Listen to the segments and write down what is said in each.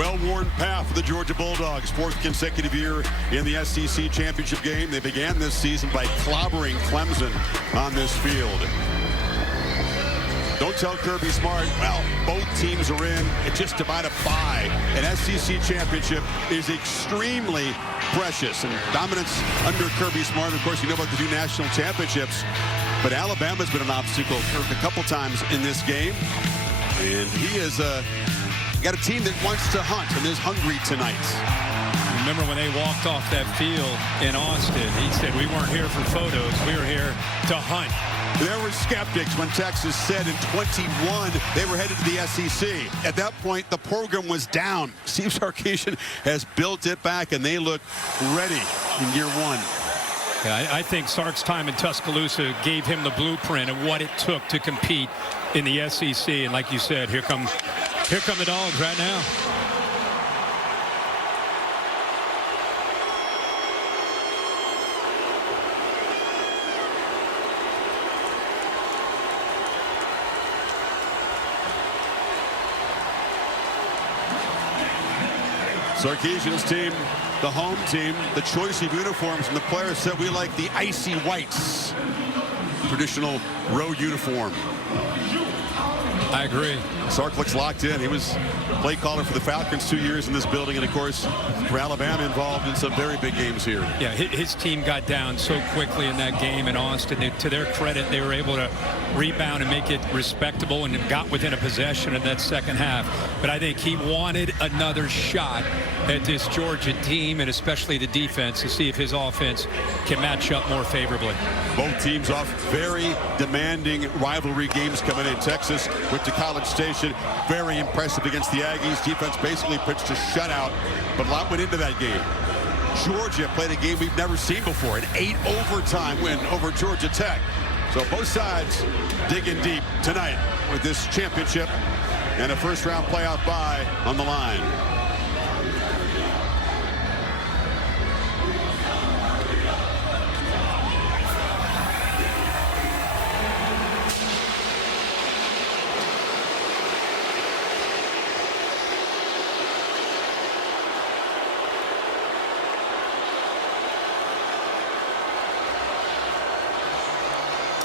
well-worn path for the Georgia Bulldogs. Fourth consecutive year in the SEC championship game. They began this season by clobbering Clemson on this field. Don't tell Kirby Smart, well, both teams are in. It's just about a bye. An SEC championship is extremely precious. And dominance under Kirby Smart, of course, you know about the two national championships. But Alabama's been an obstacle a couple times in this game. And he has got a team that wants to hunt and is hungry tonight. Remember when they walked off that field in Austin, he said, we weren't here for photos, we were here to hunt. There were skeptics when Texas said in 21 they were headed to the SEC. At that point, the program was down. Steve Sarkisian has built it back, and they look ready in year one. Yeah, I think Sark's time in Tuscaloosa gave him the blueprint of what it took to compete in the SEC. And like you said, here come the Dogs right now. Sarkisian's team, the home team, the choice of uniforms, and the players said we like the icy whites. Traditional road uniform. I agree. Sark looks locked in. He was play caller for the Falcons 2 years in this building, and of course for Alabama involved in some very big games here. Yeah, his team got down so quickly in that game in Austin. To their credit, they were able to rebound and make it respectable and got within a possession in that second half. But I think he wanted another shot at this Georgia team, and especially the defense, to see if his offense can match up more favorably. Both teams off very demanding rivalry games coming in. Texas went to College Station, very impressive against the Aggies. Defense basically pitched a shutout, but a lot went into that game. Georgia played a game we've never seen before, an 8 overtime win over Georgia Tech. So both sides digging deep tonight with this championship and a first-round playoff bye on the line.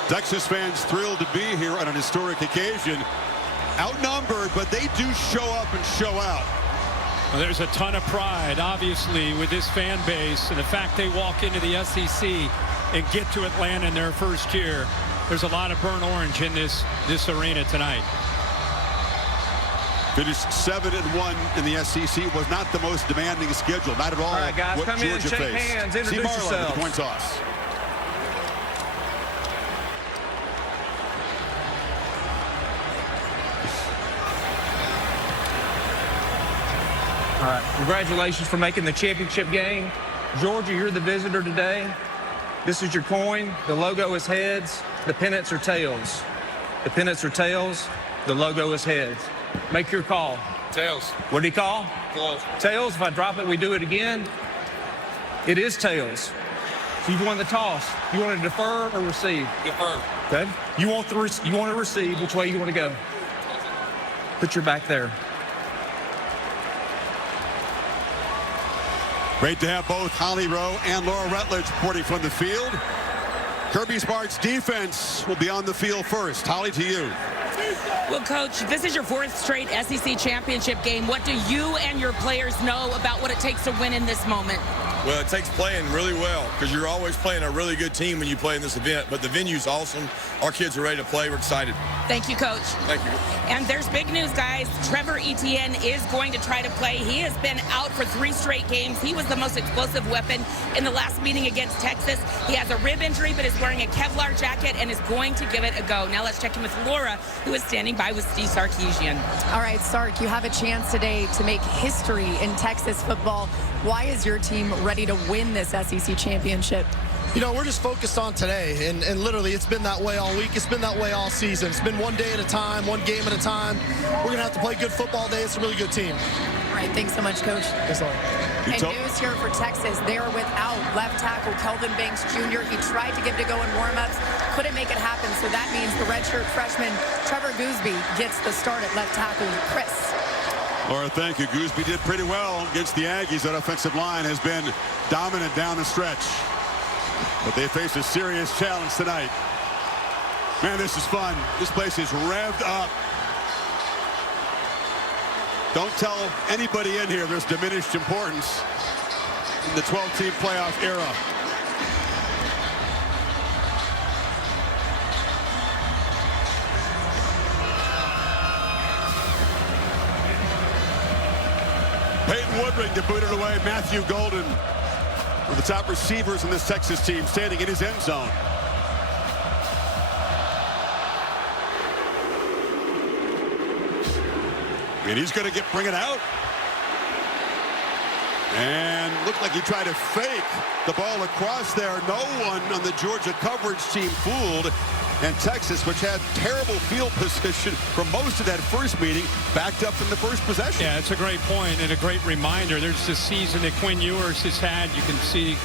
Texas fans thrilled to be here on an historic occasion. Outnumbered, but they do show up and show out. Well, there's a ton of pride, obviously, with this fan base, and the fact they walk into the SEC and get to Atlanta in their first year. There's a lot of burnt orange in this arena tonight. Finished 7-1 in the SEC. Was not the most demanding schedule. Not at all. All right, guys, what come Georgia in, shake faced. hands, introduce yourselves. With the coin toss. All right, congratulations for making the championship game. Georgia, you're the visitor today. This is your coin. The logo is heads. The pennants are tails. The pennants are tails. The logo is heads. Make your call. Tails. What did he call? Tails. Tails. If I drop it, we do it again. It is tails. So you've won the toss. You want to defer or receive? Defer. Okay. You want to receive. Which way you want to go? Put your back there. Great to have both Holly Rowe and Laura Rutledge reporting from the field. Kirby Smart's defense will be on the field first. Holly, to you. Well, Coach, this is your fourth straight SEC championship game. What do you and your players know about what it takes to win in this moment? Well, it takes playing really well because you're always playing a really good team when you play in this event. But the venue's awesome. Our kids are ready to play. We're excited. Thank you, Coach. Thank you. And there's big news, guys. Trevor Etienne is going to try to play. He has been out for 3 straight games. He was the most explosive weapon in the last meeting against Texas. He has a rib injury, but is wearing a Kevlar jacket and is going to give it a go. Now let's check in with Laura, who is standing by with Steve Sarkisian. All right, Sark, you have a chance today to make history in Texas football. Why is your team ready to win this SEC championship? You know, we're just focused on today, and literally it's been that way all week. It's been that way all season. It's been one day at a time, one game at a time. We're going to have to play good football today. It's a really good team. All right, thanks so much, Coach. Yes, sir. And news here for Texas. They are without left tackle Kelvin Banks Jr. He tried to give it a go in warm-ups, couldn't make it happen, so that means the redshirt freshman Trevor Gooseby gets the start at left tackle. Chris. Or thank you, Gooseby did pretty well against the Aggies. That offensive line has been dominant down the stretch. But they face a serious challenge tonight. Man, this is fun. This place is revved up. Don't tell anybody in here there's diminished importance in the 12-team playoff era. Peyton Woodring to boot it away. Matthew Golden, one of the top receivers in this Texas team, standing in his end zone. And he's going to bring it out. And looked like he tried to fake the ball across there. No one on the Georgia coverage team fooled. And Texas, which had terrible field position for most of that first meeting, backed up in the first possession. Yeah, it's a great point and a great reminder. There's this season that Quinn Ewers has had. You can see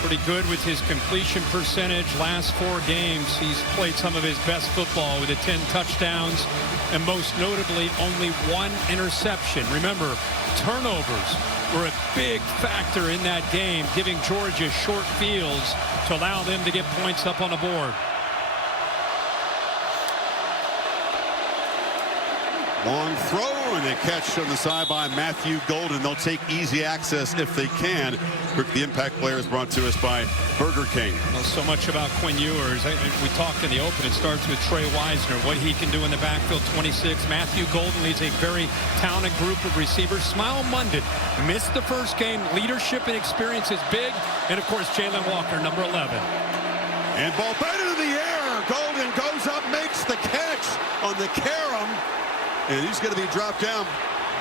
pretty good with his completion percentage. Last 4 games, he's played some of his best football with the 10 touchdowns and most notably only 1 interception. Remember, turnovers were a big factor in that game, giving Georgia short fields to allow them to get points up on the board. Long throw and a catch on the side by Matthew Golden. They'll take easy access if they can. The impact player is brought to us by Burger King. Well, so much about Quinn Ewers. We talked in the open. It starts with Trey Wisner, what he can do in the backfield, 26. Matthew Golden leads a very talented group of receivers. Smile Munden missed the first game. Leadership and experience is big. And, of course, Jalen Walker, number 11. And ball back into the air. Golden goes up, makes the catch on the carom. And he's going to be dropped down.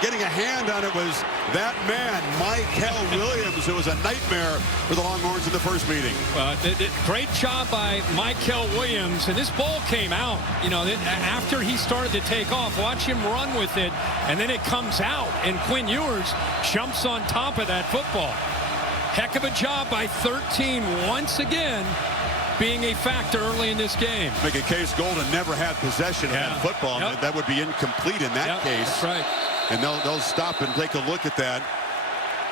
Getting a hand on it was that man, Mykel Williams. It was a nightmare for the Longhorns in the first meeting. Great job by Mykel Williams. And this ball came out, you know, after he started to take off. Watch him run with it. And then it comes out. And Quinn Ewers jumps on top of that football. Heck of a job by 13 once again, being a factor early in this game. Make a case Golden never had possession of that football. Yep. That would be incomplete in that case. That's right. And they'll stop and take a look at that.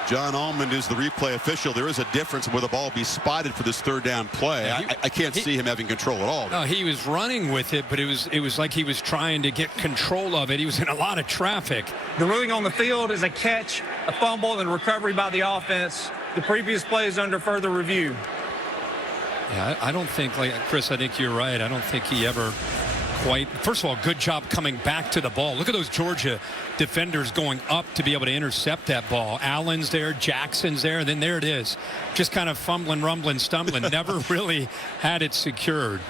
John Almond is the replay official. There is a difference where the ball be spotted for this third down play. I can't see him having control at all. No, he was running with it, but it was like he was trying to get control of it. He was in a lot of traffic. The ruling on the field is a catch, a fumble, and recovery by the offense. The previous play is under further review. Yeah, I don't think, like Chris, I think you're right. I don't think he ever quite. First of all, good job coming back to the ball. Look at those Georgia defenders going up to be able to intercept that ball. Allen's there, Jackson's there, and then there it is. Just kind of fumbling, rumbling, stumbling. Never really had it secured.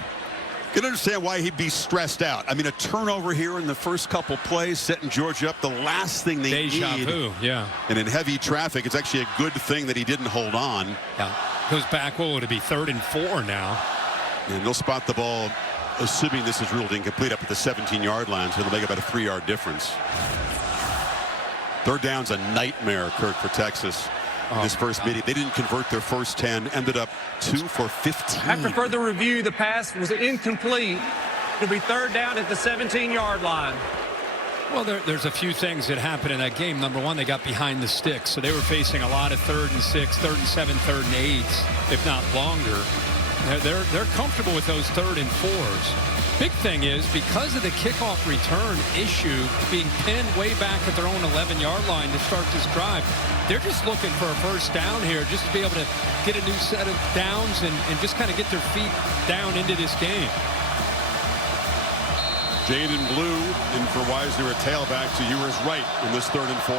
You can understand why he'd be stressed out. I mean, a turnover here in the first couple plays, setting Georgia up, the last thing they Deja need. vu, yeah. And in heavy traffic, it's actually a good thing that he didn't hold on. Yeah. Goes back, what would it be, 3rd and 4 now? And they'll spot the ball, assuming this is ruled incomplete, up at the 17-yard line, so it'll make about a 3-yard difference. Third down's a nightmare, Kirk, for Texas. This first meeting, they didn't convert their first 10, ended up 2 for 15. After further review, the pass was incomplete. It'll be 3rd down at the 17-yard line. Well, there's a few things that happened in that game. Number one, they got behind the sticks, so they were facing a lot of 3rd and 6, 3rd and 7, 3rd and 8s, if not longer. They're comfortable with those 3rd and 4s. Big thing is, because of the kickoff return issue being pinned way back at their own 11-yard line to start this drive, they're just looking for a first down here, just to be able to get a new set of downs and just kind of get their feet down into this game. Jaden Blue in for Wisner, a tailback to Ewers right in this 3rd and 4.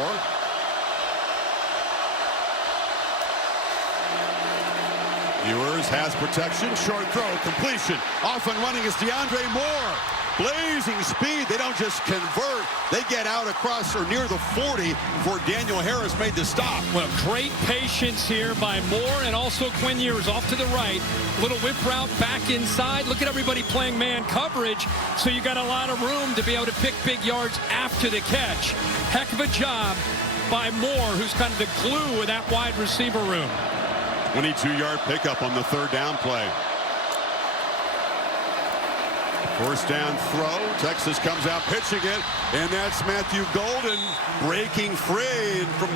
Ewers has protection, short throw, completion. Off and running is DeAndre Moore. Blazing speed. They don't just convert. They get out across or near the 40 before Daniel Harris made the stop. Well, great patience here by Moore and also Quinn Ewers off to the right. Little whip route back inside. Look at everybody playing man coverage. So you got a lot of room to be able to pick big yards after the catch. Heck of a job by Moore, who's kind of the glue of that wide receiver room. 22-yard pickup on the 3rd down play. First down throw. Texas comes out pitching it, and that's Matthew Golden breaking free. And from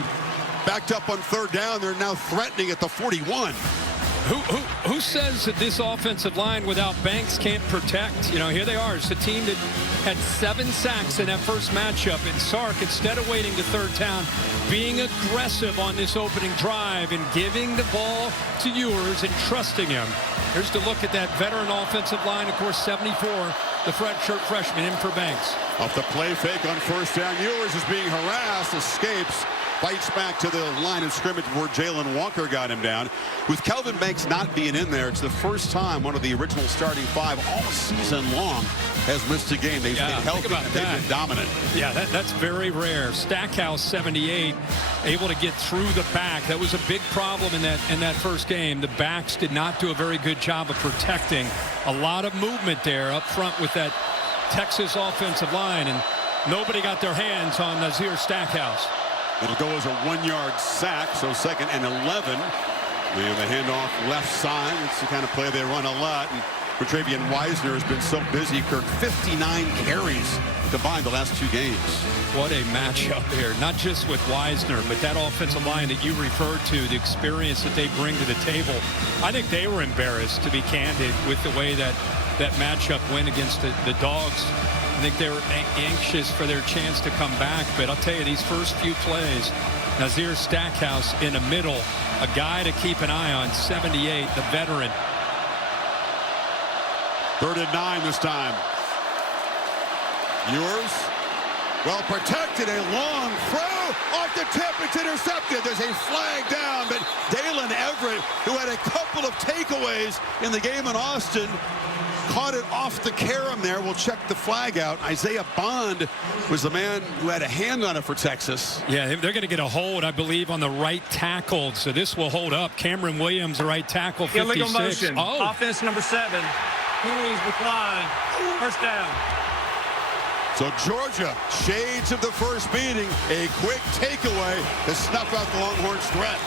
backed up on third down, they're now threatening at the 41. Who says that this offensive line without Banks can't protect? You know, here they are. It's a team that had 7 sacks in that first matchup. And Sark, instead of waiting to third down, being aggressive on this opening drive and giving the ball to Ewers and trusting him. Here's to look at that veteran offensive line. Of course, 74, the redshirt freshman in for Banks. Off the play fake on first down. Ewers is being harassed, escapes, fights back to the line of scrimmage where Jalen Walker got him down. With Kelvin Banks not being in there, it's the first time one of the original starting 5 all season long has missed a game. They've been healthy and they've been dominant. Yeah, that's very rare. Stackhouse, 78, able to get through the back. That was a big problem in that first game. The backs did not do a very good job of protecting. A lot of movement there up front with that Texas offensive line, and nobody got their hands on Nazir Stackhouse. It'll go as a 1-yard sack, so 2nd and 11. We have a handoff left side. It's the kind of play they run a lot. And Travian Wisner has been so busy. Kirk, 59 carries combined the last 2 games. What a matchup here, not just with Wisner, but that offensive line that you referred to, the experience that they bring to the table. I think they were embarrassed, to be candid, with the way that matchup went against the Dogs. I think they were anxious for their chance to come back, but I'll tell you, these first few plays, Nazir Stackhouse in the middle, a guy to keep an eye on, 78, the veteran. 3rd and 9 this time. Ewers, well protected, a long throw off the tip. It's intercepted. There's a flag down, but Dalen Everett, who had a couple of takeaways in the game in Austin, caught it off the carom there. We'll check the flag out. Isaiah Bond was the man who had a hand on it for Texas. Yeah, they're going to get a hold, I believe, on the right tackle. So this will hold up. Cameron Williams, the right tackle, 56. Illegal motion. Oh. Offense number 7. Penalties decline. First down. So Georgia, shades of the first meeting, a quick takeaway to snuff out the Longhorns' threat.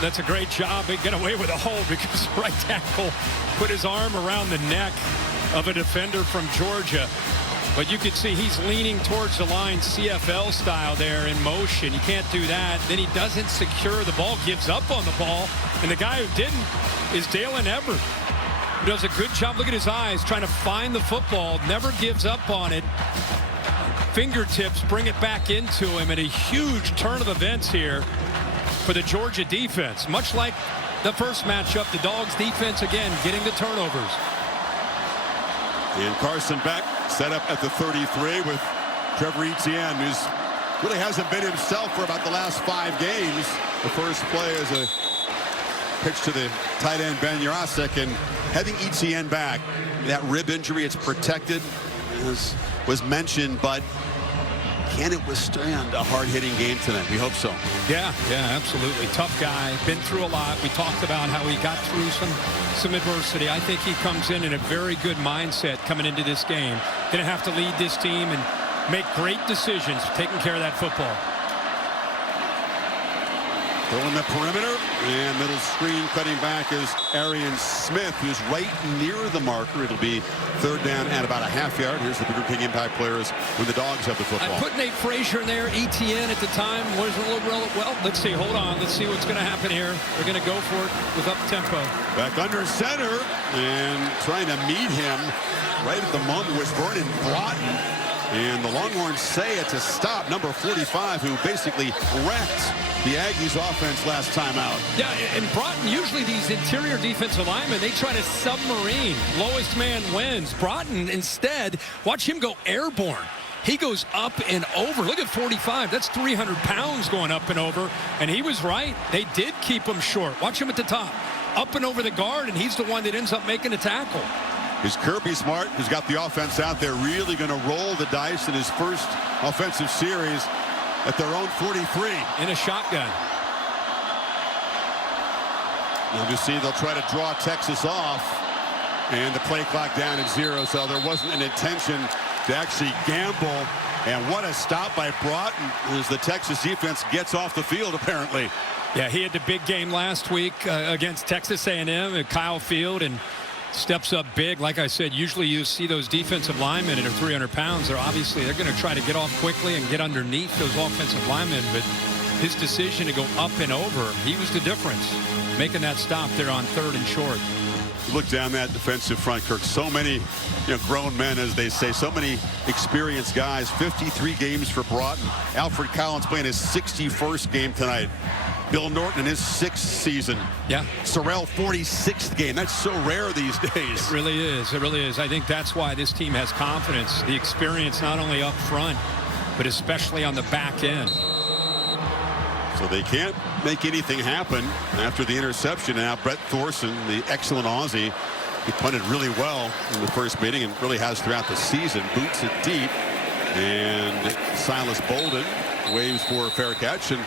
That's a great job. They get away with a hold because the right tackle put his arm around the neck of a defender from Georgia. But you can see he's leaning towards the line CFL style there in motion. You can't do that. Then he doesn't secure the ball, gives up on the ball. And the guy who didn't is Dalen Everett, who does a good job. Look at his eyes, trying to find the football, never gives up on it. Fingertips bring it back into him, and a huge turn of events here for the Georgia defense. Much like the first matchup, the Dogs defense again getting the turnovers. And Carson Beck set up at the 33 with Trevor Etienne, who's really hasn't been himself for about the last 5 games. The first play is a pitch to the tight end Ben Jurasek, and having Etienne back, that rib injury, it's protected, as was mentioned, but can it withstand a hard-hitting game tonight? We hope so. Yeah, absolutely. Tough guy, been through a lot. We talked about how he got through some adversity. I think he comes in a very good mindset coming into this game. Going to have to lead this team and make great decisions, taking care of that football. Throwing the perimeter, and middle screen cutting back is Arian Smith, who's right near the marker. It'll be 3rd down at about a half-yard. Here's the Burger King impact players when the Dogs have the football. I put Nate Frazier in there. Etienne at the time was a little relevant. Well, let's see. Hold on. Let's see what's going to happen here. They're going to go for it with up-tempo. Back under center, and trying to meet him right at the moment was Vernon Broughton. And the Longhorns say it to stop number 45, who basically wrecked the Aggies offense last time out. Yeah, and Broughton, usually these interior defensive linemen, they try to submarine. Lowest man wins. Broughton, instead, watch him go airborne. He goes up and over. Look at 45. That's 300 pounds going up and over. And he was right. They did keep him short. Watch him at the top. Up and over the guard, and he's the one that ends up making the tackle. Is Kirby Smart, who's got the offense out there, really going to roll the dice in his first offensive series at their own 43? In a shotgun. You'll just see they'll try to draw Texas off, and the play clock down at 0, so there wasn't an intention to actually gamble. And what a stop by Broughton as the Texas defense gets off the field, apparently. Yeah, he had the big game last week against Texas A&M at Kyle Field, and steps up big. Like I said, usually you see those defensive linemen that are 300 pounds. They're going to try to get off quickly and get underneath those offensive linemen. But his decision to go up and over, he was the difference, making that stop there on 3rd and short. Look down that defensive front, Kirk. So many grown men, as they say, so many experienced guys. 53 games for Broughton. Alfred Collins playing his 61st game tonight. Bill Norton in his 6th season. Yeah. Sorrell, 46th game. That's so rare these days. It really is. It really is. I think that's why this team has confidence. The experience not only up front, but especially on the back end. So they can't make anything happen after the interception. Now Brett Thorson, the excellent Aussie, he punted really well in the first meeting and really has throughout the season. Boots it deep. And Silas Bolden waves for a fair catch. And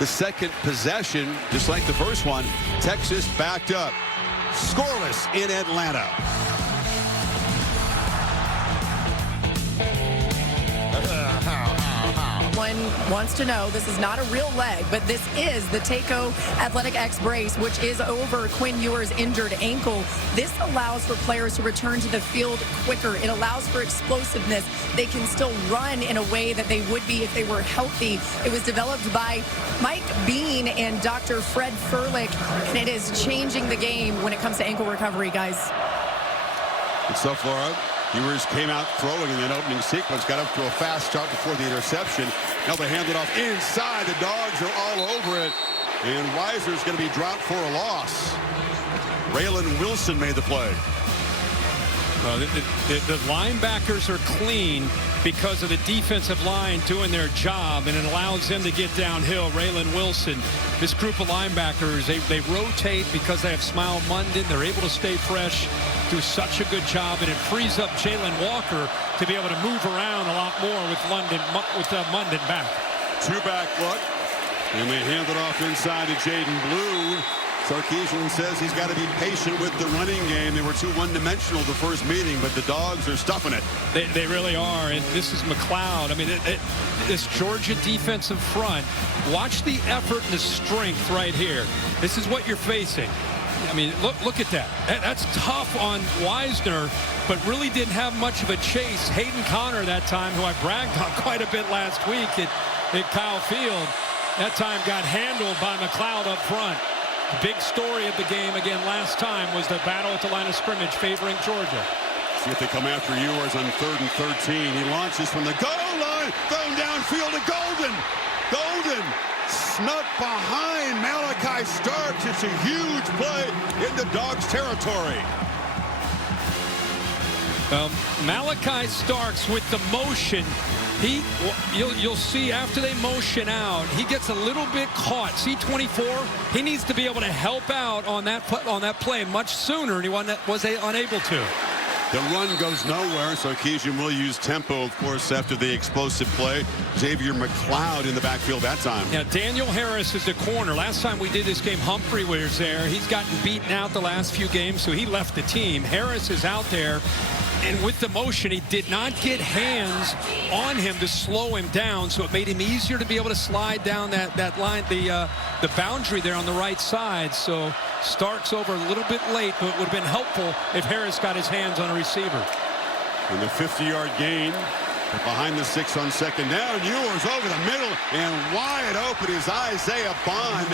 the second possession, just like the first one, Texas backed up. Scoreless in Atlanta. Wants to know this is not a real leg, but this is the Taco Athletic X brace, which is over Quinn Ewer's injured ankle. This allows for players to return to the field quicker. It allows for explosiveness. They can still run in a way that they would be if they were healthy. It was developed by Mike Bean and Dr. Fred Furlick, and it is changing the game when it comes to ankle recovery, guys. And so far, Ewers came out throwing in that opening sequence, got up to a fast start before the interception. Now they hand it off inside. The Dogs are all over it. And Weiser's going to be dropped for a loss. Raylan Wilson made the play. Well, the linebackers are clean because of the defensive line doing their job, and it allows them to get downhill. Raylan Wilson, this group of linebackers, they rotate because they have Smile Munden. They're able to stay fresh, do such a good job, and it frees up Jalen Walker to be able to move around a lot more with Munden back. Two-back look, and they hand it off inside to Jaden Blue. Sarkisian says he's got to be patient with the running game. They were too one-dimensional the first meeting, but the Dogs are stuffing it. They really are, and this is McLeod. I mean, this Georgia defensive front, watch the effort and the strength right here. This is what you're facing. I mean, look at that. That's tough on Wisner, but really didn't have much of a chase. Hayden Connor that time, who I bragged on quite a bit last week at Kyle Field, that time got handled by McLeod up front. The big story of the game again last time was the battle at the line of scrimmage favoring Georgia. See if they come after Ewers on 3rd and 13. He launches from the goal line, thrown downfield to Golden. Golden snuck behind Malachi Starks. It's a huge play in the Dogs' territory. Malachi Starks with the motion. You'll see after they motion out, he gets a little bit caught. See 24, he needs to be able to help out on that play much sooner, and he was unable to. The run goes nowhere. Sarkisian will use tempo, of course, after the explosive play. Xavier McLeod in the backfield that time. Yeah, Daniel Harris is the corner. Last time we did this game, Humphrey was there. He's gotten beaten out the last few games, so he left the team. Harris is out there. And with the motion, he did not get hands on him to slow him down, so it made him easier to be able to slide down that line, the boundary there on the right side. So Starks over a little bit late, but it would have been helpful if Harris got his hands on a receiver. And the 50-yard gain behind the 6 on 2nd down. Ewers over the middle, and wide open is Isaiah Bond,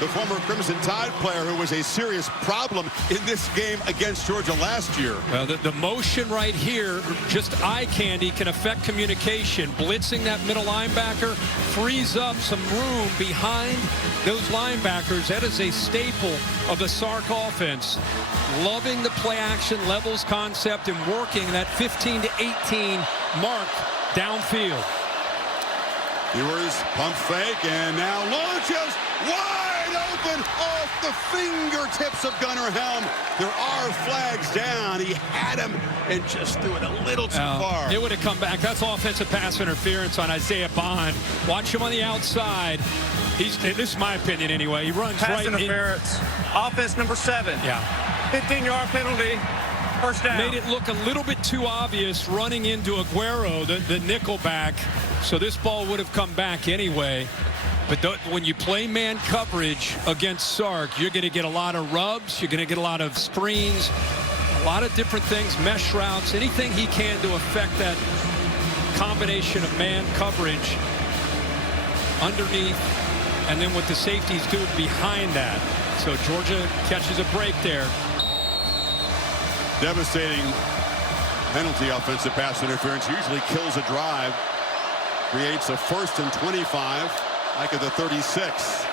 the former Crimson Tide player who was a serious problem in this game against Georgia last year. Well, the motion right here, just eye candy, can affect communication. Blitzing that middle linebacker frees up some room behind those linebackers. That is a staple of the Sark offense. Loving the play action levels concept and working that 15 to 18 mark downfield. Ewers pump fake and now launches wide open off the fingertips of Gunnar Helm. There are flags down. He had him and just threw it a little too far. It would have come back. That's offensive pass interference on Isaiah Bond. Watch him on the outside. This is my opinion anyway. He runs pass right interference. Offense number 7. Yeah. 15-yard penalty. First down. Made it look a little bit too obvious running into Aguero, the nickel back. So this ball would have come back anyway. But when you play man coverage against Sark, you're going to get a lot of rubs. You're going to get a lot of screens. A lot of different things, mesh routes, anything he can to affect that combination of man coverage underneath, and then what the safeties do behind that. So Georgia catches a break there. Devastating penalty, offensive pass interference. Usually kills a drive. Creates a 1st and 25, like at the 36.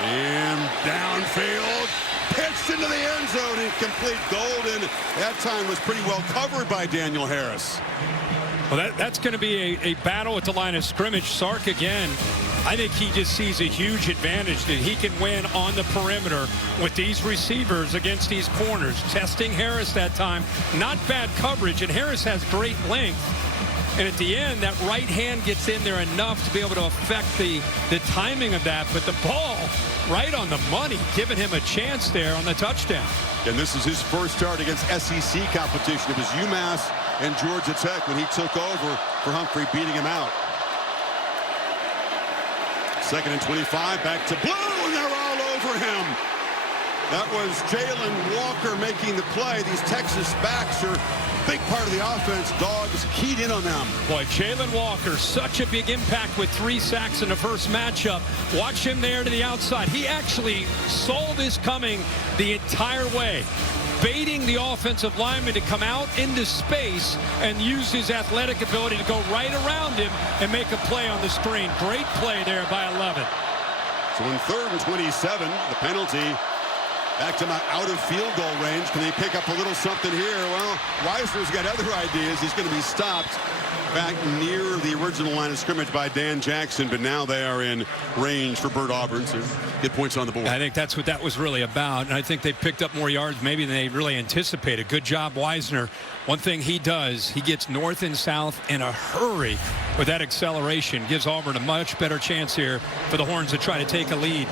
And downfield, pitched into the end zone, incomplete. Golden, that time was pretty well covered by Daniel Harris. Well, that's going to be a battle at the line of scrimmage. Sark again, I think he just sees a huge advantage that he can win on the perimeter with these receivers against these corners. Testing Harris that time. Not bad coverage, and Harris has great length. And at the end, that right hand gets in there enough to be able to affect the timing of that. But the ball right on the money, giving him a chance there on the touchdown. And this is his first start against SEC competition. It was UMass and Georgia Tech when he took over for Humphrey, beating him out. 2nd and 25, back to Blue, and they're all over him. That was Jalen Walker making the play. These Texas backs are a big part of the offense. Dogs keyed in on them. Boy, Jalen Walker, such a big impact with 3 sacks in the first matchup. Watch him there to the outside. He actually saw this coming the entire way, baiting the offensive lineman to come out into space and use his athletic ability to go right around him and make a play on the screen. Great play there by 11. So in 3rd and 27, the penalty. Back to my out of field goal range. Can they pick up a little something here? Well, Weisner's got other ideas. He's going to be stopped back near the original line of scrimmage by Dan Jackson, but now they are in range for Bert Auburn to get points on the board. I think that's what that was really about, and I think they picked up more yards maybe than they really anticipated. Good job, Weisner. One thing he does, he gets north and south in a hurry with that acceleration. Gives Auburn a much better chance here for the Horns to try to take a lead.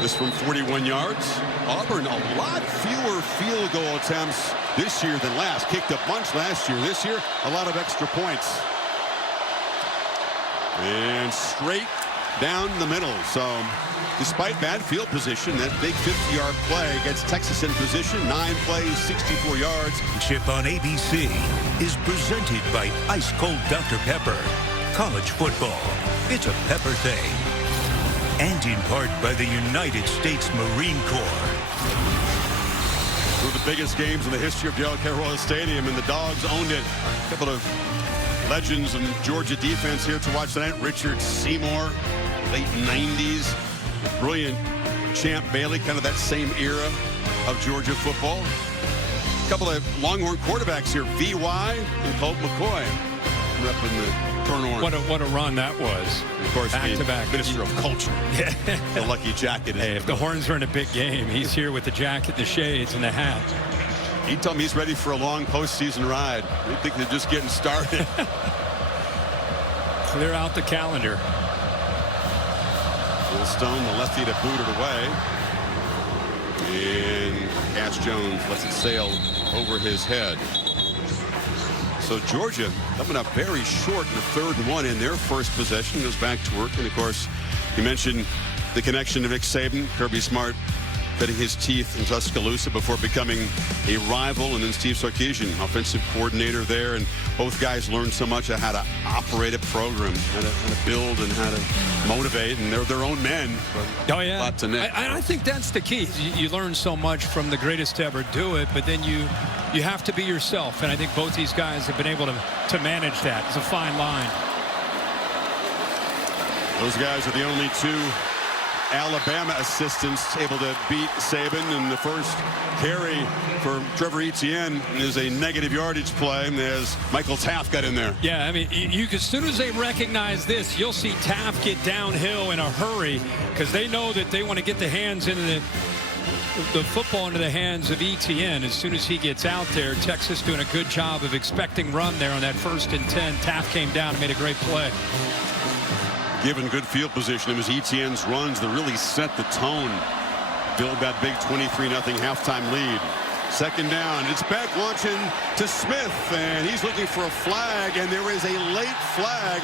This from 41 yards. Auburn, a lot fewer field goal attempts this year than last. Kicked a bunch last year. This year, a lot of extra points. And straight down the middle. So, despite bad field position, that big 50-yard play gets Texas in position. 9 plays, 64 yards. Chip on ABC is presented by Ice Cold Dr. Pepper. College football, it's a pepper thing. And in part by the United States Marine Corps. One of the biggest games in the history of Del Carolla Stadium, and the Dogs owned it. A couple of legends in Georgia defense here to watch tonight. Richard Seymour, late 90s. Brilliant Champ Bailey, kind of that same era of Georgia football. A couple of Longhorn quarterbacks here, V.Y. and Colt McCoy. Up in the turn orange. What a run that was. Of course, back to back. Minister of Culture. Yeah. The lucky jacket. Hey, if the Horns are in a big game, he's here with the jacket, the shades, and the hat. He told me he's ready for a long postseason ride. I think they're just getting started. Clear out the calendar. Will Stone, the lefty, to boot it away. And Cass Jones lets it sail over his head. So Georgia coming up very short in the 3rd and 1 in their first possession. Goes back to work. And, of course, you mentioned the connection to Nick Saban. Kirby Smart cutting his teeth in Tuscaloosa before becoming a rival. And then Steve Sarkisian, offensive coordinator there. And both guys learned so much of how to operate a program, how to build and how to motivate. And they're their own men. Oh, yeah. Lots of Nick. I think that's the key. You learn so much from the greatest to ever do it, but then you have to be yourself. And I think both these guys have been able to manage that. It's a fine line. Those guys are the only 2 Alabama assistants able to beat Saban, and the first carry for Trevor Etienne is a negative yardage play as Michael Taft got in there. Yeah, I mean, as soon as they recognize this, you'll see Taft get downhill in a hurry because they know that they want to get the hands into the football into the hands of Etienne. As soon as he gets out there, Texas doing a good job of expecting run there on that 1st and 10. Taft came down and made a great play. Given good field position, it was Etienne's runs that really set the tone. Build that big 23-0 halftime lead. 2nd down. It's back launching to Smith, and he's looking for a flag, and there is a late flag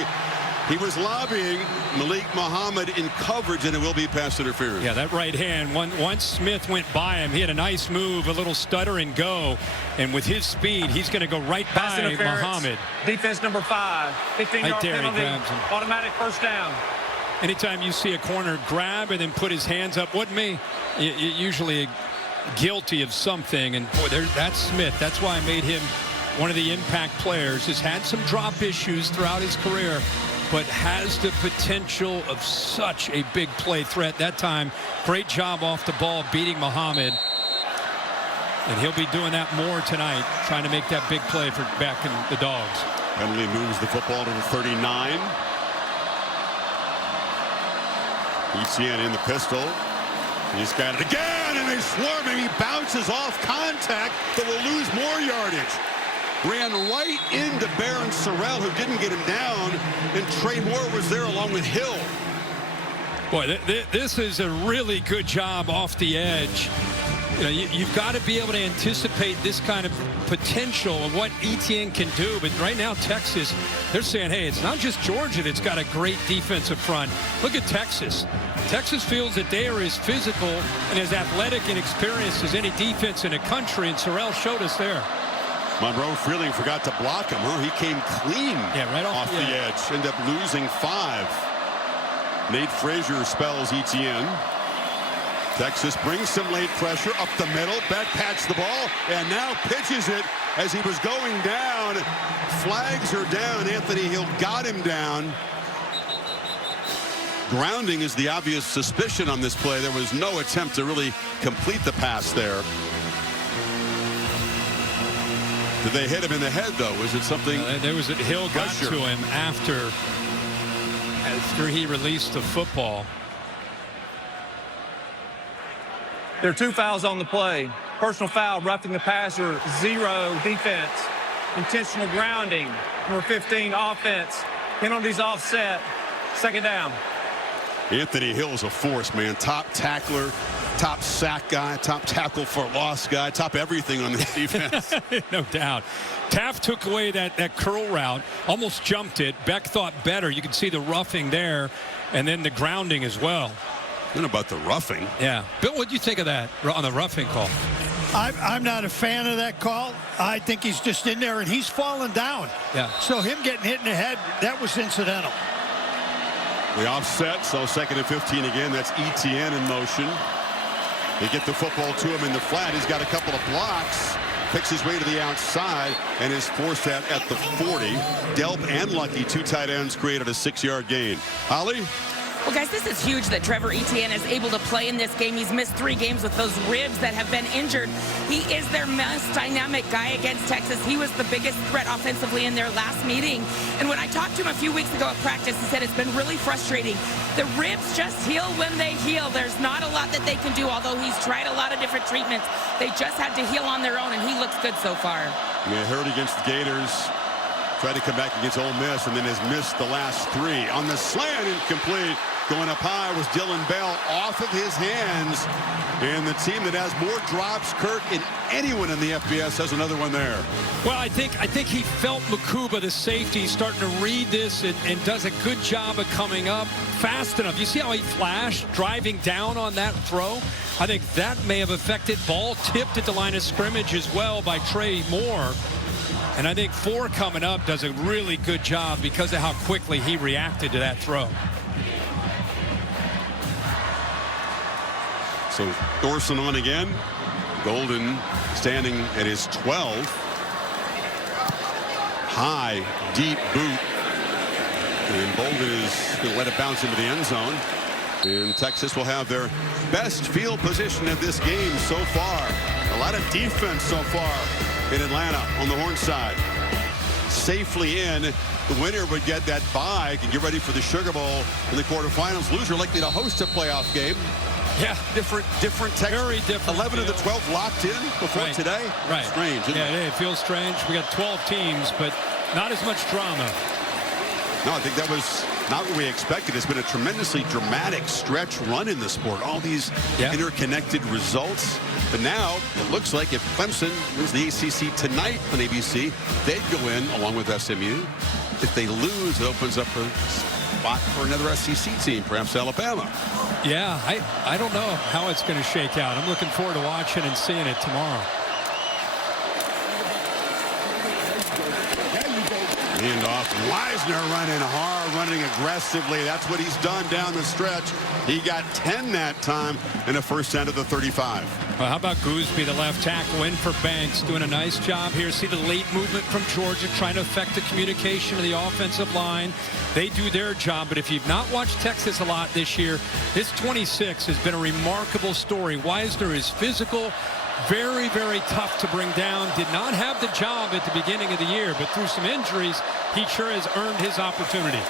He was lobbying Malik Muhammad in coverage, and it will be pass interference. Yeah, that right hand, once Smith went by him, he had a nice move, a little stutter and go. And with his speed, he's going to go right by Muhammad. Defense number 5. 15-yard penalty. Automatic first down. Anytime you see a corner grab and then put his hands up, wasn't me. Usually guilty of something. And boy, that's Smith. That's why I made him one of the impact players. Has had some drop issues throughout his career, but has the potential of such a big play threat. That time, great job off the ball beating Muhammad. And he'll be doing that more tonight, trying to make that big play for back in the Dogs. Penalty moves the football to the 39. Etienne in the pistol. He's got it again, and they swarm him. He bounces off contact, but will lose more yardage. Ran right into Baron Sorrell, who didn't get him down, and Trey Moore was there along with Hill. Boy, this is a really good job off the edge. You know, you've got to be able to anticipate this kind of potential of what Etienne can do. But right now, Texas, they're saying, hey, it's not just Georgia that's got a great defensive front. Look at Texas. Texas feels that they are as physical and as athletic and experienced as any defense in the country, and Sorrell showed us there. Monroe Freeling forgot to block him. Huh? He came clean right off the edge. Ended up losing 5. Nate Frazier spells Etienne. Texas brings some late pressure up the middle. Beck pats the ball and now pitches it as he was going down. Flags are down. Anthony Hill got him down. Grounding is the obvious suspicion on this play. There was no attempt to really complete the pass there. Did they hit him in the head, though? Was it something? There was Hill got to him after he released the football. There are 2 fouls on the play. Personal foul, roughing the passer, 0 defense. Intentional grounding, number 15 offense. Penalties offset, 2nd down. Anthony Hill's a force, man. Top tackler, top sack guy, top tackle for loss guy, top everything on this defense. No doubt. Taft took away that curl route, almost jumped it. Beck thought better. You can see the roughing there, and then the grounding as well. What about the roughing? Yeah. Bill, what do you think of that on the roughing call? I'm not a fan of that call. I think he's just in there, and he's fallen down. Yeah. So him getting hit in the head, that was incidental. The offset, so 2nd and 15 again. That's Etienne in motion. They get the football to him in the flat. He's got a couple of blocks. Picks his way to the outside and is forced out at the 40. Delp and Lucky, 2 tight ends, created a 6-yard gain. Holly? Well, guys, this is huge that Trevor Etienne is able to play in this game. He's missed 3 games with those ribs that have been injured. He is their most dynamic guy against Texas. He was the biggest threat offensively in their last meeting. And when I talked to him a few weeks ago at practice, he said it's been really frustrating. The ribs just heal when they heal. There's not a lot that they can do, although he's tried a lot of different treatments. They just had to heal on their own, and he looks good so far. Yeah, hurt against the Gators. Tried to come back against Ole Miss, and then has missed the last 3. On the slant, incomplete. Going up high was Dylan Bell, off of his hands. And the team that has more drops, Kirk, and anyone in the FBS has another one there. Well, I think he felt Makuba, the safety, starting to read this and does a good job of coming up fast enough. You see how he flashed, driving down on that throw? I think that may have affected. Ball tipped at the line of scrimmage as well by Trey Moore. And I think 4 coming up does a really good job because of how quickly he reacted to that throw. So Thorson on again. Golden standing at his 12. High, deep boot. And Bolden is going to let it bounce into the end zone. And Texas will have their best field position of this game so far. A lot of defense so far in Atlanta on the Horn side. Safely in. The winner would get that bye and get ready for the Sugar Bowl in the quarterfinals. Loser likely to host a playoff game. Yeah. Different Texas. Very different. 11 of the 12 locked in before today. Right. Strange, isn't it? It feels strange. We got 12 teams, but not as much drama. No, I think that was not what we expected. It's been a tremendously dramatic stretch run in the sport. All these interconnected results. But now it looks like if Clemson wins the ACC tonight on ABC, they'd go in along with SMU. If they lose, it opens up a spot for another SEC team, perhaps Alabama. Yeah, I don't know how it's going to shake out. I'm looking forward to watching and seeing it tomorrow. Handoff. Wisner running hard, running aggressively. That's what he's done down the stretch. He got 10 that time in the first end of the 35. Well, how about Gooseby, the left tackle, in for Banks, doing a nice job here. See the late movement from Georgia, trying to affect the communication of the offensive line. They do their job, but if you've not watched Texas a lot this year, this 26 has been a remarkable story. Wisner is physical, very, very tough to bring down. Did not have the job at the beginning of the year, but through some injuries, he sure has earned his opportunity.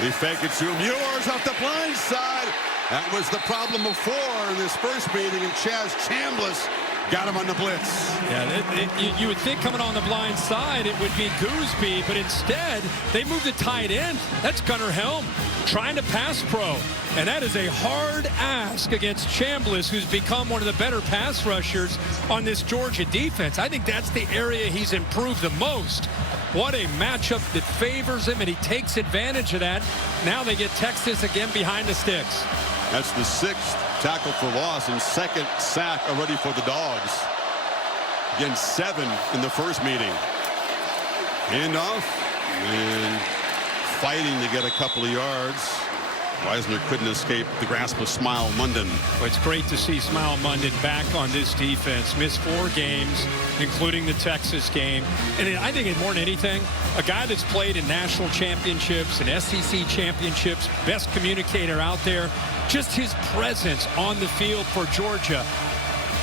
They fake it to him. Ewers off the blind side. That was the problem before in this first meeting, and Chaz Chambliss got him on the blitz. Yeah, you would think coming on the blind side it would be Gooseby, but instead they moved the tight end. That's Gunnar Helm trying to pass pro. And that is a hard ask against Chambliss, who's become one of the better pass rushers on this Georgia defense. I think that's the area he's improved the most. What a matchup that favors him, and he takes advantage of that. Now they get Texas again behind the sticks. That's the 6th tackle for loss and 2nd sack already for the Dogs. Again, 7 in the first meeting. Handoff and fighting to get a couple of yards. Wisner couldn't escape the grasp of Smile London. Well, it's great to see Smile London back on this defense. Missed 4 games, including the Texas game. And I think more than anything, a guy that's played in national championships and SEC championships, best communicator out there, just his presence on the field for Georgia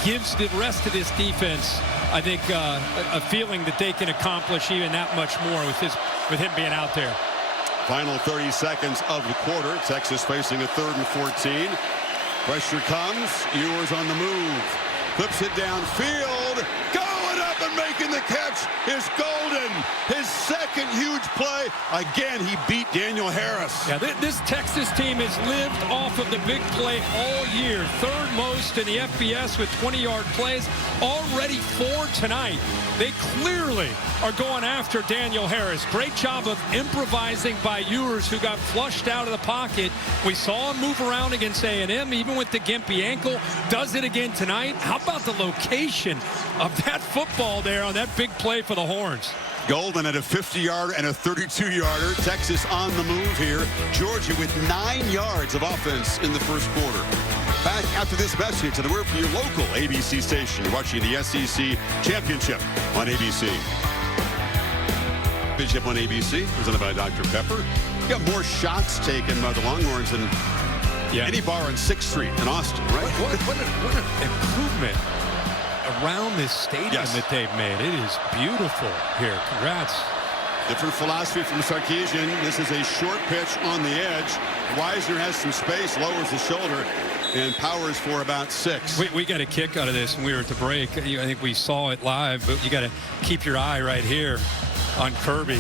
gives the rest of this defense, I think, a feeling that they can accomplish even that much more with him being out there. Final 30 seconds of the quarter. Texas facing a 3rd and 14. Pressure comes. Ewers on the move. Clips it downfield. Going up and making the catch is Golden. His 2nd huge play. Again, he beat Daniel Harris. Yeah, this Texas team has lived off of the big play all year. 3rd most in the FBS with 20-yard plays. Already 4 tonight. They clearly are going after Daniel Harris. Great job of improvising by Ewers, who got flushed out of the pocket. We saw him move around against A&M, even with the gimpy ankle. Does it again tonight. How about the location of that football there on that big play for the Horns? Golden at a 50-yarder and a 32-yarder. Texas on the move here. Georgia with 9 yards of offense in the first quarter. Back after this message to the word from your local ABC station. You're watching the SEC Championship on ABC. Championship on ABC, presented by Dr. Pepper. You got more shots taken by the Longhorns than any bar on 6th Street in Austin, right? What an improvement around this stadium that they've made. It is beautiful here. Congrats. Different philosophy from Sarkisian. This is a short pitch on the edge. Wisner has some space, lowers the shoulder, and powers for about 6. We got a kick out of this when we were at the break. I think we saw it live, but you got to keep your eye right here on Kirby.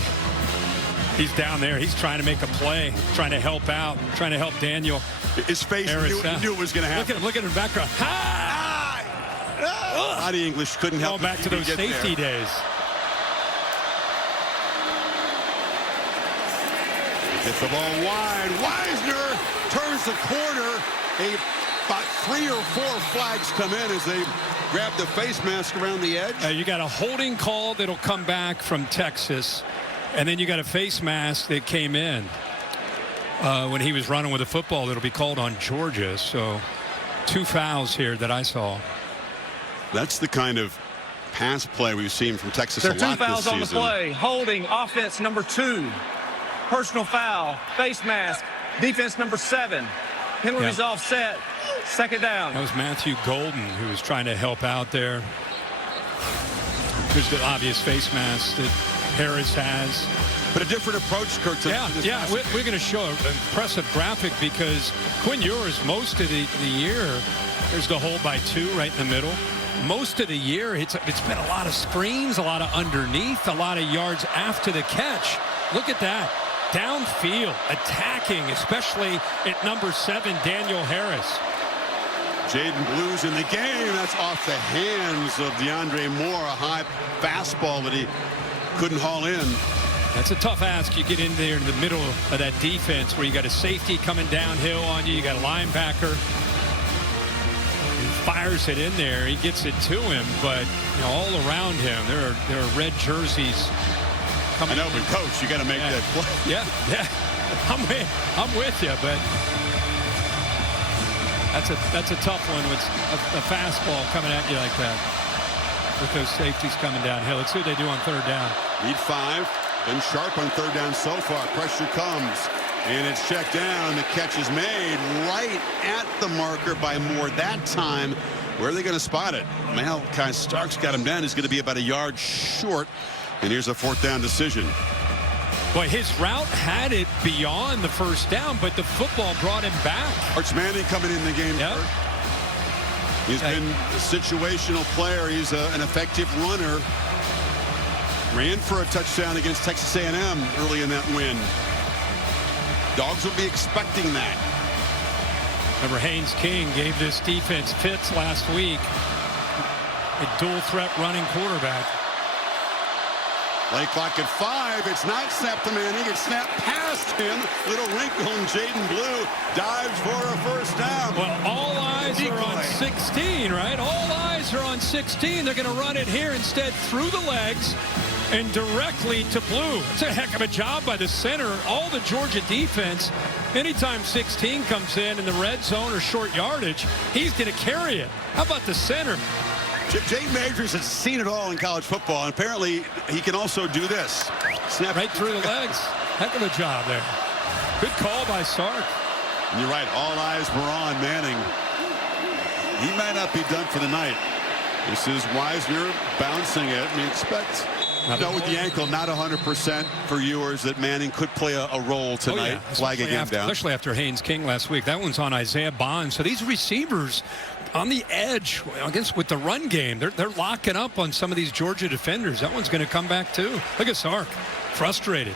He's down there. He's trying to make a play, trying to help out, trying to help Daniel. His face knew it was going to happen. Look at him in the background. Body English couldn't help. Back to those safety days. Gets the ball wide. Wisner turns the corner. About 3 or 4 flags come in as they grab the face mask around the edge. You got a holding call that'll come back from Texas, and then you got a face mask that came in when he was running with the football that'll be called on Georgia. So 2 fouls here that I saw. That's the kind of pass play we've seen from Texas a lot this season. There are 2 fouls on the play. Holding, offense number 2. Personal foul, face mask, defense number 7. Penalties offset, 2nd down. That was Matthew Golden, who was trying to help out there. There's the obvious face mask that Harris has. But a different approach, Kurt. We're going to show an impressive graphic because Quinn Ewers, most of the year, there's the hold by 2 right in the middle. Most of the year, it's been a lot of screens, a lot of underneath, a lot of yards after the catch. Look at that. Downfield, attacking, especially at number 7, Daniel Harris. Jaden Blue's in the game. That's off the hands of DeAndre Moore. A high fastball that he couldn't haul in. That's a tough ask. You get in there in the middle of that defense where you got a safety coming downhill on you. You got a linebacker. He fires it in there. He gets it to him, but all around him there are red jerseys coming. I know, but coach, you got to make that play. Yeah. I'm with you, but that's a tough one with a fastball coming at you like that. With those safeties coming downhill. Let's see what they do on third down. Need 5. Been sharp on third down so far. Pressure comes, and it's checked down. The catch is made right at the marker by Moore that time. Where are they going to spot it? Malachi Starks got him down. He's going to be about a yard short, and here's a 4th down decision. Boy, his route had it beyond the first down, but the football brought him back. Arch Manning coming in the game. Yep. He's been a situational player. He's an effective runner. Ran for a touchdown against Texas A&M early in that win. Dogs will be expecting that. Remember, Haynes King gave this defense fits last week. A dual threat running quarterback. Play clock at 5. It's not snapped to Manning. It's snapped past him. Little wrinkle, and Jaden Blue dives for a first down. Well, all eyes are on 16, right? All eyes are on 16. They're going to run it here instead through the legs and directly to Blue. It's a heck of a job by the center. All the Georgia defense, anytime 16 comes in the red zone or short yardage, he's going to carry it. How about the center? Jay Majors has seen it all in college football, and apparently he can also do this. Snap right through the legs. Heck of a job there. Good call by Sark. And you're right. All eyes were on Manning. He might not be done for the night. This is Wisner bouncing it. We expect, with the ankle not 100% for Ewers, that Manning could play a role tonight. Flag a game down. Especially after Haynes King last week. That one's on Isaiah Bond. So these receivers on the edge, I guess, with the run game, they're locking up on some of these Georgia defenders. That one's going to come back too. Look at Sark, frustrated.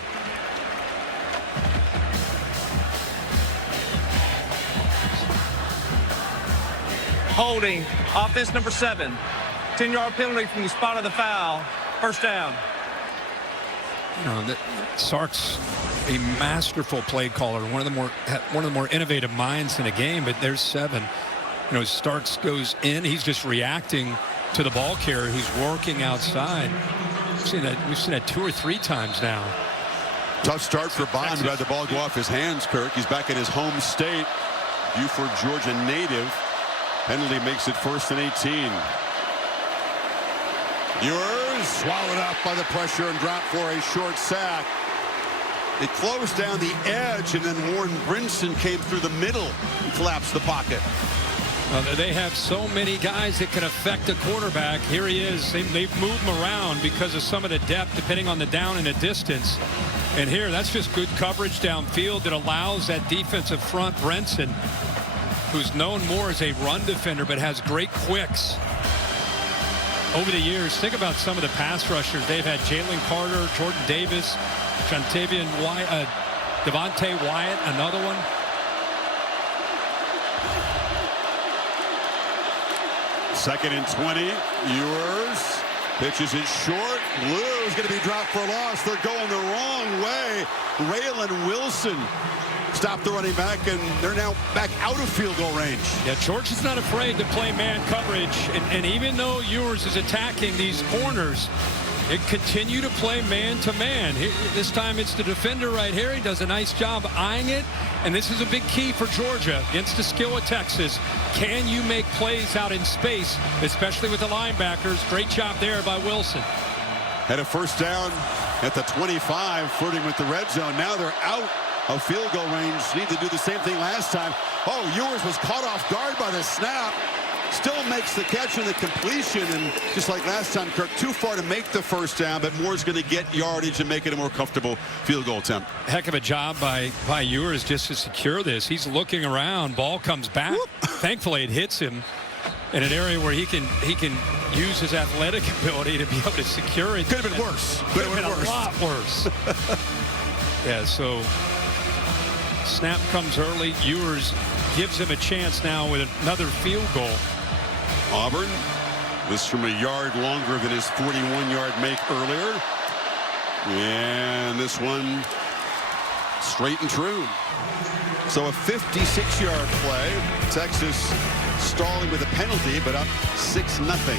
Holding, offense number 7. 10-yard penalty from the spot of the foul. First down. Sark's a masterful play caller, one of the more innovative minds in a game. But there's 7. Starks goes in. He's just reacting to the ball carrier who's working outside. We've seen that 2 or 3 times now. Tough start for Bond. Who had the ball go off his hands, Kirk. He's back in his home state. Buford, Georgia native. Penalty makes it 1st and 18. Ewers swallowed up by the pressure and dropped for a short sack. It closed down the edge, and then Warren Brinson came through the middle and collapsed the pocket. They have so many guys that can affect a quarterback. Here he is. They've moved him around because of some of the depth, depending on the down and the distance. And here, that's just good coverage downfield that allows that defensive front, Brinson, who's known more as a run defender, but has great quicks. Over the years, think about some of the pass rushers. They've had Jalen Carter, Jordan Davis, Jontavian Wyatt, Devontae Wyatt, another one. Second and 20. Ewers pitches it short. Blue is going to be dropped for a loss. They're going the wrong way. Raylan Wilson stopped the running back, and they're now back out of field goal range. Yeah, Georgia's not afraid to play man coverage, and even though Ewers is attacking these corners, it continue to play man to man. This time it's the defender right here. He does a nice job eyeing it, and this is a big key for Georgia against the skill of Texas. Can you make plays out in space, especially with the linebackers? Great job there by Wilson. Had a first down at the 25, flirting with the red zone. Now they're out of field goal range. Need to do the same thing last time. Oh, Ewers was caught off guard by the snap. Still makes the catch and the completion, and just like last time, Kirk, too far to make the first down, but Moore's going to get yardage and make it a more comfortable field goal attempt. Heck of a job by Ewers just to secure this. He's looking around. Ball comes back. Whoop. Thankfully, it hits him in an area where he can use his athletic ability to be able to secure it. Could have been worse. Could have been a lot worse. Yeah, so snap comes early. Ewers gives him a chance now with another field goal. Auburn, this from a yard longer than his 41-yard make earlier. And this one straight and true. So a 56-yard play. Texas stalling with a penalty, but up 6-0.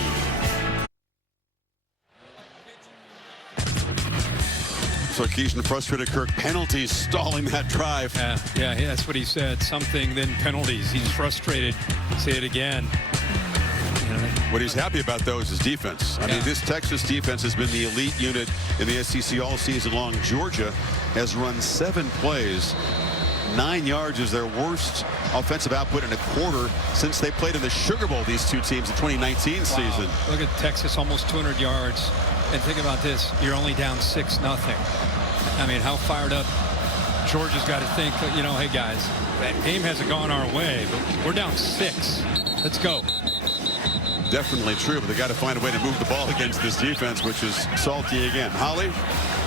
Sarkisian frustrated Kirk. Penalties stalling that drive. Yeah, that's what he said. Something, then penalties. He's frustrated. Say it again. What he's happy about, though, is his defense. I mean, this Texas defense has been the elite unit in the SEC all season long. Georgia has run 7 plays. 9 yards is their worst offensive output in a quarter since they played in the Sugar Bowl, these two teams, the 2019 season. Look at Texas, almost 200 yards. And think about this. You're only down 6-0. I mean, how fired up Georgia's got to think, you know, hey, guys, that game hasn't gone our way, but we're down 6. Let's go. Definitely true, but they got to find a way to move the ball against this defense, which is salty again. Holly?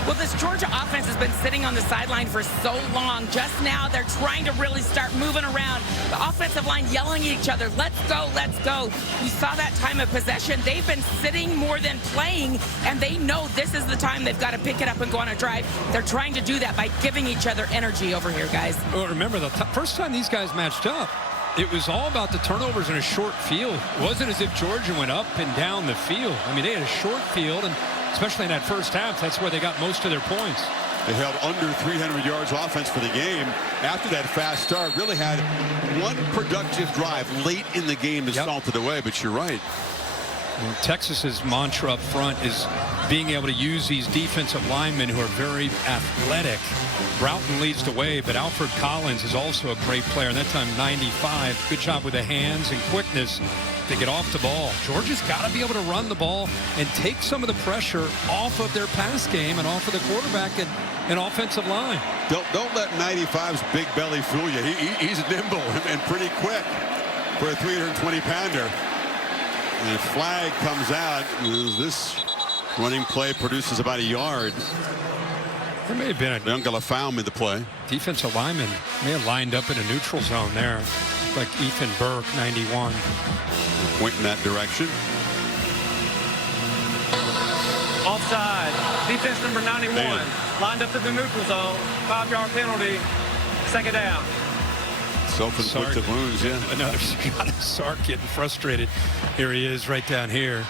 Well, this Georgia offense has been sitting on the sideline for so long. Just now, they're trying to really start moving around. The offensive line yelling at each other, let's go, let's go. You saw that time of possession. They've been sitting more than playing, and they know this is the time they've got to pick it up and go on a drive. They're trying to do that by giving each other energy over here, guys. Well, remember, the first time these guys matched up, it was all about the turnovers in a short field. It wasn't as if Georgia went up and down the field. I mean, they had a short field, and especially in that first half, that's where they got most of their points. They held under 300 yards offense for the game. After that fast start, really had one productive drive late in the game that salted away, but you're right. Well, Texas's mantra up front is being able to use these defensive linemen who are very athletic. Broughton leads the way, but Alfred Collins is also a great player, and that time 95. Good job with the hands and quickness to get off the ball. Georgia's got to be able to run the ball and take some of the pressure off of their pass game and off of the quarterback and offensive line. Don't let 95's big belly fool you. He's nimble and pretty quick for a 320-pounder. And a flag comes out. This running play produces about a yard. There may have been a Youngala foul made the play. Defensive lineman may have lined up in a neutral zone there. Like Ethan Burke, 91. Point in that direction. Offside. Defense number 91. Man. Lined up in the neutral zone. 5-yard penalty. Second down. Self-inflicted wounds, yeah. Another Sark getting frustrated. Here he is right down here.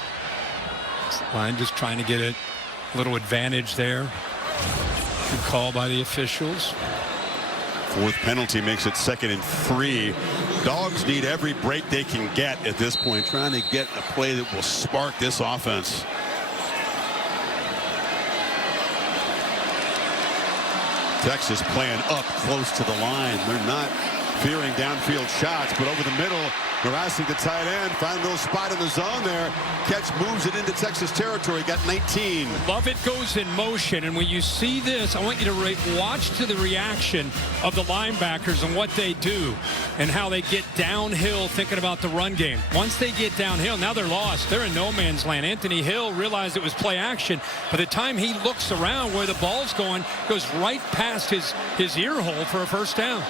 Line just trying to get a little advantage there. Good call by the officials. 4th penalty makes it 2nd and 3. Dogs need every break they can get at this point, trying to get a play that will spark this offense. Texas playing up close to the line. They're not fearing downfield shots, but over the middle, harassing the tight end, find a little spot in the zone there. Catch moves it into Texas territory, got 19. Lovett goes in motion, and when you see this, I want you to watch to the reaction of the linebackers and what they do and how they get downhill thinking about the run game. Once they get downhill, now they're lost. They're in no man's land. Anthony Hill realized it was play action. By the time he looks around where the ball's going, goes right past his ear hole for a first down.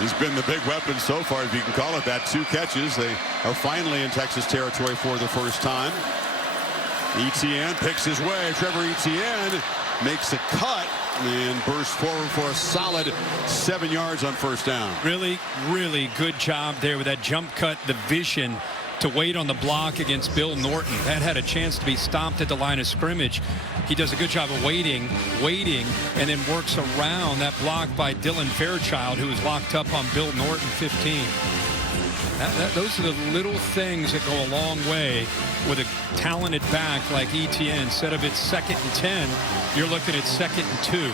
He's been the big weapon so far, if you can call it that. 2 catches. They are finally in Texas territory for the first time. Etienne picks his way. Trevor Etienne makes a cut and bursts forward for a solid 7 yards on first down. Really, really good job there with that jump cut, the vision to wait on the block against Bill Norton. That had a chance to be stopped at the line of scrimmage. He does a good job of waiting, and then works around that block by Dylan Fairchild, who is locked up on Bill Norton 15. Those are the little things that go a long way with a talented back like Etienne. Instead of it's 2nd and 10, you're looking at 2nd and 2.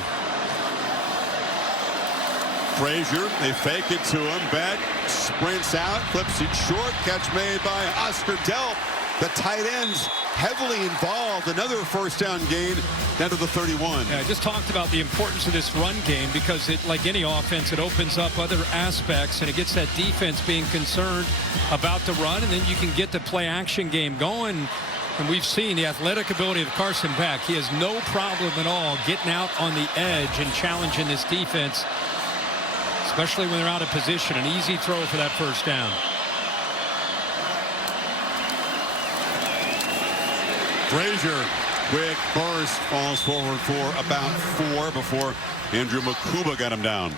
Frazier, they fake it to him. Beck sprints out, flips it short. Catch made by Oscar Delp. The tight ends heavily involved. Another first down gain down to the 31. Yeah, I just talked about the importance of this run game because it, like any offense, it opens up other aspects and it gets that defense being concerned about the run, and then you can get the play action game going. And we've seen the athletic ability of Carson Beck. He has no problem at all getting out on the edge and challenging this defense, especially when they're out of position. An easy throw for that first down. Frazier Quick burst, falls forward for about 4 before Andrew Makuba got him down.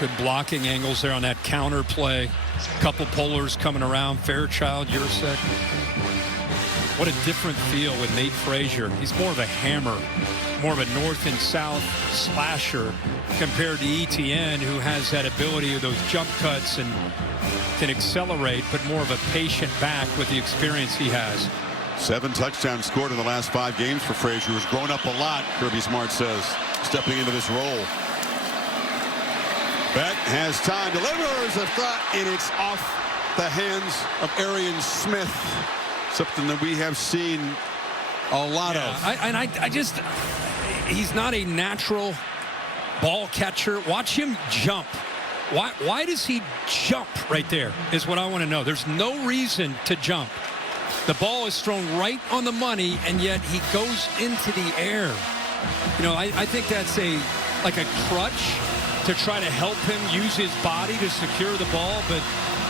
Good blocking angles there on that counter play. Couple pullers coming around. Fairchild, Yursek. What a different feel with Nate Frazier. He's more of a hammer, more of a north and south slasher compared to ETN, who has that ability of those jump cuts and can accelerate, but more of a patient back with the experience he has. 7 touchdowns scored in the last 5 games for Frazier, who's grown up a lot, Kirby Smart says, stepping into this role. Beck has time, delivers a thought, and it's off the hands of Arian Smith. Something that we have seen a lot of. I just, he's not a natural ball catcher. Watch him jump. Why does he jump right there is what I want to know. There's no reason to jump. The ball is thrown right on the money, and yet he goes into the air. You know, I think that's like a crutch to try to help him use his body to secure the ball, but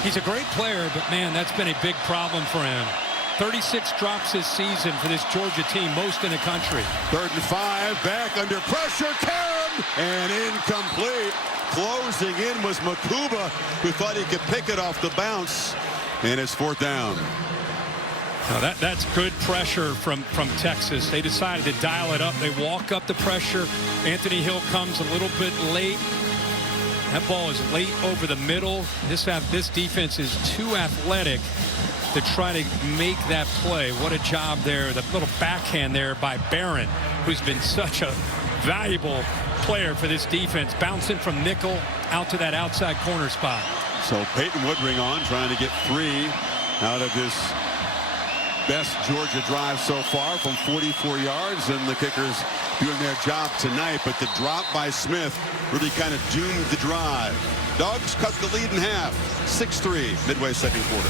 he's a great player, but man, that's been a big problem for him. 36 drops this season for this Georgia team, most in the country. 3rd and 5, back under pressure, Karam, and incomplete. Closing in was Makuba, who thought he could pick it off the bounce, and it's 4th down. Now that's good pressure from Texas. They decided to dial it up. They walk up the pressure. Anthony Hill comes a little bit late. That ball is late over the middle. This defense is too athletic to try to make that play. What a job there. The little backhand there by Barron, who's been such a valuable player for this defense. Bouncing from nickel out to that outside corner spot. So Peyton Woodring on, trying to get 3 out of this best Georgia drive so far from 44 yards, and the kickers doing their job tonight, but the drop by Smith really kind of doomed the drive. Dogs cut the lead in half, 6-3, midway 2nd quarter.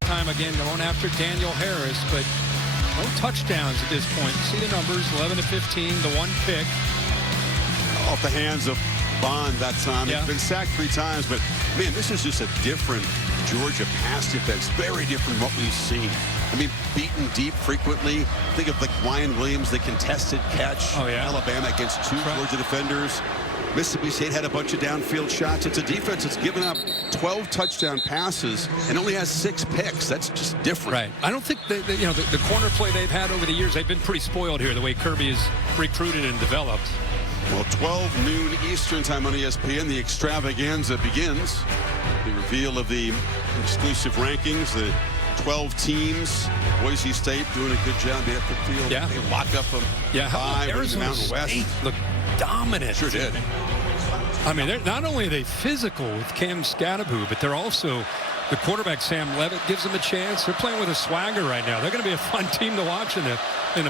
Time again going after Daniel Harris, but no touchdowns at this point. See the numbers, 11 to 15, the 1 pick. Off the hands of Bond that time. Yeah. He's been sacked 3 times, but man, this is just a different Georgia pass defense. Very different from what we've seen. I mean, beaten deep frequently. Think of like Ryan Williams, the contested catch. Oh, yeah. Alabama against 2 Georgia defenders. Mississippi State had a bunch of downfield shots. It's a defense that's given up 12 touchdown passes and only has 6 picks. That's just different. Right. I don't think the corner play they've had over the years, they've been pretty spoiled here, the way Kirby has recruited and developed. Well, 12 noon Eastern time on ESPN, the extravaganza begins. The reveal of the exclusive rankings, the 12 teams. Boise State doing a good job at the field. Yeah. They lock up them. Yeah, how about Arizona Arizona West State looked dominant. Sure did. I mean, not only are they physical with Cam Scadaboo, but they're also, the quarterback Sam Levitt gives them a chance. They're playing with a swagger right now. They're going to be a fun team to watch in the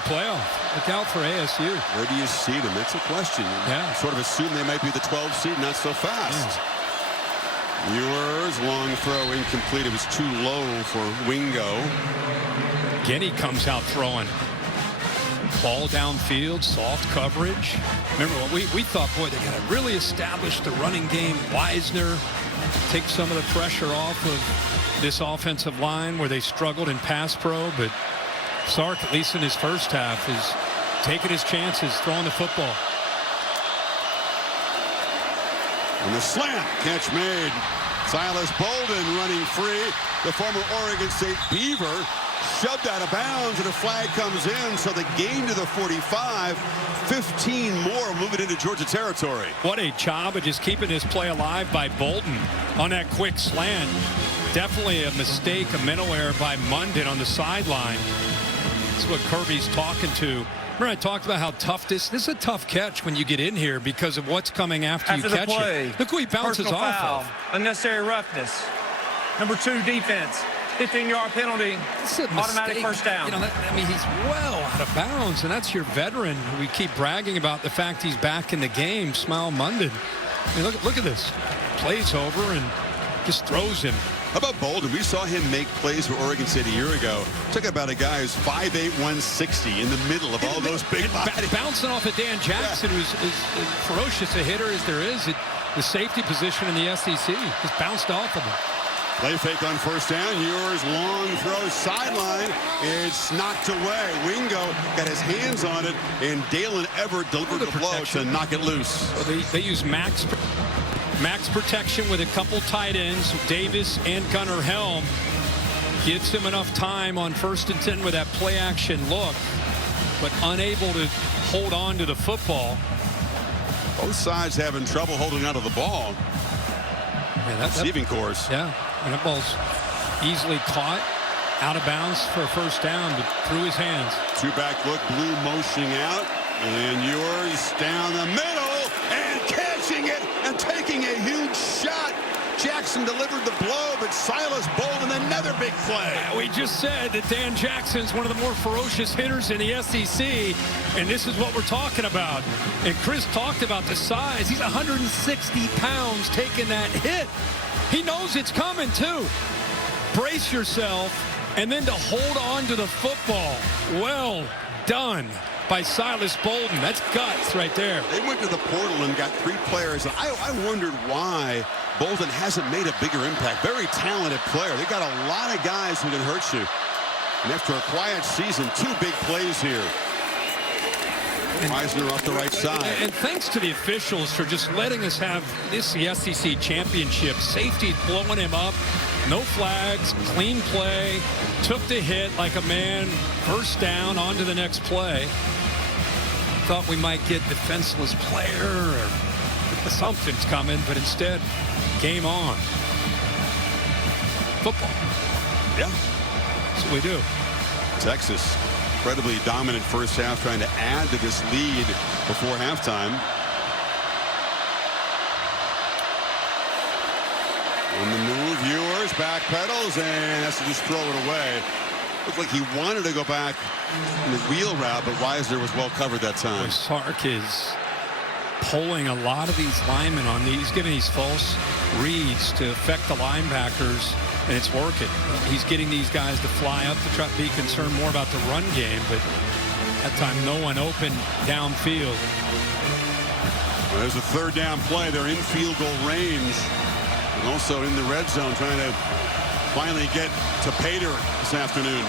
playoff. Look out for ASU. Where do you seed them? That's a question. Yeah. You sort of assume they might be the 12 seed, not so fast. Ewers, long throw, incomplete. It was too low for Wingo. Guinea comes out throwing. Ball downfield, soft coverage. Remember what we thought, boy, they got to really establish the running game. Weisner take some of the pressure off of this offensive line where they struggled in pass pro, but Sark, at least in his first half, is taking his chances, throwing the football. And the slant catch made. Silas Bolden running free. The former Oregon State Beaver shoved out of bounds, and a flag comes in, so the gain to the 45. 15 more moving into Georgia territory. What a job of just keeping this play alive by Bolden on that quick slant. Definitely a mistake, a mental error by Munden on the sideline. That's what Kirby's talking to. Remember I talked about how tough this is a tough catch when you get in here because of what's coming after you catch it. Look who he bounces Personal off foul, of. unnecessary roughness. Number 2, defense. 15-yard penalty, automatic first down. You know, I mean, he's well out of bounds, and that's your veteran. We keep bragging about the fact he's back in the game, Smile Munden. I mean, look at this. Plays over and just throws him. How about Bolden? We saw him make plays for Oregon State a year ago. Talk about a guy who's 5'8", 160 in the middle of all those big bodies. Bouncing off of Dan Jackson, who's as ferocious a hitter as there is at the safety position in the SEC. Just bounced off of him. Play fake on first down. Ewers, long throw, sideline. It's knocked away. Wingo got his hands on it, and Dalen Everett delivered the blow to knock it loose. Well, they use max protection with a couple tight ends, Davis and Gunnar Helm. Gives him enough time on 1st and 10 with that play action look, but unable to hold on to the football. Both sides having trouble holding out of the ball. Yeah, receiving course. Yeah, and that ball's easily caught out of bounds for a first down, but through his hands. Two-back look, blue motioning out, and Ewers down the middle and catching it and taking a huge shot. Jackson delivered the blow, but Silas Bolden, another big play. We just said that Dan Jackson's one of the more ferocious hitters in the SEC, and this is what we're talking about. And Chris talked about the size. He's 160 pounds taking that hit. He knows it's coming, too. Brace yourself, and then to hold on to the football. Well done by Silas Bolden. That's guts right there. They went to the portal and got 3 players. I wondered why Bolden hasn't made a bigger impact. Very talented player. They got a lot of guys who can hurt you. And after a quiet season, 2 big plays here. Meisner off the right side. And thanks to the officials for just letting us have this the SEC championship. Safety blowing him up. No flags. Clean play. Took the hit like a man. First down. On to the next play. Thought we might get defenseless player or something's coming, but instead, game on. Football. Yeah. That's what we do. Texas, incredibly dominant first half, trying to add to this lead before halftime. On the move, Ewers backpedals and has to just throw it away. Looked like he wanted to go back in the wheel route, but Weisner was well covered that time. Sark is pulling a lot of these linemen on these, giving these false reads to affect the linebackers, and it's working. He's getting these guys to fly up to try to be concerned more about the run game, but that time no one open downfield. Well, there's a 3rd down play. They're in field goal range, and also in the red zone, trying to finally get to Pater this afternoon.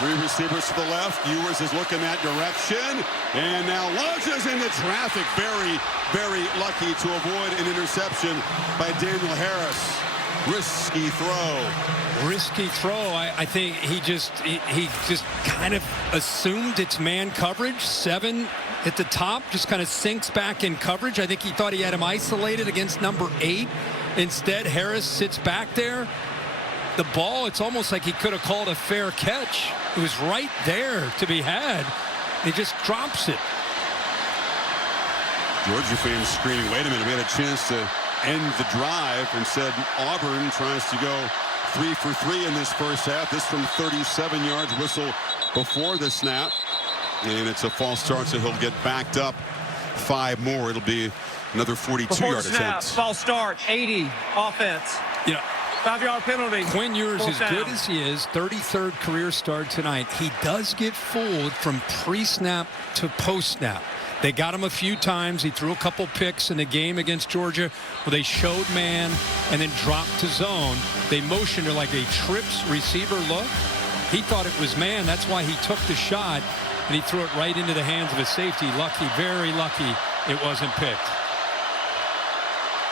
Three receivers to the left. Ewers is looking that direction, and now launches into traffic. Very, very lucky to avoid an interception by Daniel Harris. Risky throw. Risky throw. I think he just kind of assumed it's man coverage. 7 at the top, just kind of sinks back in coverage. I think he thought he had him isolated against number 8. Instead, Harris sits back there. The ball, it's almost like he could have called a fair catch. It was right there to be had. He just drops it. Georgia fans screaming, wait a minute, we had a chance to end the drive. Instead, Auburn tries to go 3 for 3 in this first half. This from 37 yards, whistle before the snap. And it's a false start, so he'll get backed up 5 more. It'll be another 42-yard attempt. False start, 80, offense. You know, 5-yard penalty. Quinn Ewers, as good as he is, 33rd career start tonight, he does get fooled from pre-snap to post-snap. They got him a few times. He threw a couple picks in the game against Georgia where they showed man and then dropped to zone. They motioned her like a trips receiver look. He thought it was man. That's why he took the shot, and he threw it right into the hands of his safety. Lucky, very lucky, it wasn't picked.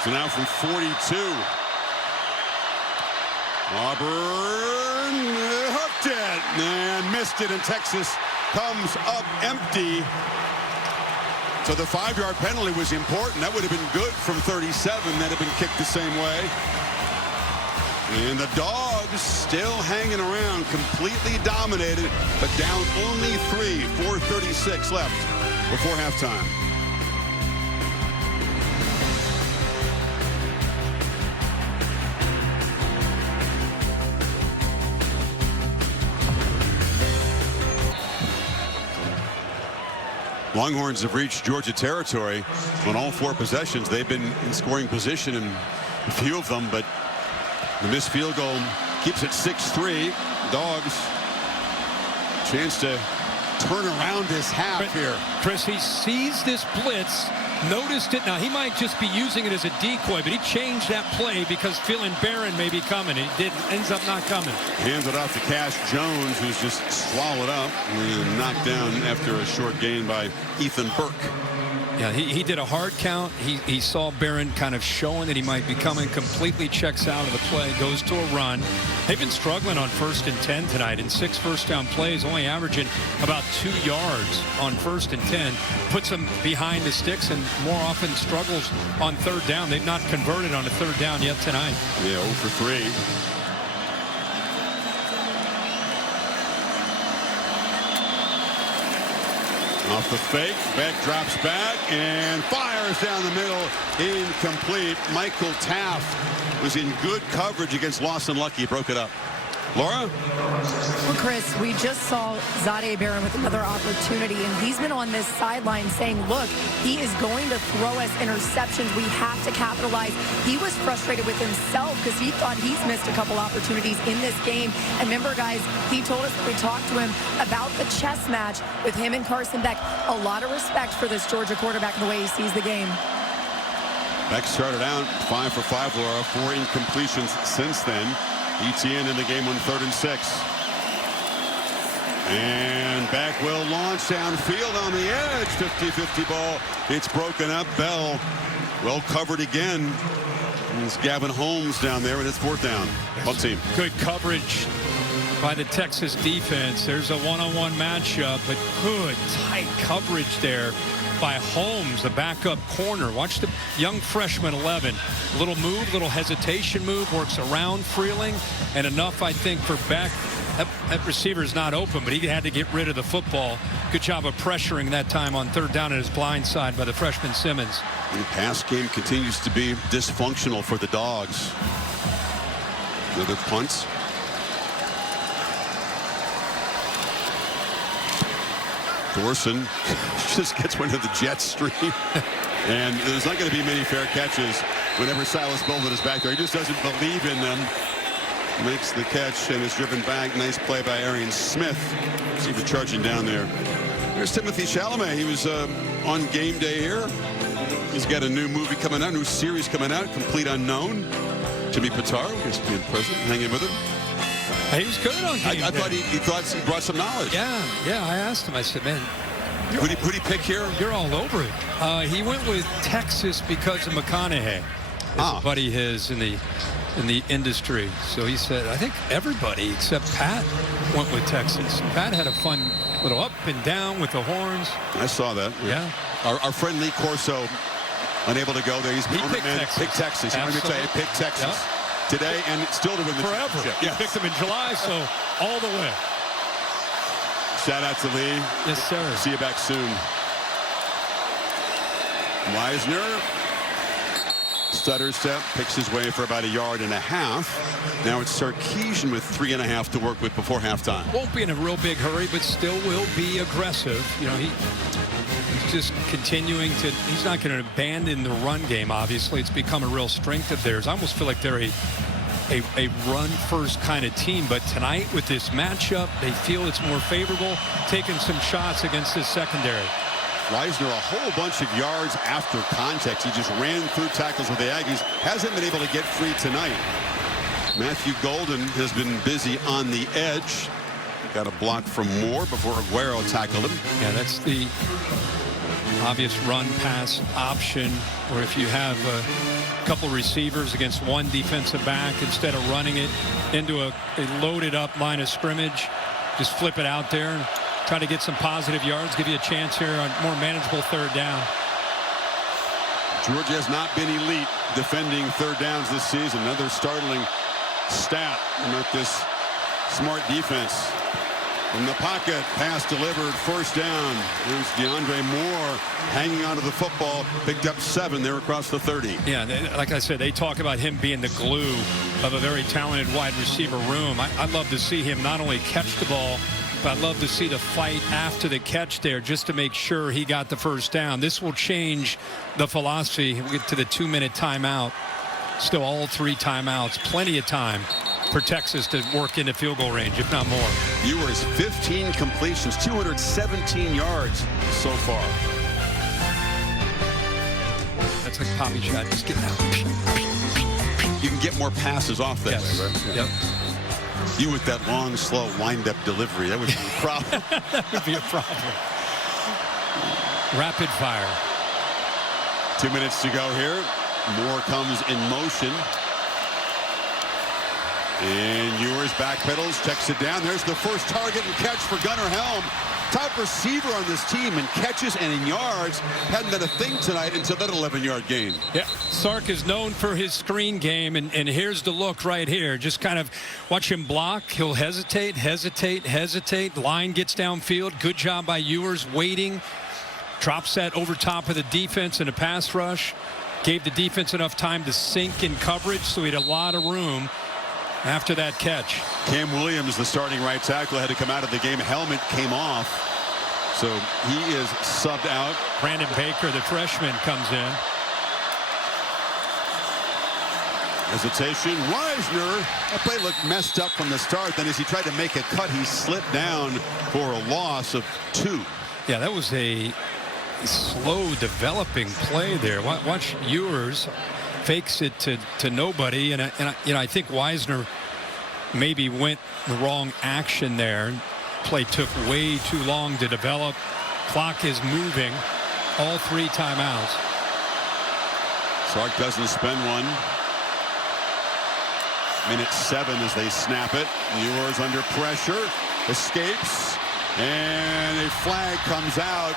So now from 42. Auburn hooked it and missed it, and Texas comes up empty. So the 5-yard penalty was important. That would have been good from 37. That had been kicked the same way. And the Dogs still hanging around, completely dominated, but down only 3, 4:36 left before halftime. Longhorns have reached Georgia territory on all 4 possessions. They've been in scoring position in a few of them, but the missed field goal keeps it 6-3. Dogs chance to turn around this half here. Chris, he sees this blitz, noticed it. Now, he might just be using it as a decoy, but he changed that play because feeling Barron may be coming. He ends up not coming. Hands it off to Cash Jones, who's just swallowed up and knocked down after a short gain by Ethan Burke. Yeah, he did a hard count. He saw Barron kind of showing that he might be coming, completely checks out of the play, goes to a run. They've been struggling on 1st and 10 tonight in 6 first-down plays, only averaging about 2 yards on 1st and 10. Puts them behind the sticks and more often struggles on 3rd down. They've not converted on a 3rd down yet tonight. Yeah, 0 for 3. Off the fake, Beck drops back and fires down the middle, incomplete. Michael Taft was in good coverage against Lawson Lucky, broke it up. Laura? Well, Chris, we just saw Zadeh Barron with another opportunity, and he's been on this sideline saying, look, he is going to throw us interceptions. We have to capitalize. He was frustrated with himself because he thought he's missed a couple opportunities in this game. And remember, guys, he told us when we talked to him about the chess match with him and Carson Beck. A lot of respect for this Georgia quarterback and the way he sees the game. Beck started out 5 for 5, Laura, 4 incompletions since then. ETN in the game on 3rd and 6. And Beck will launch downfield on the edge. 50-50 ball. It's broken up. Bell well covered again. It's Gavin Holmes down there, and it's 4th down. Bump team. Good coverage by the Texas defense. There's a one-on-one matchup, but good tight coverage there by Holmes, the backup corner. Watch the young freshman 11. Little move, little hesitation move, works around Freeling, and enough, I think, for Beck. That receiver's not open, but he had to get rid of the football. Good job of pressuring that time on 3rd down at his blind side by the freshman Simmons. The pass game continues to be dysfunctional for the Dogs. Another punts. Thorson just gets one of the jet stream. And there's not going to be many fair catches whenever Silas Bolden is back there. He just doesn't believe in them. Makes the catch and is driven back. Nice play by Arian Smith. See the charging down there. There's Timothy Chalamet. He was on game day here. He's got a new movie coming out, new series coming out, Complete Unknown. Jimmy Pitaro, ESPN president, hanging with him. He was good on game I thought he brought some knowledge. Yeah, I asked him. I said, man, who'd he pick here? You're all over it. He went with Texas because of McConaughey. A buddy of his in the industry. So he said, I think everybody except Pat went with Texas. Pat had a fun little up and down with the horns. I saw that. Yeah. Our friend Lee Corso, unable to go there. He picked Texas. He picked Texas. Yep. Today and still to win the forever. championship. He picked them in July, so all the way. Shout out to Lee. Yes, sir. See you back soon. Weisner. Stutter step, picks his way for about 1.5 yards. Now it's Sarkisian with 3.5 to work with before halftime. Won't be in a real big hurry, but still will be aggressive. You know, he's just continuing to, he's not going to abandon the run game, obviously. It's become a real strength of theirs. I almost feel like they're a run-first kind of team, but tonight with this matchup, they feel it's more favorable, taking some shots against this secondary. Weisner a whole bunch of yards after contact. He just ran through tackles with the Aggies. Hasn't been able to get free tonight. Matthew Golden has been busy on the edge. Got a block from Moore before Aguero tackled him. Yeah, that's the obvious run-pass option, or if you have a couple receivers against one defensive back, instead of running it into a loaded-up line of scrimmage, just flip it out there and try to get some positive yards, give you a chance here on more manageable 3rd down. Georgia has not been elite defending 3rd downs this season. Another startling stat about this smart defense. From the pocket, pass delivered, 1st down. There's DeAndre Moore hanging onto the football, picked up 7 there across the 30. Yeah, like I said, they talk about him being the glue of a very talented wide receiver room. I'd love to see him not only catch the ball, but I'd love to see the fight after the catch there just to make sure he got the 1st down. This will change the philosophy. We get to the 2-minute timeout. Still all 3 timeouts. Plenty of time for Texas to work into field goal range, if not more. Ewers, 15 completions, 217 yards so far. That's like Poppy shot, just getting out. You can get more passes off that way, right? Yep. You with that long, slow wind-up delivery, that would be a problem. That would be a problem. Rapid fire. 2 minutes to go here. Moore comes in motion. And Ewers backpedals, checks it down. There's the first target and catch for Gunnar Helm. Top receiver on this team in catches and in yards. Hadn't been a thing tonight until that 11-yard gain. Yeah, Sark is known for his screen game, and here's the look right here. Just kind of watch him block. He'll hesitate, hesitate, hesitate. Line gets downfield. Good job by Ewers waiting. Drops that over top of the defense in a pass rush. Gave the defense enough time to sink in coverage, so he had a lot of room after that catch. Cam Williams, the starting right tackle, had to come out of the game. Helmet came off, so he is subbed out. Brandon Baker, the freshman, comes in. Hesitation. Weisner. That play looked messed up from the start. Then as he tried to make a cut, he slipped down for a loss of 2. Yeah, that was a slow developing play there. Watch Ewers fakes it to nobody, and I think Weisner maybe went the wrong action there. Play took way too long to develop. Clock is moving. All 3 timeouts. Sark doesn't spend one. Minute 7 as they snap it. Ewers under pressure, escapes, and a flag comes out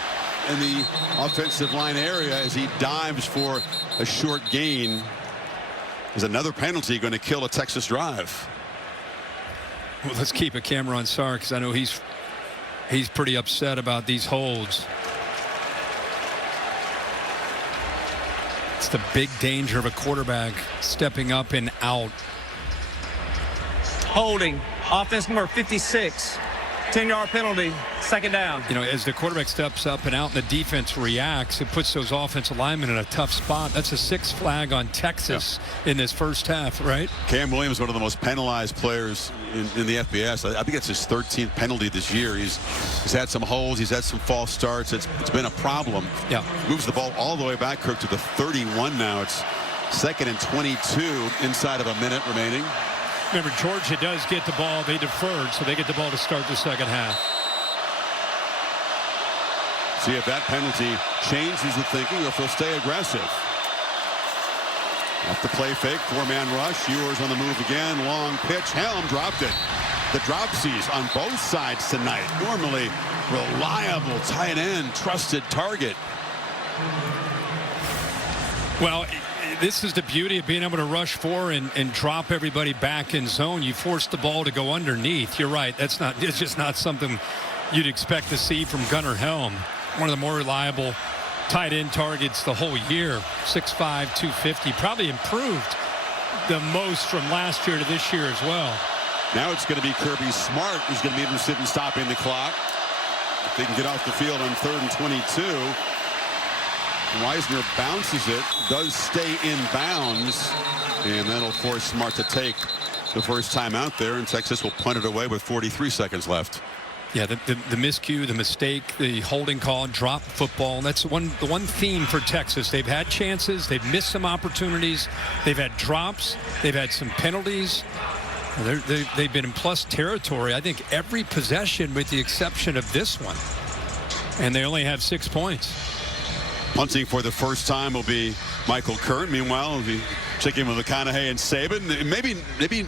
in the offensive line area as he dives for a short gain. Is another penalty going to kill a Texas drive? Well, let's keep a camera on Sark, because I know he's pretty upset about these holds. It's the big danger of a quarterback stepping up and out. Holding. Offense number 56. 10-yard penalty. Second down. You know, as the quarterback steps up and out and the defense reacts, it puts those offensive linemen in a tough spot. That's a 6th flag on Texas in this first half, right? Cam Williams, one of the most penalized players in the FBS. I think it's his 13th penalty this year. He's had some holds. He's had some false starts. It's been a problem. Yeah. Moves the ball all the way back, Kirk, to the 31 now. It's 2nd and 22 inside of a minute remaining. Remember, Georgia does get the ball. They deferred, so they get the ball to start the second half. See if that penalty changes the thinking or if they'll stay aggressive. Off the play fake, 4-man rush. Ewers on the move again. Long pitch. Helm dropped it. The dropsies on both sides tonight. Normally reliable tight end, trusted target. Well, this is the beauty of being able to rush 4 and drop everybody back in zone. You force the ball to go underneath. You're right. It's just not something you'd expect to see from Gunnar Helm. One of the more reliable tight end targets the whole year. 6'5", 250. Probably improved the most from last year to this year as well. Now it's going to be Kirby Smart who's going to be interested in stopping the clock. If they can get off the field on 3rd and 22. Weisner bounces it, does stay in bounds, and that'll force Smart to take the first time out there, and Texas will punt it away with 43 seconds left. Yeah, the miscue, the mistake, the holding call, drop football. That's the one theme for Texas. They've had chances. They've missed some opportunities. They've had drops. They've had some penalties. They've been in plus territory, I think, every possession with the exception of this one. And they only have 6 points. Punting for the first time will be Michael Kern. Meanwhile, we'll be checking with McConaughey and Saban. Maybe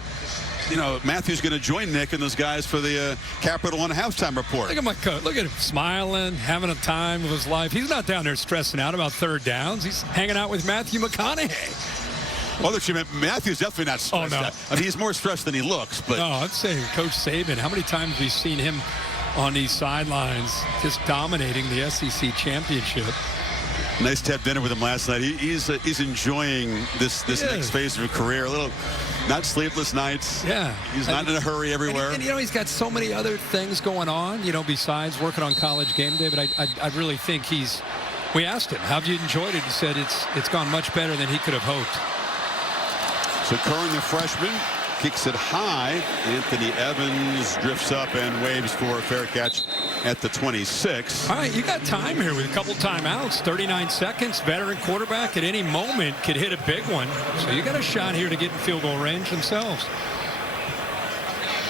you know, Matthew's going to join Nick and those guys for the Capital One halftime report. Look at my coach. Look at him smiling, having a time of his life. He's not down there stressing out about 3rd downs. He's hanging out with Matthew McConaughey. Well, Matthew's definitely not stressed. Oh, no. I mean, he's more stressed than he looks. But no, I'd say Coach Saban. How many times have we seen him on these sidelines just dominating the SEC championship? Nice to have dinner with him last night. He's enjoying this next phase of his career. A little, not sleepless nights. Yeah. He's not in a hurry everywhere. And you know, he's got so many other things going on, you know, besides working on College Game Day. But I really think we asked him, how have you enjoyed it? He said it's gone much better than he could have hoped. So Kern, the freshman, kicks it high. Anthony Evans drifts up and waves for a fair catch at the 26. All right, you got time here with a couple timeouts. 39 seconds. Veteran quarterback at any moment could hit a big one. So you got a shot here to get in field goal range themselves.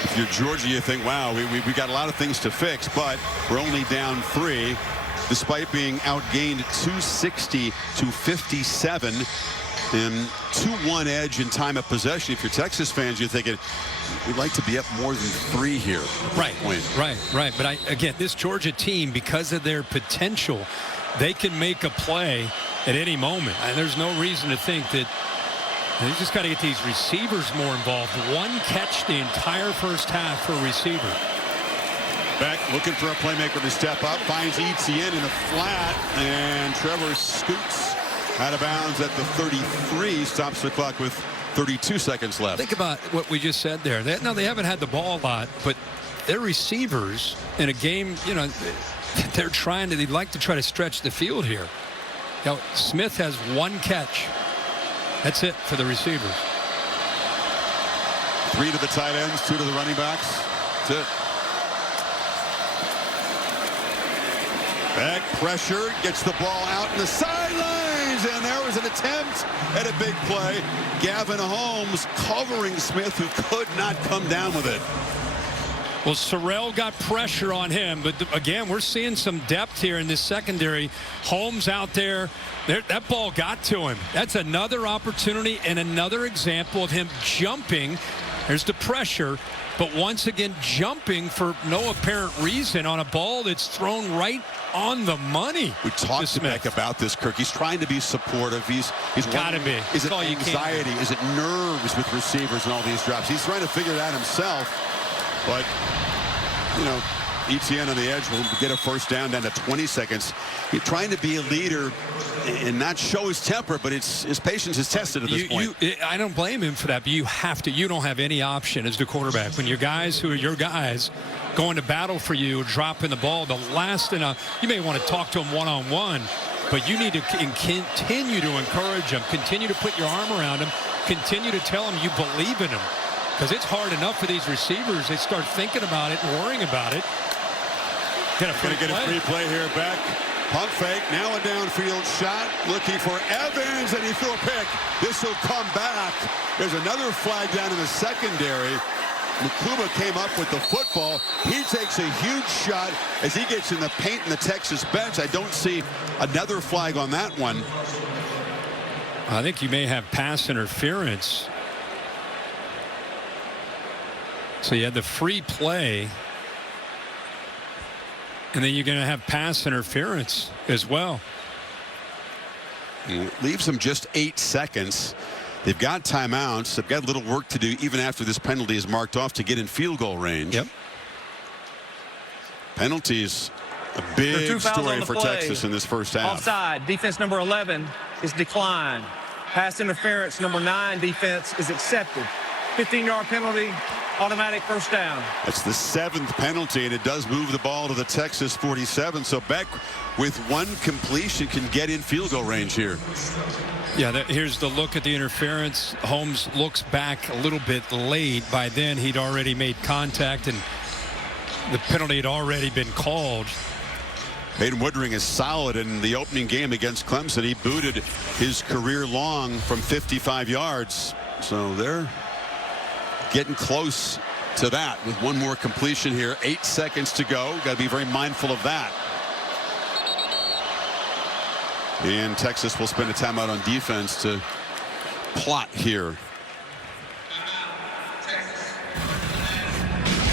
If you're Georgia, you think, wow, we got a lot of things to fix, but we're only down 3, despite being outgained 260 to 57. And 2-1 edge in time of possession. If you're Texas fans, you're thinking, we'd like to be up more than 3 here. Right. But again, this Georgia team, because of their potential, they can make a play at any moment. And there's no reason to think that they just got to get these receivers more involved. 1 catch the entire first half for a receiver. Beck looking for a playmaker to step up, finds Etienne in the flat, and Trevor scoots out of bounds at the 33, stops the clock with 32 seconds left. Think about what we just said there. They haven't had the ball a lot, but their receivers in a game, they'd like to try to stretch the field here. Now, Smith has 1 catch. That's it for the receivers. 3 to the tight ends, 2 to the running backs. That's it. Beck pressure, gets the ball out in the sidelines, and there was an attempt at a big play. Gavin Holmes covering Smith, who could not come down with it. Well, Sorrell got pressure on him, but again, we're seeing some depth here in this secondary. Holmes out there, that ball got to him. That's another opportunity and another example of him jumping. There's the pressure, but once again jumping for no apparent reason on a ball that's thrown right on the money. We talked to Beck about this, Kirk. He's trying to be supportive. He's got to be. Is it anxiety? Is it nerves with receivers and all these drops? He's trying to figure it out himself. But, Etienne on the edge will get a first down to 20 seconds. He's trying to be a leader and not show his temper, but his patience is tested at this point. I don't blame him for that, but you have to. You don't have any option as the quarterback. When your guys who are your guys going to battle for you, dropping the ball, the last thing, you may want to talk to him one-on-one, but you need to continue to encourage him, continue to put your arm around him, continue to tell him you believe in him. Because it's hard enough for these receivers. They start thinking about it and worrying about it. Going to get a free play here. Beck, pump fake, now a downfield shot, looking for Evans, and he threw a pick. This will come back. There's another flag down in the secondary. Mukuba came up with the football. He takes a huge shot as he gets in the paint in the Texas bench. I don't see another flag on that one. I think you may have pass interference. So you had the free play, and then you're going to have pass interference as well. It leaves them just 8 seconds. They've got timeouts. They've got a little work to do even after this penalty is marked off to get in field goal range. Yep. Penalties, a big story for Texas in this first half. Offside, defense number 11 is declined. Pass interference number 9 defense is accepted. 15-yard penalty, automatic first down. That's the 7th penalty, and it does move the ball to the Texas 47. So Beck, with 1 completion, can get in field goal range here. Yeah, here's the look at the interference. Holmes looks back a little bit late. By then, he'd already made contact, and the penalty had already been called. Hayden Woodring is solid in the opening game against Clemson. He booted his career long from 55 yards. So they're getting close to that with 1 more completion here. 8 seconds to go. Got to be very mindful of that. And Texas will spend a timeout on defense to plot here.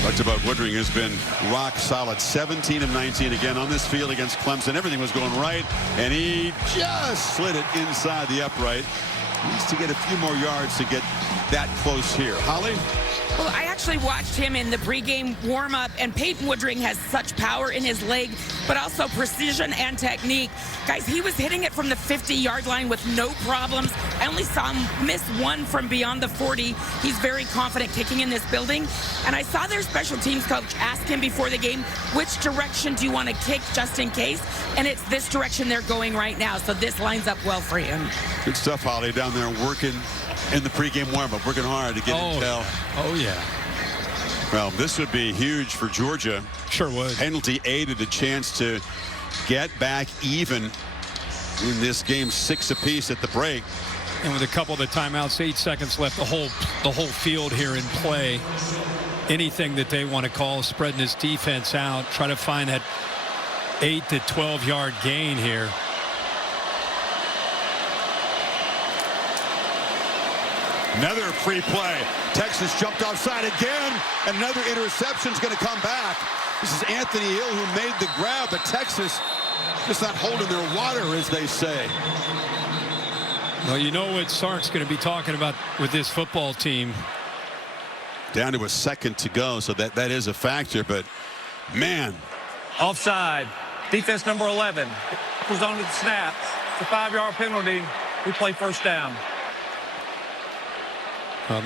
Talked about Woodring, has been rock solid. 17 of 19 again on this field against Clemson. Everything was going right, and he just slid it inside the upright. Needs to get a few more yards to get that close here. Holly? Well, I actually watched him in the pregame warm-up, and Peyton Woodring has such power in his leg, but also precision and technique. Guys, he was hitting it from the 50-yard line with no problems. I only saw him miss one from beyond the 40. He's very confident kicking in this building. And I saw their special teams coach ask him before the game, which direction do you want to kick just in case? And it's this direction they're going right now, so this lines up well for him. Good stuff, Holly, down there working in the pregame warm-up, working hard to get intel. Oh, yeah. Well, this would be huge for Georgia. Sure would. Penalty aided a chance to get back even in this game, 6 apiece at the break. And with a couple of the timeouts, 8 seconds left, the whole field here in play. Anything that they want to call, spreading this defense out, try to find that 8 to 12-yard gain here. Another free play. Texas jumped offside again. Another interception is going to come back. This is Anthony Hill who made the grab, but Texas just not holding their water, as they say. Well, you know what Sark's going to be talking about with this football team. Down to a second to go, so that is a factor, but man. Offside. Defense number 11. Was on the snap. It's a 5-yard penalty. We play first down.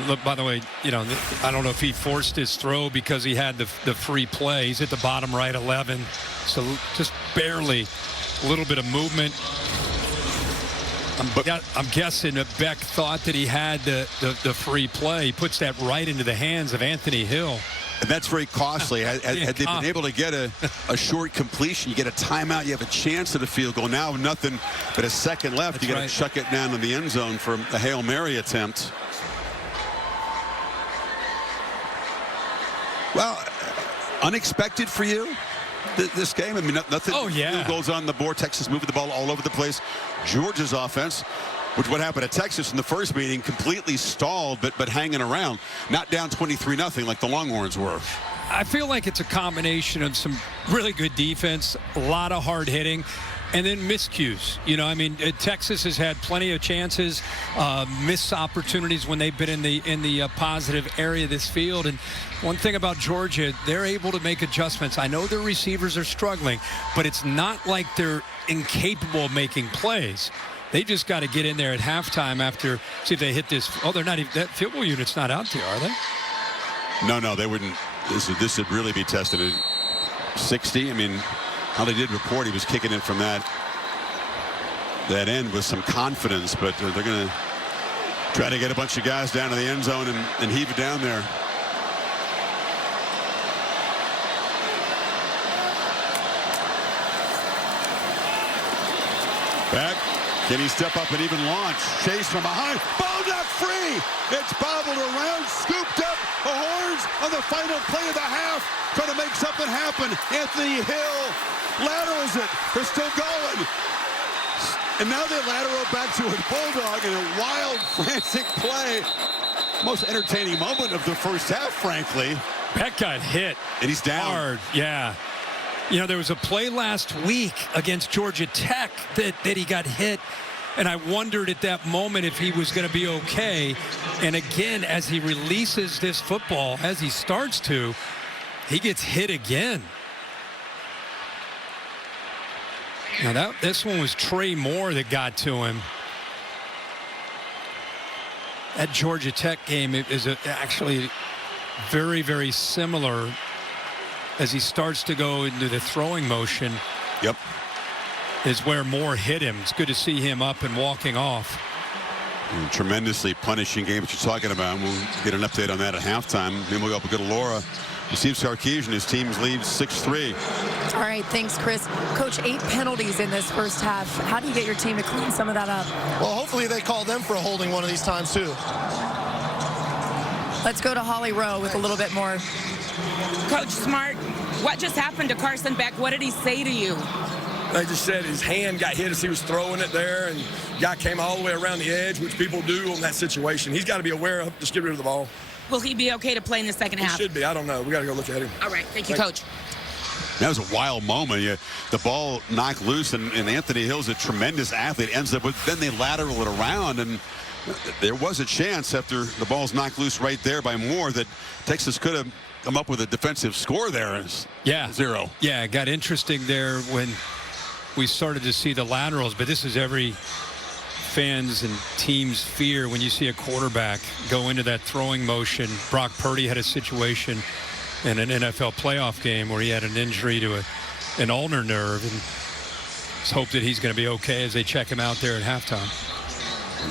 Look, by the way, you know, I don't know if he forced his throw because he had the free play. He's at the bottom right 11, so just barely a little bit of movement. I'm guessing that Beck thought that he had the free play. He puts that right into the hands of Anthony Hill. And that's very costly. Had they been able to get a short completion, you get a timeout, you have a chance at a field goal. Now nothing but a second left. You got to chuck it down in the end zone for a Hail Mary attempt. Well, unexpected for you, this game? I mean, nothing. Oh, yeah. Goals on the board. Texas moving the ball all over the place. Georgia's offense, which what happened at Texas in the first meeting, completely stalled, but hanging around. Not down 23-0 like the Longhorns were. I feel like it's a combination of some really good defense, a lot of hard hitting, and then miscues. You know, I mean, Texas has had plenty of chances, missed opportunities when they've been in the positive area of this field. And one thing about Georgia, they're able to make adjustments. I know their receivers are struggling, but it's not like they're incapable of making plays. They just got to get in there at halftime after, see if they hit this. Oh, they're not even, that field goal unit's not out there, are they? No, they wouldn't. This would really be tested at 60. I mean, how they did report he was kicking in from that end with some confidence, but they're going to try to get a bunch of guys down to the end zone and heave it down there. Back. Can he step up and even launch? Chase from behind. Ball knocked free. It's bobbled around, scooped up. The Horns on the final play of the half, trying to make something happen. Anthony Hill laterals it. They're still going. And now they lateral back to a Bulldog in a wild, frantic play. Most entertaining moment of the first half, frankly. Beck got hit. And he's down. Hard, yeah. You know, there was a play last week against Georgia Tech that he got hit, and I wondered at that moment if he was going to be okay. And again, as he releases this football, as he starts to, he gets hit again. Now, this one was Trey Moore that got to him. That Georgia Tech game is actually very, very similar as he starts to go into the throwing motion. Yep. Is where Moore hit him. It's good to see him up and walking off. Tremendously punishing game that you're talking about. We'll get an update on that at halftime. Then we'll go up and go to Laura. Steve Sarkisian, his team leads 6-3. All right, thanks, Chris. Coach, 8 penalties in this first half. How do you get your team to clean some of that up? Well, hopefully they call them for a holding one of these times, too. Let's go to Holly Rowe with a little bit more. Coach Smart, what just happened to Carson Beck? What did he say to you? They just said his hand got hit as he was throwing it there, and guy came all the way around the edge, which people do on that situation. He's got to be aware of, just get rid of the ball. Will he be okay to play in the second half? He should be. I don't know. We got to go look at him. All right. Thank you, Coach. That was a wild moment. The ball knocked loose, and Anthony Hill's a tremendous athlete. Ends up with, then they lateral it around, and There was a chance after the ball's knocked loose right there by Moore that Texas could have come up with a defensive score there. Yeah. 0. Yeah, it got interesting there when we started to see the laterals, but this is every fans and team's fear when you see a quarterback go into that throwing motion. Brock Purdy had a situation in an NFL playoff game where he had an injury to an ulnar nerve, and let's hope that he's going to be okay as they check him out there at halftime.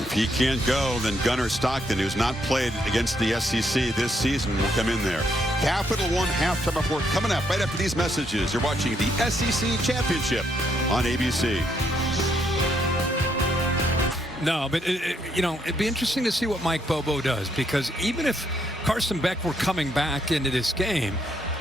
If he can't go, then Gunnar Stockton, who's not played against the SEC this season, will come in there. Capital One halftime report coming up right after these messages. You're watching the SEC Championship on ABC. No, but, it'd be interesting to see what Mike Bobo does, because even if Carson Beck were coming back into this game,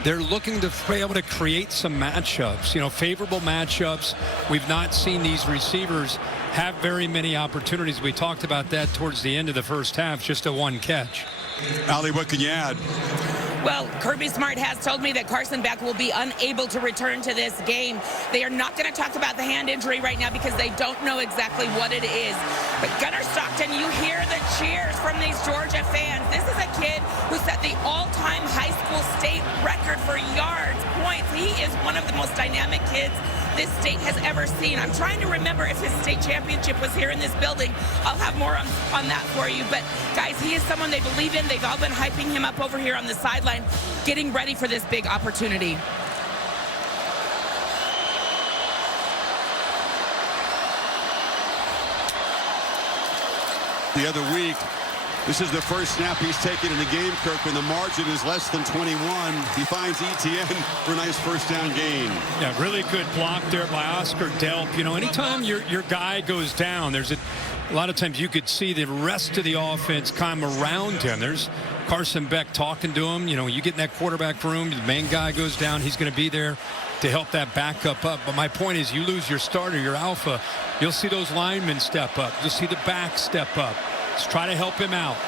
they're looking to be able to create some matchups, favorable matchups. We've not seen these receivers have very many opportunities. We talked about that towards the end of the first half, just a one catch. Ali, what can you add? Well, Kirby Smart has told me that Carson Beck will be unable to return to this game. They are not going to talk about the hand injury right now because they don't know exactly what it is. But Gunnar Stockton, you hear the cheers from these Georgia fans. This is a kid who set the all-time high school state record for yards, points. He is one of the most dynamic kids this state has ever seen. I'm trying to remember if his state championship was here in this building. I'll have more on that for you. But, guys, he is someone they believe in. They've all been hyping him up over here on the sideline, getting ready for this big opportunity. The other week, this is the first snap he's taken in the game, Kirk, when the margin is less than 21. He finds ETN for a nice first down gain. Yeah, really good block there by Oscar Delp. Anytime your guy goes down, there's a lot of times you could see the rest of the offense come around him. There's Carson Beck talking to him. You get in that quarterback room, the main guy goes down, he's going to be there to help that backup up. But my point is, you lose your starter, your alpha, you'll see those linemen step up. You'll see the back step up. Let's try to help him out.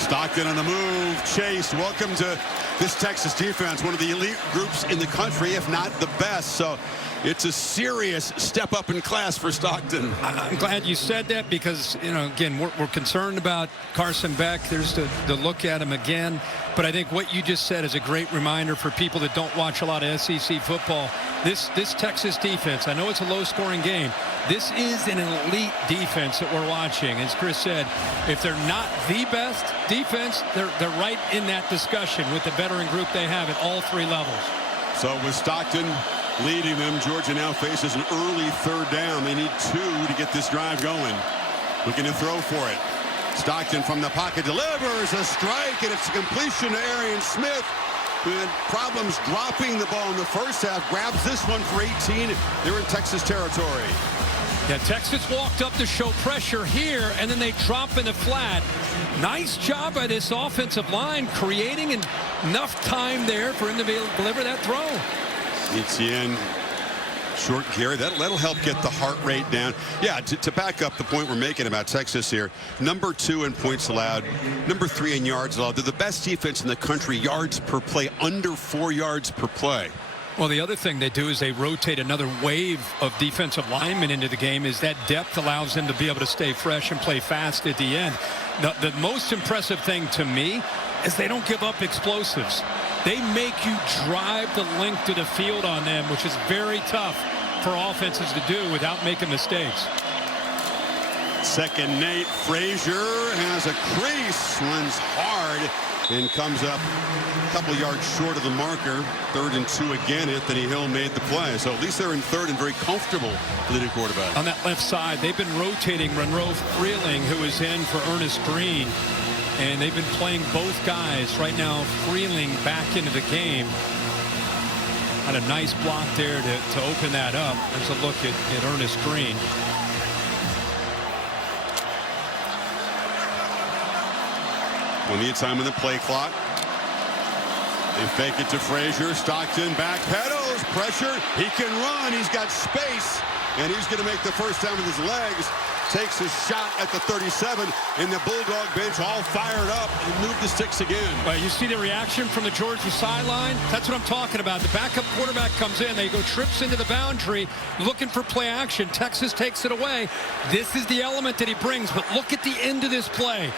Stockton on the move. Chase, welcome to this Texas defense, one of the elite groups in the country, if not the best. So it's a serious step up in class for Stockton. I'm glad you said that because, again, we're concerned about Carson Beck. There's the look at him again. But I think what you just said is a great reminder for people that don't watch a lot of SEC football. This Texas defense, I know it's a low-scoring game. This is an elite defense that we're watching. As Chris said, if they're not the best defense, they're right in that discussion with the veteran group they have at all three levels. So with Stockton leading them, Georgia now faces an early third down. They need 2 to get this drive going. Looking to throw for it. Stockton from the pocket delivers a strike, and it's a completion to Arian Smith, who had problems dropping the ball in the first half. Grabs this one for 18. They're in Texas territory. Yeah, Texas walked up to show pressure here, and then they drop in the flat. Nice job by this offensive line, creating enough time there for him to be able to deliver that throw. ETN, short carry. That'll help get the heart rate down. Yeah, to back up the point we're making about Texas here, number 2 in points allowed, number 3 in yards allowed. They're the best defense in the country, yards per play, under 4 yards per play. Well, the other thing they do is they rotate another wave of defensive linemen into the game. Is that depth allows them to be able to stay fresh and play fast at the end. The most impressive thing to me is they don't give up explosives. They make you drive the length of the field on them, which is very tough for offenses to do without making mistakes. Second, Nate Frazier has a crease, runs hard, and comes up a couple yards short of the marker. 3rd and 2 again. Anthony Hill made the play. So at least they're in 3rd and very comfortable for the new quarterback. On that left side, they've been rotating Monroe Freeling, who is in for Ernest Green. And they've been playing both guys. Right now, Freeling back into the game. Had a nice block there to open that up. There's a look at Ernest Green. Plenty of time on the play clock. They fake it to Frazier. Stockton back pedals. Pressure. He can run. He's got space. And he's going to make the first down with his legs. takes his shot at the 37, and the Bulldog bench all fired up and moved the sticks again. You see the reaction from the Georgia sideline? That's what I'm talking about. The backup quarterback comes in. They go trips into the boundary looking for play action. Texas takes it away. This is the element that he brings, but look at the end of this play.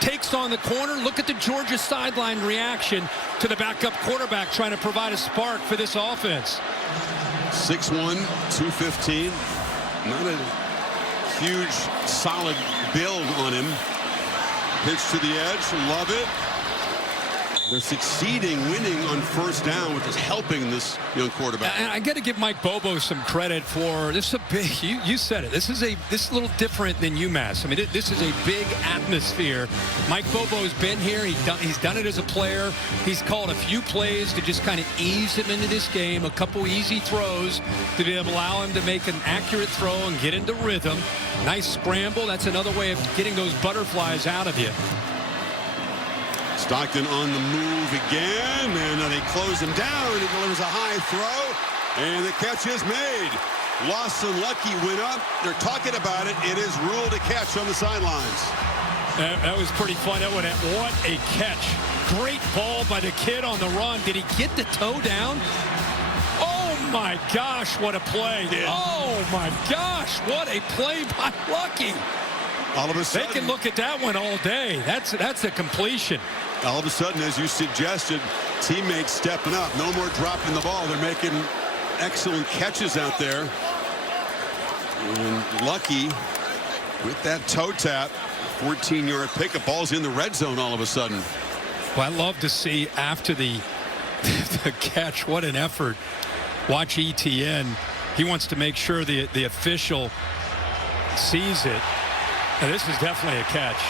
Takes on the corner. Look at the Georgia sideline reaction to the backup quarterback trying to provide a spark for this offense. 6'1", 215. Not a huge, solid build on him. Pitch to the edge. Love it. They're succeeding, winning on first down, which is helping this young quarterback. And I got to give Mike Bobo some credit for this. Is a big. You said it. This is a little different than UMass. I mean, this is a big atmosphere. Mike Bobo's been here. He's done it as a player. He's called a few plays to just kind of ease him into this game. A couple easy throws to be able to allow him to make an accurate throw and get into rhythm. Nice scramble. That's another way of getting those butterflies out of you. Stockton on the move again, and they close him down. He delivers a high throw, and the catch is made. Lawson Lucky went up. They're talking about it. It is ruled a catch on the sidelines. That was pretty fun. What a catch. Great ball by the kid on the run. Did he get the toe down? Oh, my gosh, what a play. Oh, my gosh, what a play by Lucky. All of a sudden, they can look at that one all day. That's a completion. All of a sudden, as you suggested, teammates stepping up. No more dropping the ball. They're making excellent catches out there. And Lucky with that toe tap, 14-yard pickup. Ball's in the red zone all of a sudden. Well, I love to see after the catch, what an effort. Watch ETN. He wants to make sure the official sees it. And this is definitely a catch.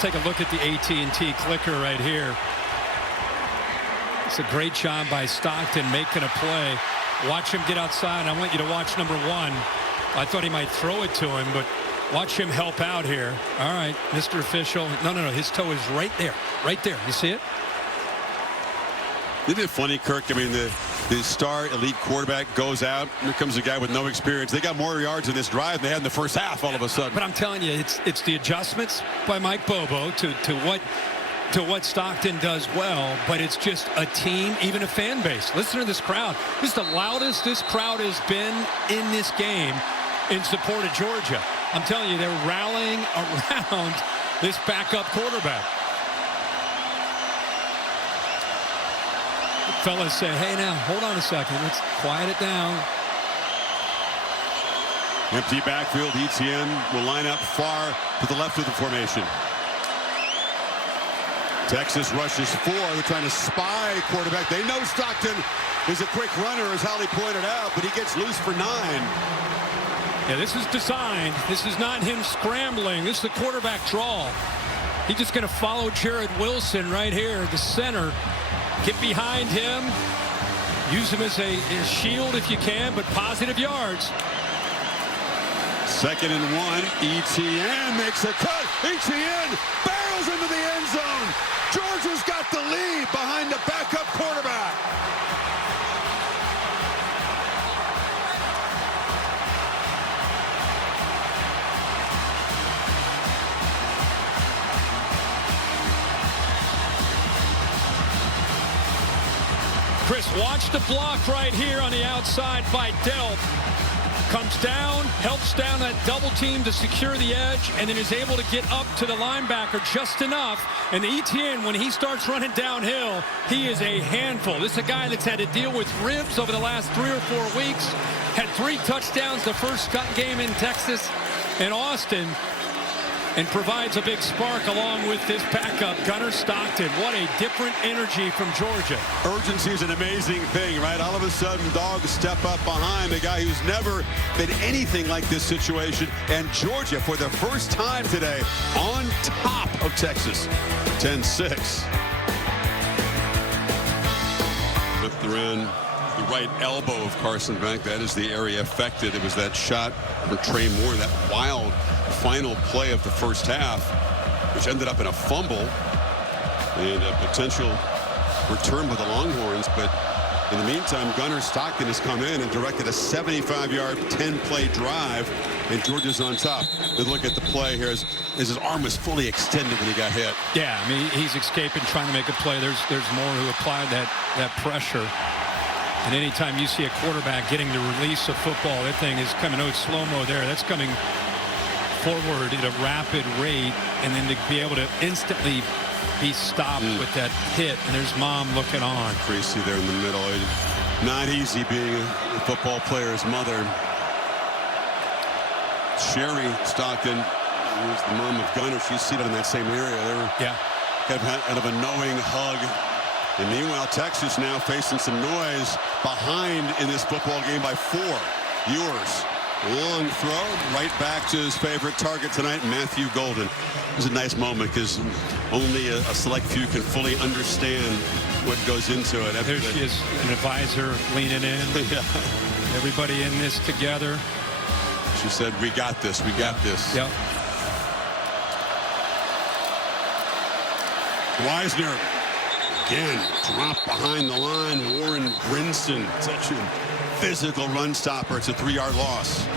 Take a look at the AT&T clicker right here. It's a great job by Stockton making a play. Watch him get outside. I want you to watch number 1. I thought he might throw it to him, but watch him help out here. All right, Mr. Official. No. His toe is right there. Right there. You see it? Isn't it funny, Kirk? I mean, the star elite quarterback goes out. Here comes a guy with no experience. They got more yards in this drive than they had in the first half all of a sudden. But I'm telling you, it's the adjustments by Mike Bobo to what Stockton does well, but it's just a team, even a fan base. Listen to this crowd. This is the loudest this crowd has been in this game in support of Georgia. I'm telling you, they're rallying around this backup quarterback. Fellas say, hey, now, hold on a second. Let's quiet it down. Empty backfield. ETN will line up far to the left of the formation. Texas rushes 4. They're trying to spy quarterback. They know Stockton is a quick runner, as Holly pointed out, but he gets loose for 9. Yeah, this is designed. This is not him scrambling. This is the quarterback draw. He's just going to follow Jared Wilson right here, the center. Get behind him. Use him as a shield if you can, but positive yards. 2nd and 1. ETN makes a cut. ETN barrels into the end zone. Georgia's got the lead behind the backup quarterback. Chris, watch the block right here on the outside by Delp. Comes down, helps down that double team to secure the edge, and then is able to get up to the linebacker just enough. And the ETN, when he starts running downhill, he is a handful. This is a guy that's had to deal with ribs over the last 3 or 4 weeks. Had 3 touchdowns the first game in Texas and Austin. And provides a big spark along with this backup, Gunnar Stockton. What a different energy from Georgia. Urgency is an amazing thing, right? All of a sudden, Dogs step up behind a guy who's never been anything like this situation. And Georgia, for the first time today, on top of Texas. 10-6. Whipped around the right elbow of Carson Beck. That is the area affected. It was that shot for Trey Moore, that wild final play of the first half, which ended up in a fumble and a potential return by the Longhorns. But In the meantime, Gunnar Stockton has come in and directed a 75-yard, 10-play drive, and Georgia's on top. Good look at the play here as his arm was fully extended when he got hit. Yeah, I mean, he's escaping, trying to make a play. There's more who applied that pressure. And anytime you see a quarterback getting the release of football, that thing is coming, oh, it's slow-mo there. That's coming forward at a rapid rate, and then to be able to instantly be stopped with that hit, and there's mom looking on. Creasy there in the middle. Not easy being a football player's mother. Sherry Stockton, who's the mom of Gunnar, she's seated in that same area. They were kind of a knowing hug. And meanwhile, Texas now facing some noise behind in this football game by 4. Ewers. Long throw right back to his favorite target tonight, Matthew Golden. It was a nice moment because only a select few can fully understand what goes into it. There she is, an advisor leaning in. Everybody in this together. She said, we got this, we got this. Yep. Weisner again dropped behind the line. Warren Brinson, such a physical run stopper. It's a 3-yard loss.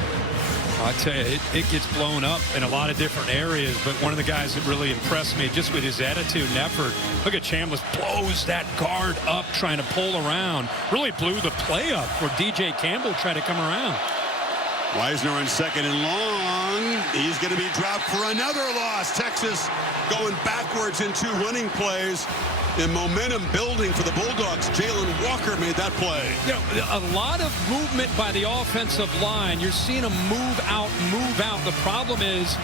I tell you, it gets blown up in a lot of different areas, but one of the guys that really impressed me just with his attitude and effort, look at Chambliss blows that guard up trying to pull around. Really blew the play up where DJ Campbell tried to come around. Weisner on 2nd and long. He's going to be dropped for another loss. Texas going backwards in 2 running plays. And momentum building for the Bulldogs. Jalen Walker made that play. You know, a lot of movement by the offensive line. You're seeing them move out. The problem is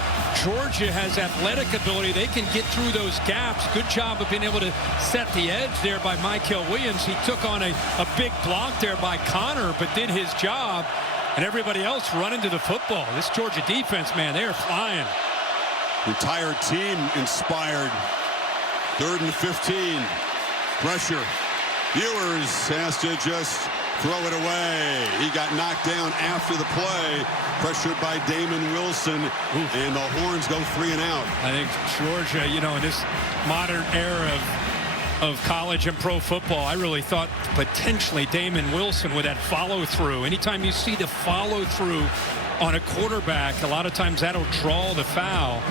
Georgia has athletic ability. They can get through those gaps. Good job of being able to set the edge there by Michael Williams. He took on a big block there by Connor, but did his job. And everybody else running to the football. This Georgia defense, man, they are flying. Entire team inspired. 3rd and 15. Pressure. Ewers has to just throw it away. He got knocked down after the play. Pressured by Damon Wilson. And the Horns go 3 and out. I think Georgia, you know, in this modern era of college and pro football, I really thought potentially Damon Wilson with that follow-through. Anytime you see the follow-through on a quarterback, a lot of times that'll draw the foul.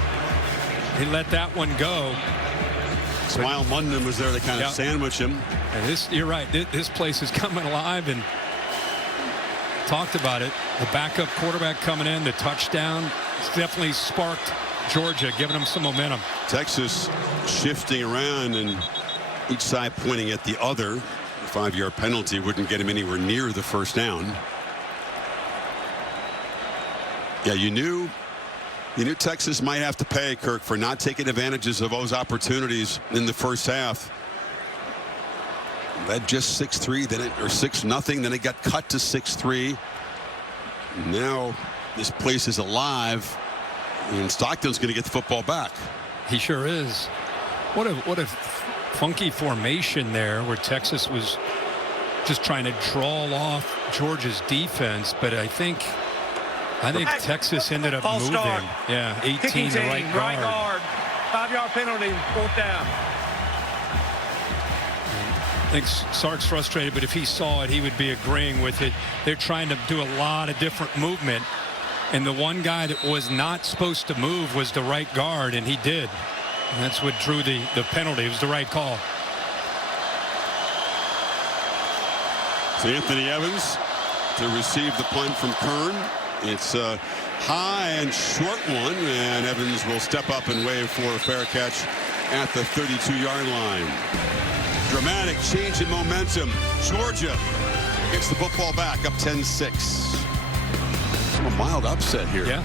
He let that one go. Smile Munden was there to kind of sandwich him. And you're right. This place is coming alive, and talked about it. The backup quarterback coming in, the touchdown, it's definitely sparked Georgia, giving them some momentum. Texas shifting around and each side pointing at the other. The 5-yard penalty wouldn't get him anywhere near the first down. Yeah, you knew Texas might have to pay, Kirk, for not taking advantages of those opportunities in the first half. Led just 6-3, then or 6-0, then it got cut to 6-3. Now this place is alive, and Stockton's going to get the football back. He sure is. What a funky formation there, where Texas was just trying to draw off Georgia's defense, but I think Texas ended up moving. Start. Yeah, 18 Kicking the team, right guard. 5-yard penalty, 4th down. I think Sark's frustrated, but if he saw it, he would be agreeing with it. They're trying to do a lot of different movement, and the one guy that was not supposed to move was the right guard, and he did. And that's what drew the penalty. It was the right call. So Anthony Evans to receive the punt from Kern. It's a high and short one, and Evans will step up and wave for a fair catch at the 32-yard line. Dramatic change in momentum. Georgia gets the football back, up 10-6. A mild upset here. Yeah.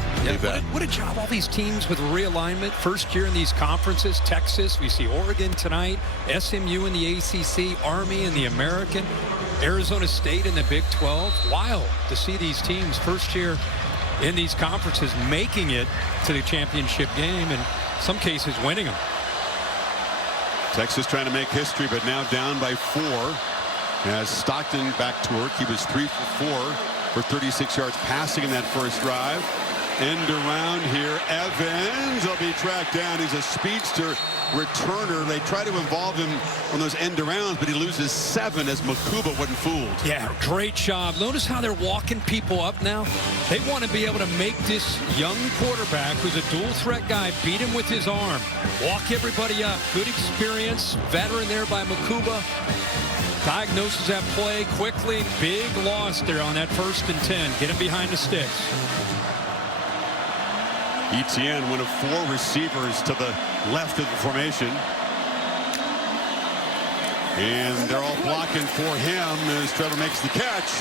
What a job all these teams with realignment. First year in these conferences. Texas, we see Oregon tonight, SMU in the ACC, Army in the American, Arizona State in the Big 12. Wild to see these teams first year in these conferences making it to the championship game, and some cases winning them. Texas trying to make history, but now down by 4 as Stockton back to work. He was 3 for 4 for 36 yards passing in that first drive. End around here. Evans will be tracked down. He's a speedster returner. They try to involve him on those end arounds, but he loses 7 as Makuba wasn't fooled. Yeah, great job. Notice how they're walking people up now. They want to be able to make this young quarterback, who's a dual threat guy, beat him with his arm. Walk everybody up. Good experience. Veteran there by Makuba. Diagnoses that play quickly. Big loss there on that 1st and 10. Get him behind the sticks. Etienne, one of 4 receivers to the left of the formation. And they're all blocking for him as Trevor makes the catch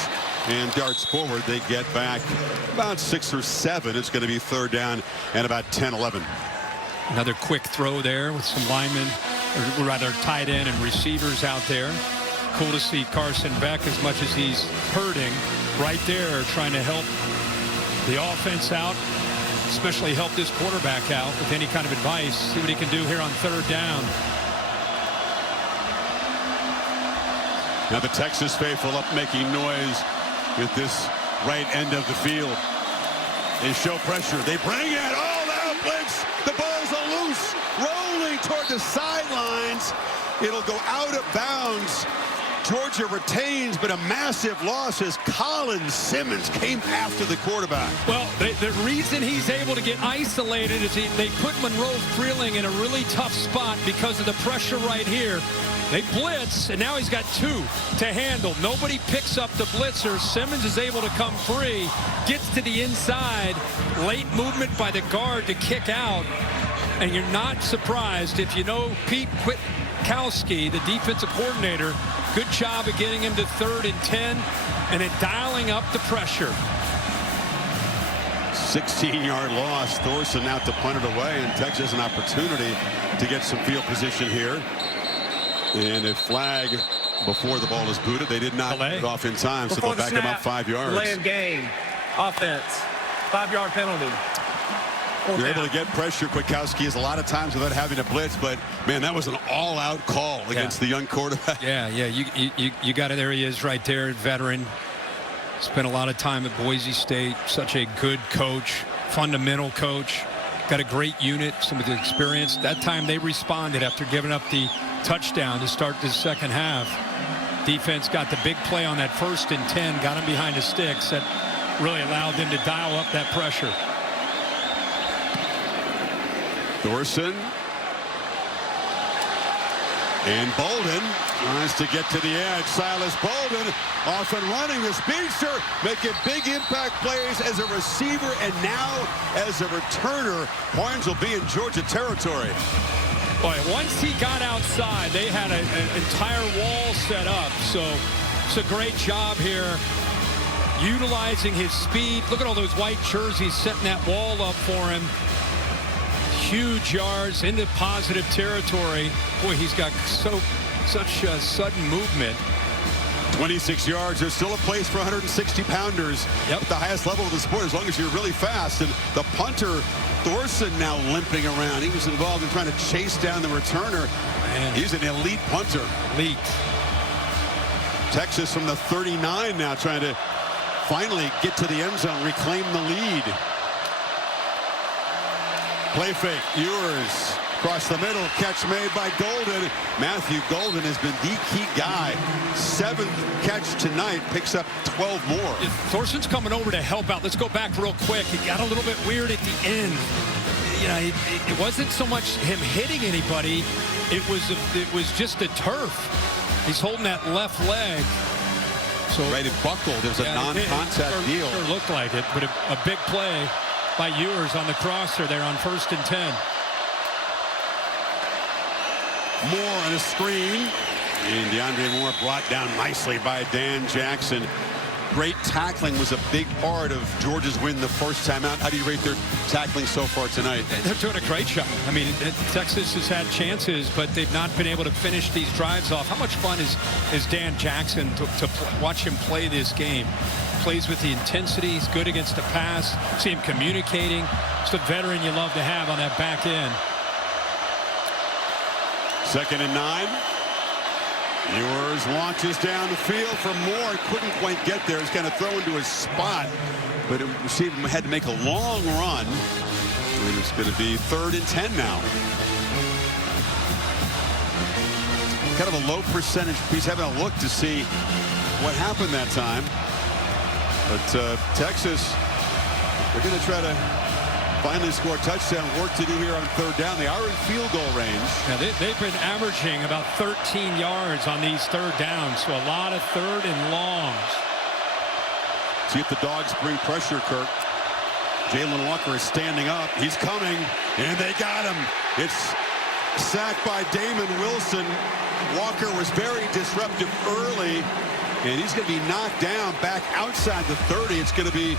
and darts forward. They get back about 6 or 7. It's going to be 3rd down and about 10-11. Another quick throw there with some linemen, or rather tight end and receivers out there. Cool to see Carson Beck, as much as he's hurting, right there trying to help the offense out, especially help this quarterback out with any kind of advice. See what he can do here on 3rd down. Now the Texas faithful up making noise with this right end of the field. They show pressure. They bring it all out. Blitz. The ball's loose, rolling toward the sidelines. It'll go out of bounds. Georgia retains, but a massive loss as Colin Simmons came after the quarterback. Well, the reason he's able to get isolated is they put Monroe Freeling in a really tough spot because of the pressure right here. They blitz, and now he's got 2 to handle. Nobody picks up the blitzer. Simmons is able to come free, gets to the inside. Late movement by the guard to kick out. And you're not surprised if you know Pete Kwiatkowski, the defensive coordinator. Good job of getting him to 3rd and 10 and then dialing up the pressure. 16-yard loss. Thorson out to punt it away, and Texas an opportunity to get some field position here. And a flag before the ball is booted. They did not get it off in time, so they'll back him up 5 yards. Delay of game. Offense. 5-yard penalty. You're able to get pressure. Kwiatkowski is a lot of times without having to blitz, but man, that was an all-out call against the young quarterback. Yeah, you got it. There he is right there, veteran. Spent a lot of time at Boise State. Such a good coach, fundamental coach. Got a great unit, some of the experience. That time they responded after giving up the touchdown to start the 2nd half. Defense got the big play on that 1st and 10, got him behind the sticks. That really allowed them to dial up that pressure. Thorson and Bolden tries to get to the edge. Silas Bolden off and running. The speedster making big impact plays as a receiver and now as a returner. Horns will be in Georgia territory. Boy, once he got outside, they had an entire wall set up. So it's a great job here, utilizing his speed. Look at all those white jerseys setting that wall up for him. Huge yards into positive territory. Boy, he's got such a sudden movement. 26 yards. There's still a place for 160-pounders at the highest level of the sport, as long as you're really fast. And the punter, Thorson, now limping around. He was involved in trying to chase down the returner. Man. He's an elite punter. Elite. Texas from the 39 now trying to finally get to the end zone, reclaim the lead. Play fake. Ewers across the middle. Catch made by Golden. Matthew Golden has been the key guy. 7th catch tonight. Picks up 12 more. Thorson's coming over to help out. Let's go back real quick. He got a little bit weird at the end. You know, it wasn't so much him hitting anybody. It was just a turf. He's holding that left leg. So right, it buckled. It was a non-contact deal. Sure looked like it, but a big play by Ewers on the crosser there on 1st and 10. Moore on a screen. And DeAndre Moore brought down nicely by Dan Jackson. Great tackling was a big part of Georgia's win the first time out. How do you rate their tackling so far tonight? They're doing a great job. I mean, Texas has had chances, but they've not been able to finish these drives off. How much fun is Dan Jackson to watch him play this game? Plays with the intensity. He's good against the pass. See him communicating. It's the veteran you love to have on that back end. 2nd and 9. Ewers launches down the field for more. Couldn't quite get there. He's kind of thrown to his spot, but it had to make a long run. And it's going to be 3rd and 10 now. Kind of a low percentage. He's having a look to see what happened that time. But Texas, they're going to try to finally score a touchdown. Work to do here on 3rd down. They are in field goal range. Yeah, they've been averaging about 13 yards on these 3rd downs, so a lot of 3rd and longs. See if the Dogs bring pressure, Kirk. Jalen Walker is standing up. He's coming, and they got him. It's sacked by Damon Wilson. Walker was very disruptive early, and he's going to be knocked down back outside the 30. It's going to be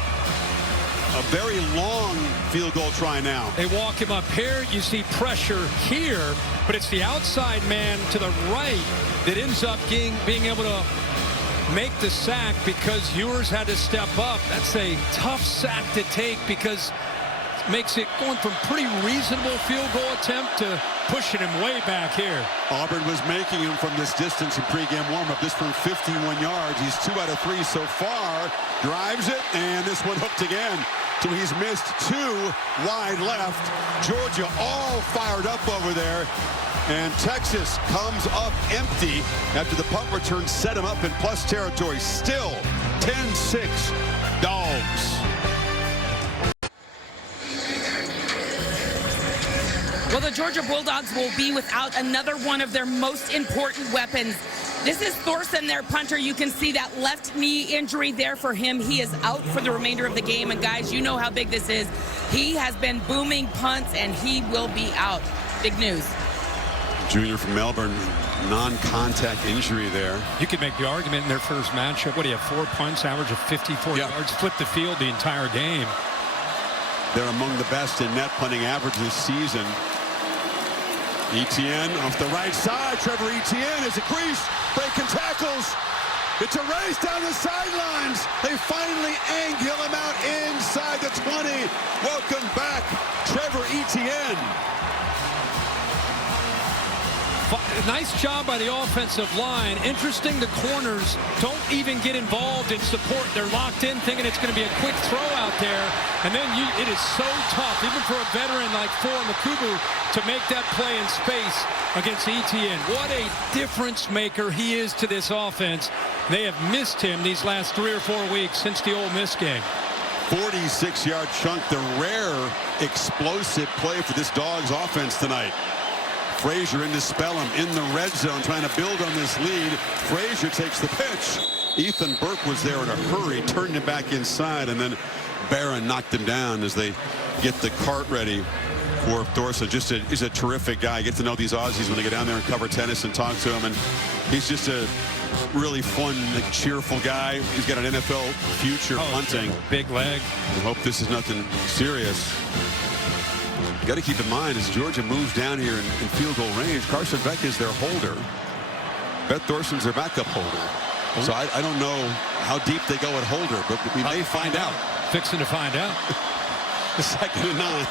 a very long field goal try now. They walk him up here. You see pressure here, but it's the outside man to the right that ends up being able to make the sack because Ewers had to step up. That's a tough sack to take because it makes it going from pretty reasonable field goal attempt to pushing him way back here. Auburn was making him from this distance in pregame warm-up. This from 51 yards. He's 2 out of 3 so far. Drives it, and this one hooked again. So he's missed 2 wide left. Georgia all fired up over there. And Texas comes up empty after the punt return set him up in plus territory. Still 10-6 Dogs. Well, the Georgia Bulldogs will be without another one of their most important weapons. This is Thorson, their punter. You can see that left knee injury there for him. He is out for the remainder of the game. And guys, you know how big this is. He has been booming punts, and he will be out. Big news. Junior from Melbourne, non-contact injury there. You could make the argument in their first matchup. What do you have? 4 punts, average of 54 yards, flip the field the entire game. They're among the best in net punting average this season. Etienne off the right side. Trevor Etienne is a crease, breaking tackles. It's a race down the sidelines. They finally angle him out inside the 20. Welcome back, Trevor Etienne. Nice job by the offensive line. Interesting, the corners don't even get involved in support. They're locked in thinking it's going to be a quick throw out there. And then it is so tough, even for a veteran like Makubu, to make that play in space against Etienne. What a difference maker he is to this offense. They have missed him these last 3 or 4 weeks since the Ole Miss game. 46-yard chunk, the rare explosive play for this Dogs offense tonight. Frazier into Spellum in the red zone trying to build on this lead. Frazier takes the pitch. Ethan Burke was there in a hurry, turned him back inside, and then Barron knocked him down as they get the cart ready for Thorson. He's a terrific guy. Get to know these Aussies when they get down there and cover tennis and talk to him, and he's just a really fun, cheerful guy. He's got an NFL future punting. Big leg. I hope this is nothing serious. Got to keep in mind as Georgia moves down here in field goal range, Carson Beck is their holder. Beth Thorson's their backup holder. So I don't know how deep they go at holder, but we may find out. Fixing to find out. The 2nd and 9.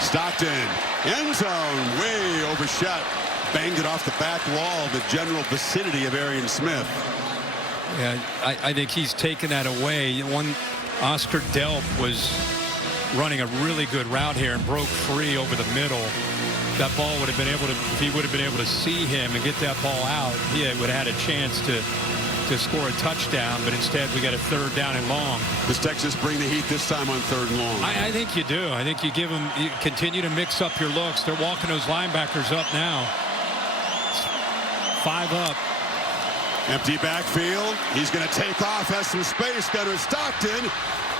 Stockton, end zone, way overshot. Banged it off the back wall, the general vicinity of Arian Smith. Yeah, I think he's taken that away. Oscar Delp was running a really good route here and broke free over the middle. That ball would have been able to, if he would have been able to see him and get that ball out, he would have had a chance to score a touchdown, but instead we got a 3rd down and long. Does Texas bring the heat this time on 3rd and long? I think you do. I think you continue to mix up your looks. They're walking those linebackers up now. 5 up. Empty backfield. He's going to take off, has some space. Gunnar Stockton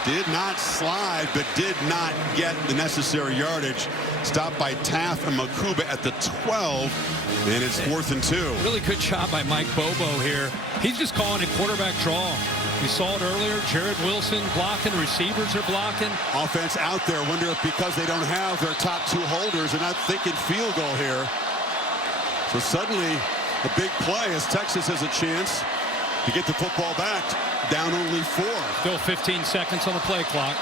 did not slide, but did not get the necessary yardage. Stopped by Taff and Makuba at the 12, and it's 4th and 2. Really good job by Mike Bobo here. He's just calling a quarterback draw. We saw it earlier. Jared Wilson blocking. Receivers are blocking. Offense out there. Wonder if because they don't have their top 2 holders, they're not thinking field goal here. So suddenly, a big play as Texas has a chance to get the football back. Down only 4. Still 15 seconds on the play clock.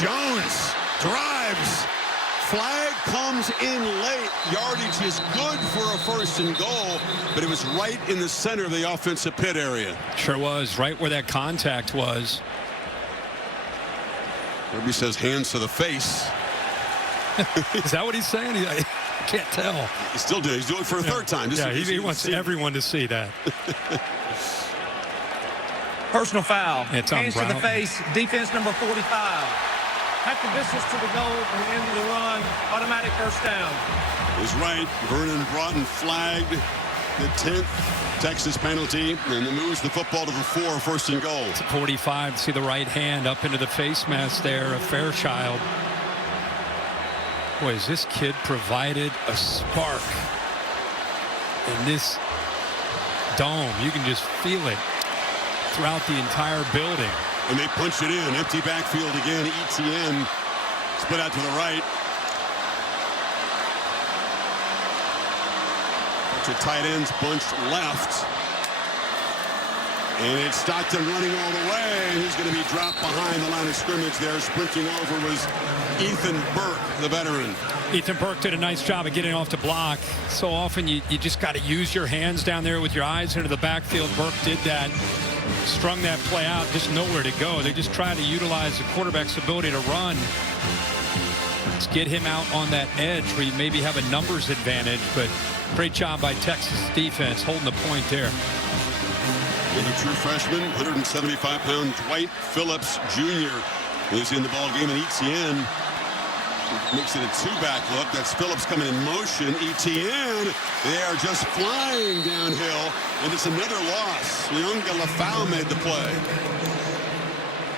Jones drives. Flag comes in late. Yardage is good for a 1st and goal, but it was right in the center of the offensive pit area. Sure was, right where that contact was. Kirby says hands to the face. Is that what he's saying? I can't tell. He still did. He's doing it for a third time. He wants everyone to see that. Personal foul. It's on Hands to the Brown. face. Defense number 45. After distance to the goal and end of the run, automatic first down. Is right. Vernon Broughton flagged the 10th Texas penalty, and it moves the football to the 4, 1st and goal. It's 45. See the right hand up into the face mask there of Fairchild. Boy, has this kid provided a spark in this dome. You can just feel it throughout the entire building. And they punch it in. Empty backfield again. ETN split out to the right. Bunch of tight ends bunched left. And it's Stockton running all the way. He's going to be dropped behind the line of scrimmage there. Sprinting over was Ethan Burke, the veteran. Ethan Burke did a nice job of getting off the block. So often you just got to use your hands down there with your eyes into the backfield. Burke did that. Strung that play out, just nowhere to go. They just try to utilize the quarterback's ability to run. Let's get him out on that edge where you maybe have a numbers advantage, but great job by Texas defense holding the point there. And a true freshman, 175-pound Dwight Phillips Jr. is in the ball game, and ETN makes it a 2-back look. That's Phillips coming in motion. ETN, they are just flying downhill, and it's another loss. Leonga Lafau made the play.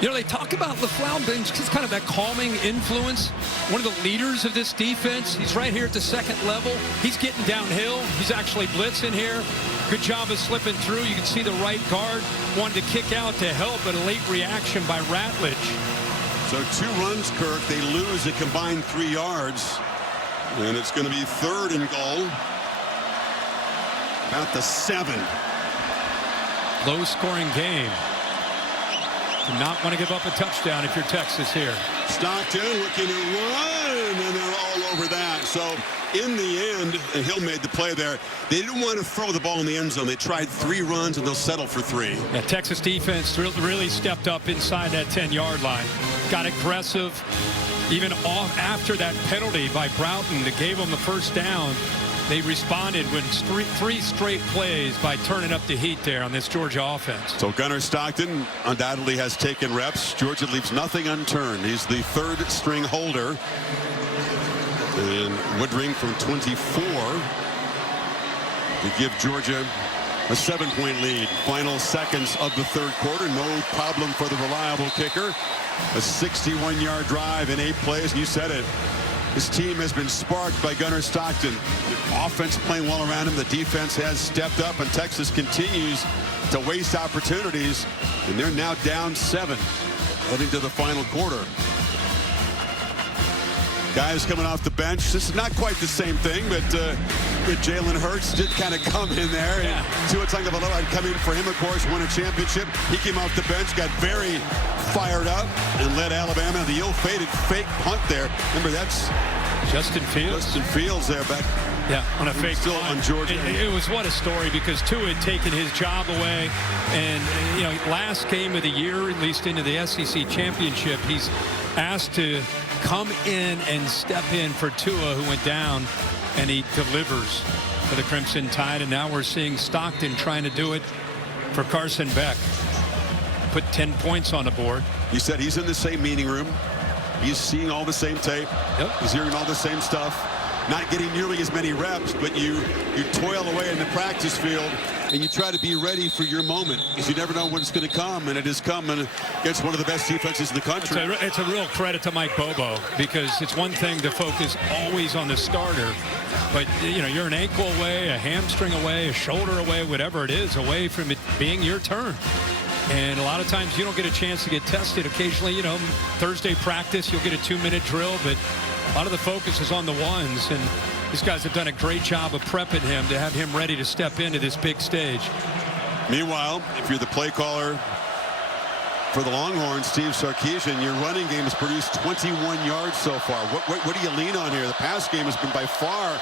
You know, they talk about Lafau being just kind of that calming influence. One of the leaders of this defense. He's right here at the second level. He's getting downhill. He's actually blitzing here. Good job of slipping through. You can see the right guard wanted to kick out to help, but a late reaction by Ratledge. So 2 runs, Kirk. They lose a combined 3 yards. And it's going to be 3rd and goal. About the 7. Low-scoring game. Do not want to give up a touchdown if you're Texas here. Stockton looking to run, and they're all over that. So in the end, and Hill made the play there, they didn't want to throw the ball in the end zone. They tried 3 runs, and they'll settle for 3. Yeah, Texas defense really stepped up inside that 10-yard line. Got aggressive. Even off after that penalty by Broughton that gave them the first down, they responded with 3 straight plays by turning up the heat there on this Georgia offense. So Gunnar Stockton undoubtedly has taken reps. Georgia leaves nothing unturned. He's the 3rd string holder. And Woodring from 24 to give Georgia a 7-point lead. Final seconds of the 3rd quarter. No problem for the reliable kicker. A 61-yard drive in 8 plays. And you said it. This team has been sparked by Gunnar Stockton. The offense playing well around him. The defense has stepped up, and Texas continues to waste opportunities. And they're now down 7 heading to the final quarter. Guys coming off the bench. This is not quite the same thing, but Jalen Hurts did kind of come in there. Yeah. Tua Tagovailoa had come in for him, of course, won a championship. He came off the bench, got very fired up, and led Alabama to the ill-fated fake punt there. Remember, that's Justin Fields. Justin Fields there back. Yeah, on a fake still punt. on Georgia. It was what a story, because Tua had taken his job away, and you know, last game of the year, at least into the SEC championship, he's asked to come in and step in for Tua, who went down, and he delivers for the Crimson Tide. And now we're seeing Stockton trying to do it for Carson Beck. Put 10 points on the board. He said he's in the same meeting room. He's seeing all the same tape. Yep. He's hearing all the same stuff. Not getting nearly as many reps, but you toil away in the practice field, and you try to be ready for your moment, because you never know when it's going to come, and it is coming against one of the best defenses in the country. It's a real credit to Mike Bobo, because it's one thing to focus always on the starter, but you know, you're an ankle away, a hamstring away, a shoulder away, whatever it is, away from it being your turn. And a lot of times you don't get a chance to get tested. Occasionally, you know, Thursday practice, you'll get a 2-minute drill, but a lot of the focus is on the ones, and these guys have done a great job of prepping him to have him ready to step into this big stage. Meanwhile, if you're the play caller for the Longhorns, Steve Sarkisian, your running game has produced 21 yards so far. What do you lean on here? The pass game has been by far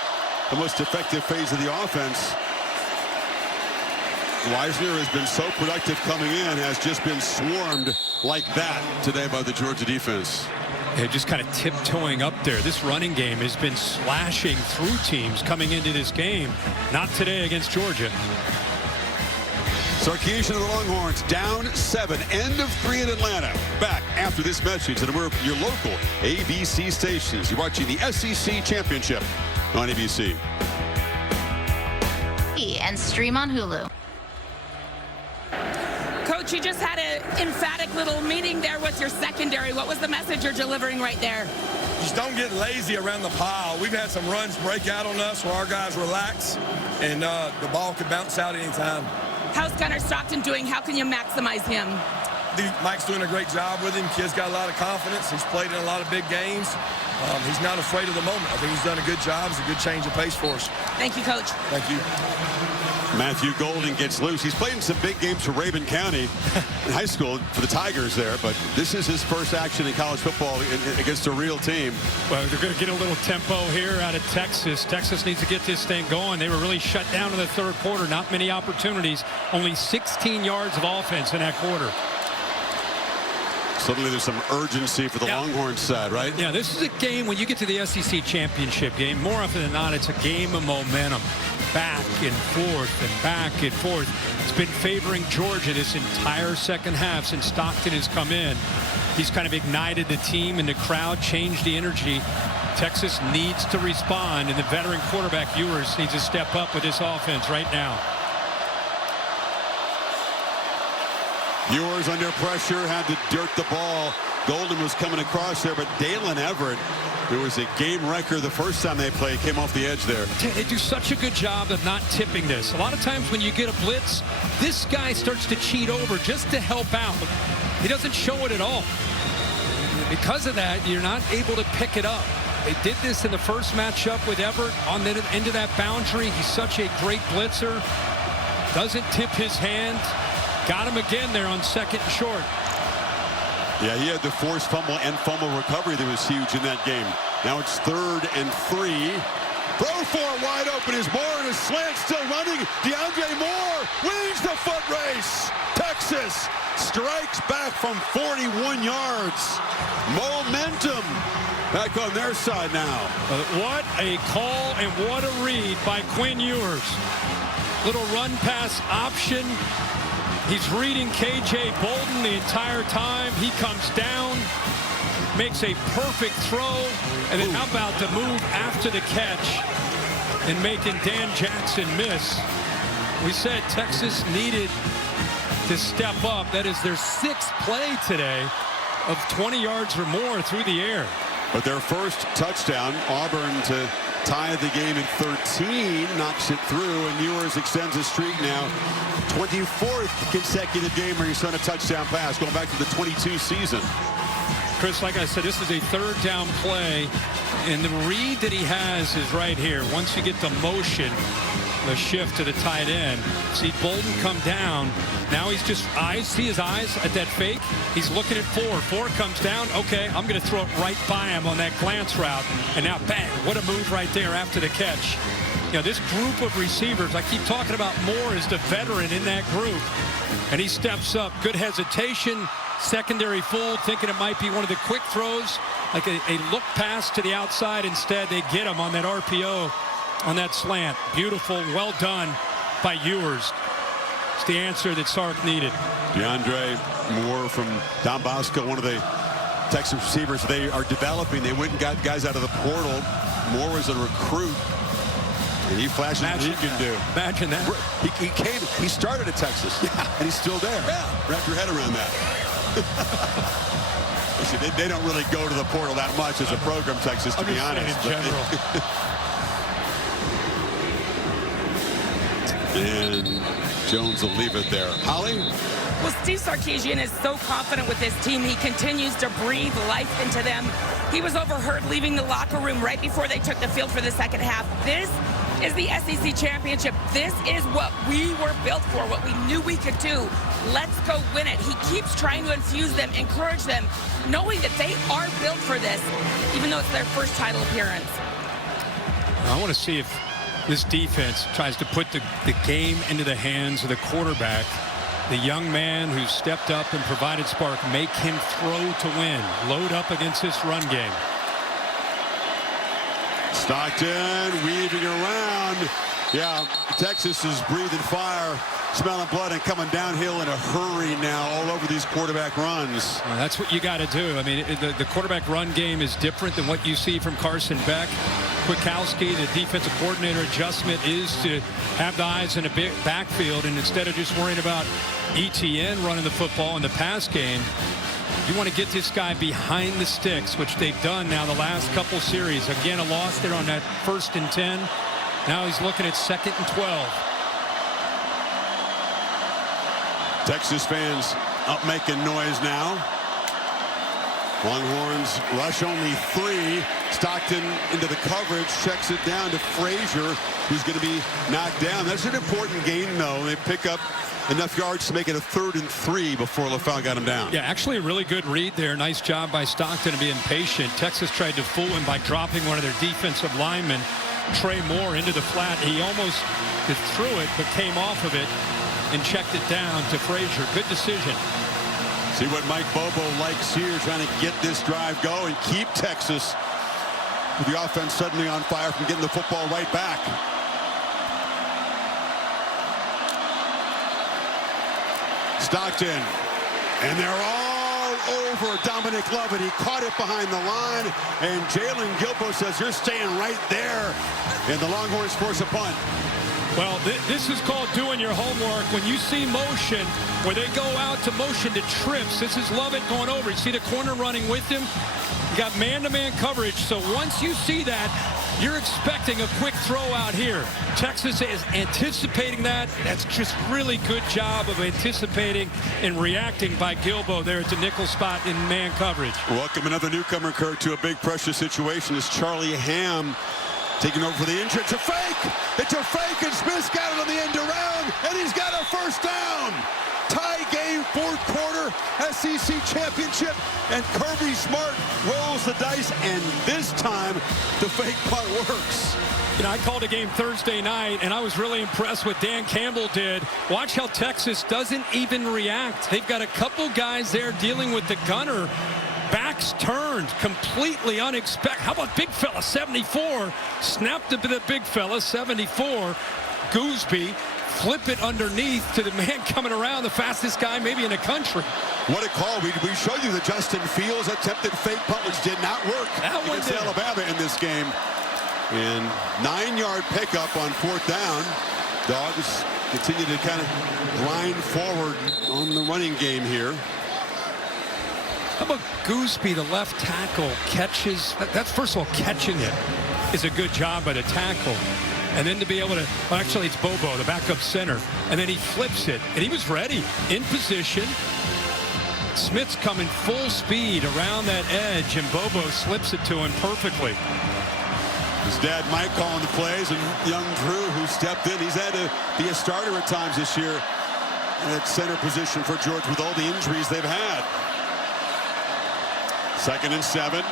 the most effective phase of the offense. Weisner has been so productive coming in, has just been swarmed like that today by the Georgia defense. Yeah, just kind of tiptoeing up there. This running game has been slashing through teams coming into this game. Not today against Georgia. Sarkisian of the Longhorns down 7, end of 3 in Atlanta. Back after this message at your local ABC stations. You're watching the SEC Championship on ABC. And stream on Hulu. Coach, you just had an emphatic little meeting there with your secondary. What was the message you're delivering right there? Just don't get lazy around the pile. We've had some runs break out on us where our guys relax, and the ball could bounce out anytime. How's Gunnar Stockton doing? How can you maximize him? Mike's doing a great job with him. Kid's got a lot of confidence. He's played in a lot of big games. He's not afraid of the moment. I think he's done a good job. It's a good change of pace for us. Thank you, Coach. Thank you. Matthew Golden gets loose. He's played in some big games for Raven County in high school for the Tigers there, but this is his first action in college football against a real team. Well, they're going to get a little tempo here out of Texas. Texas needs to get this thing going. They were really shut down in the third quarter. Not many opportunities. Only 16 yards of offense in that quarter. Suddenly there's some urgency for the Longhorns side, right? Yeah, this is a game when you get to the SEC championship game, more often than not, it's a game of momentum. Back and forth and back and forth. It's been favoring Georgia this entire second half since Stockton has come in. He's kind of ignited the team and the crowd, changed the energy. Texas needs to respond, and the veteran quarterback Ewers needs to step up with this offense right now. Ewers under pressure, had to dirt the ball. Golden was coming across there, but Dalen Everett, who was a game wrecker the first time they played, came off the edge there. They do such a good job of not tipping this. A lot of times when you get a blitz, this guy starts to cheat over just to help out. He doesn't show it at all. Because of that, you're not able to pick it up. They did this in the first matchup with Everett on the end of that boundary. He's such a great blitzer. Doesn't tip his hand. Got him again there on second and short. Yeah, he had the forced fumble and fumble recovery that was huge in that game. Now it's 3rd and 3. Throw for it wide open is Moore in a slant, still running. DeAndre Moore wins the foot race. Texas strikes back from 41 yards. Momentum back on their side now. What a call and what a read by Quinn Ewers. Little run pass option. He's reading K.J. Bolden the entire time. He comes down, makes a perfect throw, and then how about the move after the catch and making Dan Jackson miss. We said Texas needed to step up. That is their 6th play today of 20 yards or more through the air. But their first touchdown, Auburn to tie the game in 13, knocks it through, and Ewers extends his streak now. 24th consecutive game where he's done a touchdown pass, going back to the 22 season. Chris, like I said, this is a 3rd down play, and the read that he has is right here. Once you get the motion, the shift to the tight end. See Bolden come down. Now he's just see his eyes at that fake. He's looking at 4. 4 comes down. Okay, I'm going to throw it right by him on that glance route. And now, bang, what a move right there after the catch. You know, this group of receivers, I keep talking about Moore as the veteran in that group. And he steps up. Good hesitation. Secondary fooled, thinking it might be one of the quick throws, like a look pass to the outside. Instead, they get him on that RPO. On that slant. Beautiful, well done by Ewers. It's the answer that Sark needed. DeAndre Moore from Don Bosco, one of the Texas receivers they are developing. They went and got guys out of the portal. Moore was a recruit, and he flashes what he can do. Imagine that. He started at Texas, and he's still there. Yeah. Wrap your head around that. They don't really go to the portal that much as a program, Texas, to be honest. In general. And Jones will leave it there. Holly? Well, Steve Sarkisian is so confident with this team. He continues to breathe life into them. He was overheard leaving the locker room right before they took the field for the second half. This is the SEC championship. This is what we were built for, what we knew we could do. Let's go win it. He keeps trying to infuse them, encourage them, knowing that they are built for this, even though it's their first title appearance. I want to see if this defense tries to put the game into the hands of the quarterback. The young man who stepped up and provided spark, make him throw to win. Load up against this run game. Stockton weaving around. Yeah, Texas is breathing fire, smelling blood, and coming downhill in a hurry now all over these quarterback runs. Well, that's what you got to do. I mean, the quarterback run game is different than what you see from Carson Beck. Kwiatkowski, the defensive coordinator adjustment is to have the eyes in a big backfield, and instead of just worrying about ETN running the football in the pass game, you want to get this guy behind the sticks, which they've done now the last couple series. Again, a loss there on that 1st and 10. Now he's looking at 2nd and 12. Texas fans up making noise now. Longhorns rush only 3. Stockton into the coverage, checks it down to Frazier, who's going to be knocked down. That's an important gain, though. They pick up enough yards to make it a 3rd and 3 before LaFell got him down. Yeah, actually a really good read there. Nice job by Stockton to be impatient. Texas tried to fool him by dropping one of their defensive linemen, Trey Moore, into the flat. He almost threw it, but came off of it and checked it down to Frazier. Good decision. See what Mike Bobo likes here, trying to get this drive going, keep Texas with the offense suddenly on fire from getting the football right back. Stockton, and they're all over Dominic Lovett. He caught it behind the line, and Jalen Gilbo says, "You're staying right there," and the Longhorns force a punt. Well, this is called doing your homework. When you see motion, where they go out to motion to trips, this is Lovett going over. You see the corner running with him? You got man-to-man coverage, so once you see that, you're expecting a quick throw out here. Texas is anticipating that. That's just really good job of anticipating and reacting by Gilbo there at the nickel spot in man coverage. Welcome another newcomer, Kurt, to a big pressure situation. Is Charlie Ham taking over for the injury. It's a fake. It's a fake, and Smith's got it on the end around, and he's got a first down. Tie game, 4th quarter, SEC championship, and Kirby Smart rolls the dice, and this time the fake punt works. You know, I called a game Thursday night, and I was really impressed what Dan Campbell did. Watch how Texas doesn't even react. They've got a couple guys there dealing with the gunner. Backs turned, completely unexpected. How about big fella, 74? Snapped to the big fella, 74. Gooseby, flip it underneath to the man coming around, the fastest guy maybe in the country. What a call. We showed you the Justin Fields attempted fake punt, which did not work against Alabama in this game. And 9-yard pickup on 4th down. Dogs continue to kind of grind forward on the running game here. How about Gooseby, the left tackle, catches? That's, first of all, catching it is a good job by the tackle. And then to be able to, well, actually it's Bobo, the backup center. And then he flips it, and he was ready, in position. Smith's coming full speed around that edge, and Bobo slips it to him perfectly. His dad Mike calling the plays, and young Drew, who stepped in. He's had to be a starter at times this year in that center position for Georgia with all the injuries they've had. 2nd and 7.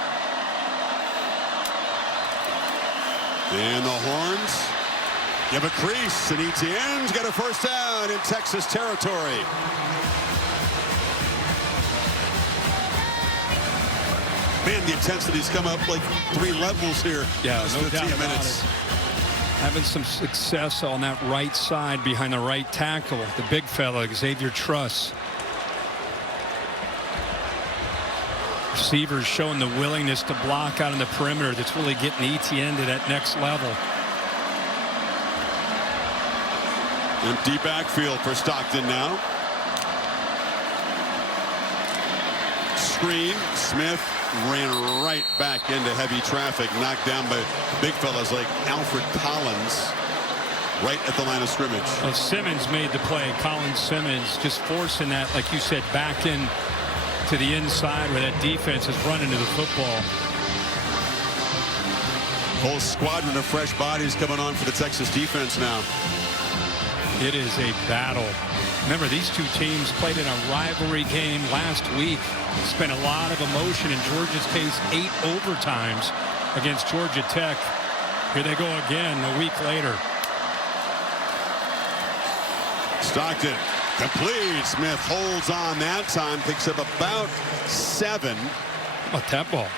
And the Horns give a crease, and Etienne's got a first down in Texas territory. Man, the intensity's come up like 3 levels here. Yeah, in no 15 doubt minutes. about it. Having some success on that right side behind the right tackle. The big fella, Xavier Truss. Receivers showing the willingness to block out on the perimeter. That's really getting ETN to that next level. Empty backfield for Stockton now. Screen. Smith ran right back into heavy traffic, knocked down by big fellas like Alfred Collins right at the line of scrimmage. Well, Simmons made the play. Colin Simmons just forcing that, like you said, back in to the inside where that defense is running to the football. Whole squadron of fresh bodies coming on for the Texas defense now. It is a battle. Remember, these two teams played in a rivalry game last week. Spent a lot of emotion, in Georgia's case, 8 overtimes against Georgia Tech. Here they go again a week later. Stockton complete. Smith holds on that time, picks up about 7. How about that ball?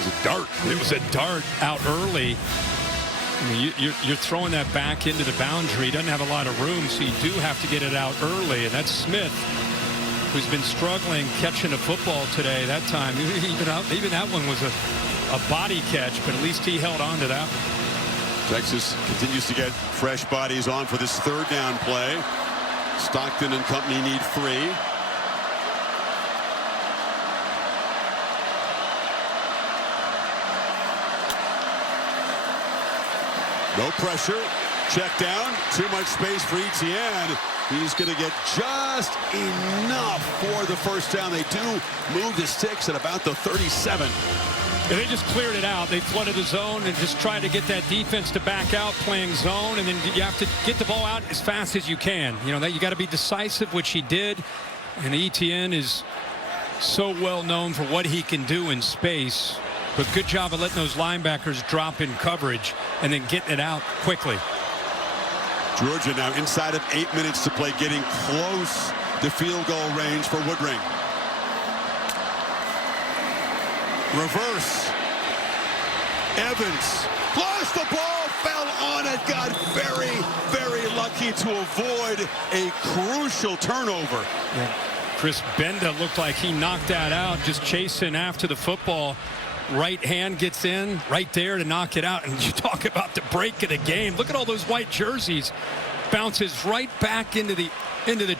It was a dart. It was a dart out early. I mean, you're throwing that back into the boundary. He doesn't have a lot of room, so you do have to get it out early. And that's Smith, who's been struggling catching a football today. That time, even that one was a body catch, but at least he held on to that one. Texas continues to get fresh bodies on for this 3rd down play. Stockton and company need 3. No pressure. Check down. Too much space for Etienne. He's going to get just enough for the first down. They do move the sticks at about the 37. And they just cleared it out. They flooded the zone and just tried to get that defense to back out playing zone. And then you have to get the ball out as fast as you can. You know, that you got to be decisive, which he did. And Etienne is so well known for what he can do in space. But good job of letting those linebackers drop in coverage and then getting it out quickly. Georgia now inside of 8 minutes to play, getting close to field goal range for Woodring. Reverse. Evans lost the ball, fell on it, got very, very lucky to avoid a crucial turnover. Yeah. Chris Benda looked like he knocked that out, just chasing after the football. Right hand gets in right there to knock it out. And you talk about the break of the game. Look at all those white jerseys. Bounces right back into the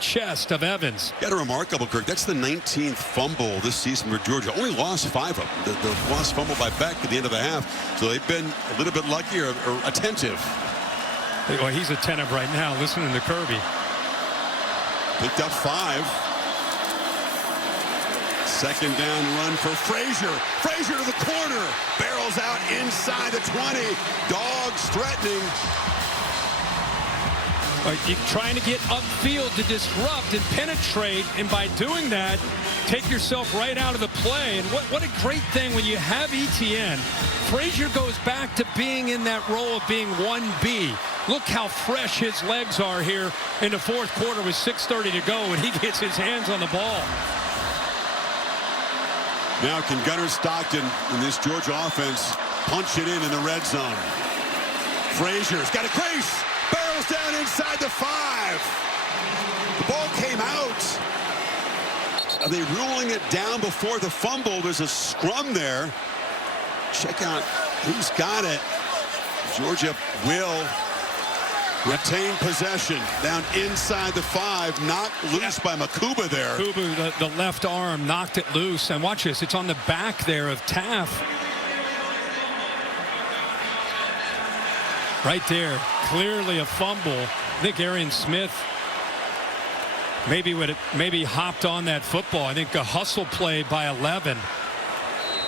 chest of Evans. Got a remarkable, Kirk. That's the 19th fumble this season for Georgia. Only lost 5 of them. The lost fumble by Beck at the end of the half. So they've been a little bit lucky or attentive. Well, he's attentive right now, listening to Kirby. Picked up 5. 2nd down run for Frazier. Frazier to the corner. Barrels out inside the 20. Dogs threatening. You're trying to get upfield to disrupt and penetrate, and by doing that, take yourself right out of the play. And what a great thing when you have Etienne. Frazier goes back to being in that role of being 1B. Look how fresh his legs are here in the 4th quarter with 6:30 to go, and he gets his hands on the ball. Now can Gunnar Stockton in this Georgia offense punch it in the red zone? Frazier's got a crease. Barrels down inside the 5. The ball came out. Are they ruling it down before the fumble? There's a scrum there. Check out who's got it. Georgia will retain possession down inside the 5, knocked loose by Makuba there. Makuba, the left arm, knocked it loose. And watch this, it's on the back there of Taft. Right there, clearly a fumble. I think Arian Smith maybe hopped on that football. I think a hustle play by 11.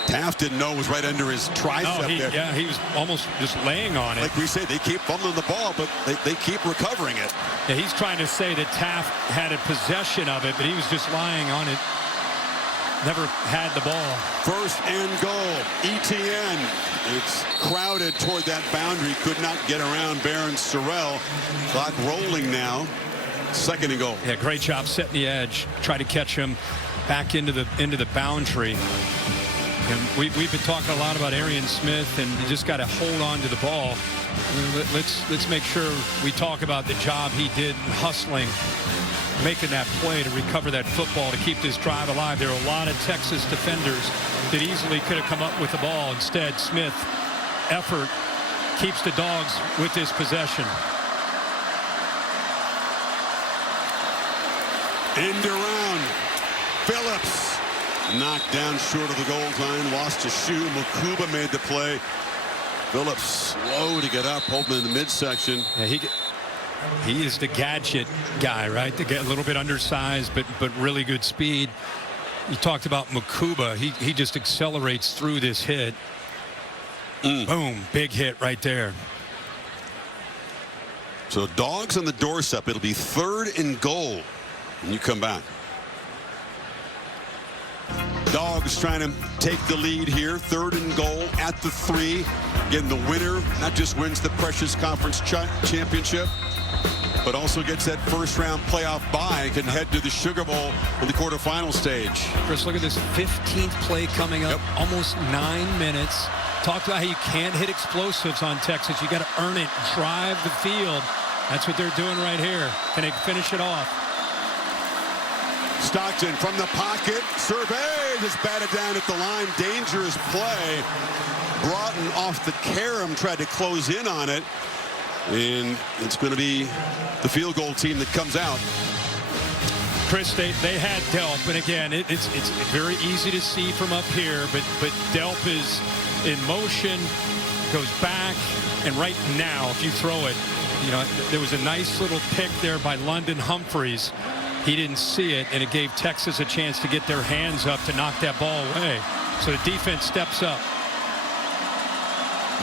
Taft didn't know it was right under his tricep there. Yeah, he was almost just laying on it. Like we said, they keep fumbling the ball, but they keep recovering it. Yeah, he's trying to say that Taft had a possession of it, but he was just lying on it. Never had the ball. 1st and goal. Etienne. It's crowded toward that boundary. Could not get around Baron Sorrell. Clock rolling now. 2nd and goal. Yeah, great job setting the edge. Try to catch him back into the boundary. And we've been talking a lot about Arian Smith, and you just got to hold on to the ball. Let's make sure we talk about the job he did in hustling, making that play to recover that football to keep this drive alive. There are a lot of Texas defenders that easily could have come up with the ball. Instead, Smith, effort, keeps the Dogs with this possession. End around. Phillips knocked down short of the goal line, lost a shoe. Makuba made the play. Phillips slow to get up, holding in the midsection. Yeah, he is the gadget guy, right? To get a little bit undersized, but really good speed. You talked about Makuba. He just accelerates through this hit. Boom, big hit right there. So Dogs on the doorstep. It'll be 3rd and goal when you come back. Dogs trying to take the lead here. 3rd and goal at the 3. Again, the winner not just wins the precious conference championship, but also gets that first-round playoff bye and can head to the Sugar Bowl in the quarterfinal stage. Chris, look at this 15th play coming up. Almost 9 minutes. Talked about how you can't hit explosives on Texas. You got to earn it, drive the field. That's what they're doing right here. Can they finish it off? Stockton from the pocket. Survey just batted down at the line. Dangerous play. Broughton off the carom, tried to close in on it. And it's going to be the field goal team that comes out. Chris, they had Delp, and again, it's very easy to see from up here, but Delp is in motion, goes back, and right now, if you throw it, there was a nice little pick there by London Humphreys. He didn't see it, and it gave Texas a chance to get their hands up to knock that ball away. So the defense steps up.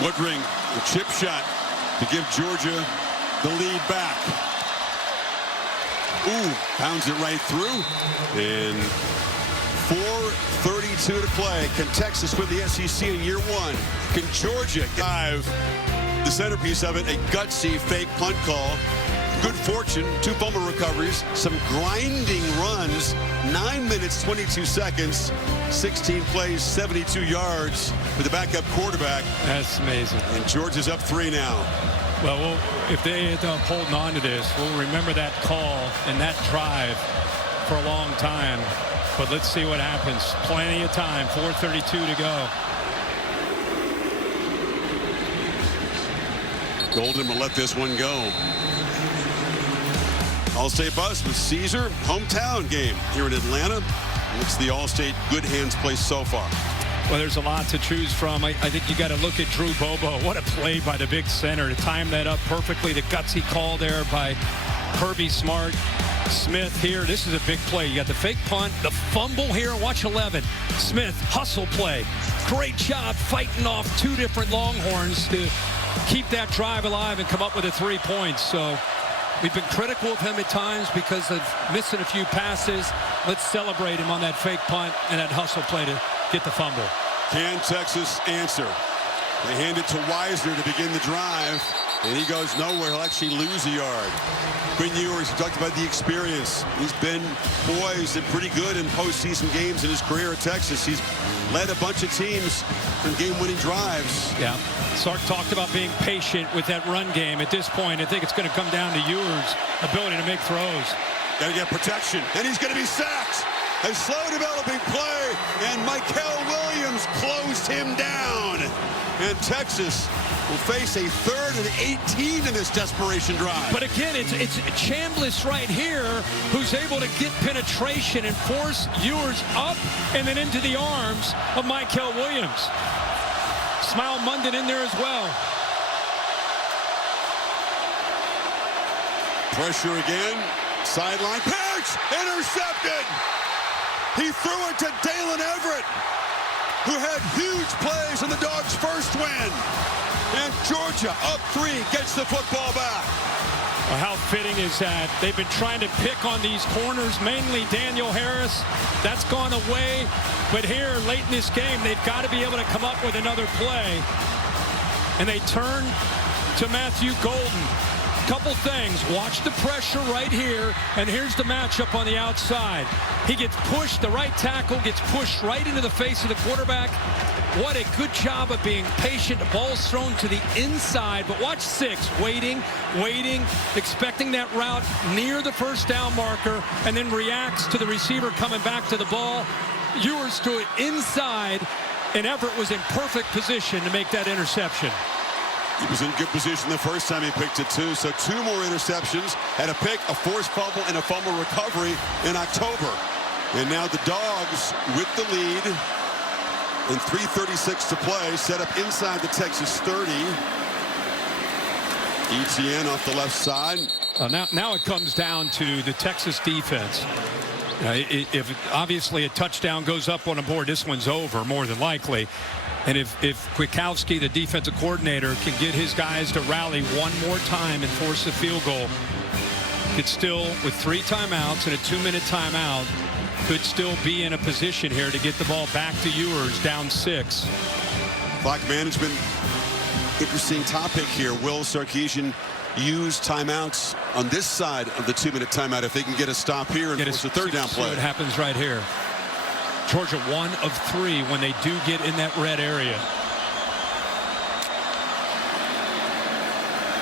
Woodring, the chip shot to give Georgia the lead back. Ooh, pounds it right through. And 4:32 to play. Can Texas win the SEC in year 1? Can Georgia drive? The centerpiece of it, a gutsy fake punt call. Good fortune, 2 fumble recoveries, some grinding runs, 9 minutes, 22 seconds, 16 plays, 72 yards with the backup quarterback. That's amazing. And Georgia's up 3 now. Well, if they end up holding on to this, we'll remember that call and that drive for a long time. But let's see what happens. Plenty of time, 4:32 to go. Golden will let this one go. All-State bus with Caesar, hometown game here in Atlanta. It's the All-State good hands place so far. Well, there's a lot to choose from. I think you got to look at Drew Bobo. What a play by the big center to time that up perfectly. The gutsy call there by Kirby Smart. Smith here. This is a big play. You got the fake punt, the fumble here. Watch 11. Smith, hustle play. Great job fighting off 2 different Longhorns to keep that drive alive and come up with the 3 points. So we've been critical of him at times because of missing a few passes. Let's celebrate him on that fake punt and that hustle play to get the fumble. Can Texas answer? They hand it to Wisner to begin the drive, and he goes nowhere. He'll actually lose a yard. Quinn Ewers, he talked about the experience. He's been poised and pretty good in postseason games in his career at Texas. He's led a bunch of teams in game-winning drives. Yeah, Sark talked about being patient with that run game. At this point, I think it's going to come down to Ewers' ability to make throws. Got to get protection, and he's going to be sacked. A slow developing play, and Michael Williams closed him down. And Texas will face a 3rd and 18 in this desperation drive. But again, it's Chambliss right here who's able to get penetration and force Ewers up and then into the arms of Michael Williams. Smile Munden in there as well. Pressure again. Sideline pitch. Intercepted. He threw it to Dalen Everett, who had huge plays in the Dogs' first win. And Georgia up 3 gets the football back. Well, how fitting is that? They've been trying to pick on these corners, mainly Daniel Harris. That's gone away. But here, late in this game, they've got to be able to come up with another play. And they turn to Matthew Golden. Couple things. Watch the pressure right here, and here's the matchup on the outside. He gets pushed, the right tackle gets pushed right into the face of the quarterback. What a good job of being patient. The ball's thrown to the inside, but watch 6, waiting, expecting that route near the first down marker, and then reacts to the receiver coming back to the ball. Ewers threw it inside, and Everett was in perfect position to make that interception. He was in good position the first time he picked it too. So 2 more interceptions, had a pick, a forced fumble, and a fumble recovery in October. And now the Dogs with the lead and 3:36 to play, set up inside the Texas 30. ETN off the left side. Now it comes down to the Texas defense. If obviously a touchdown goes up on a board, this one's over more than likely. And if Kwiatkowski, the defensive coordinator, can get his guys to rally one more time and force a field goal, could still, with 3 timeouts and a 2-minute timeout, could still be in a position here to get the ball back to Ewers, down 6. Clock management, interesting topic here. Will Sarkisian use timeouts on this side of the 2-minute timeout if they can get a stop here and force a 3rd down play? See what happens right here. Georgia 1 of 3 when they do get in that red area.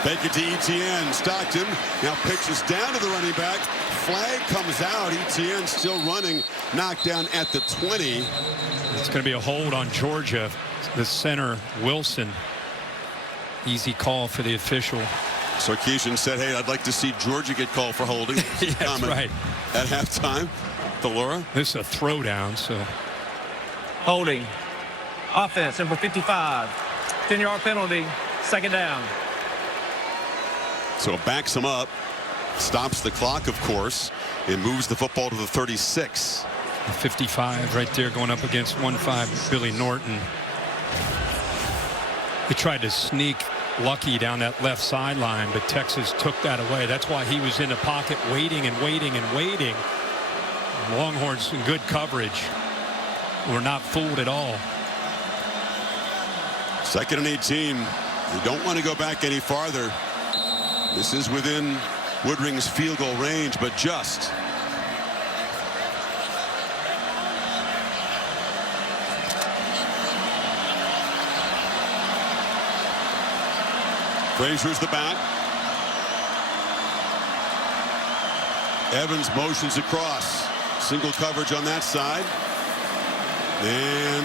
Fake it to Etienne. Stockton now pitches down to the running back. Flag comes out. Etienne still running. Knocked down at the 20. It's going to be a hold on Georgia. The center, Wilson. Easy call for the official. Sarkisian said, hey, I'd like to see Georgia get called for holding. Yeah, that's right. At halftime. Laura. This is a throwdown, so. Holding. Offense, number 55. 10-yard penalty. 2nd down. So it backs him up. Stops the clock, of course. It moves the football to the 36. 55 right there going up against 1-5 Billy Norton. He tried to sneak Lucky down that left sideline, but Texas took that away. That's why he was in the pocket waiting and waiting and waiting. Longhorns in good coverage. We're not fooled at all. 2nd and 18. You don't want to go back any farther. This is within Woodring's field goal range, but just. Frazier's the back. Evans motions across. Single coverage on that side. And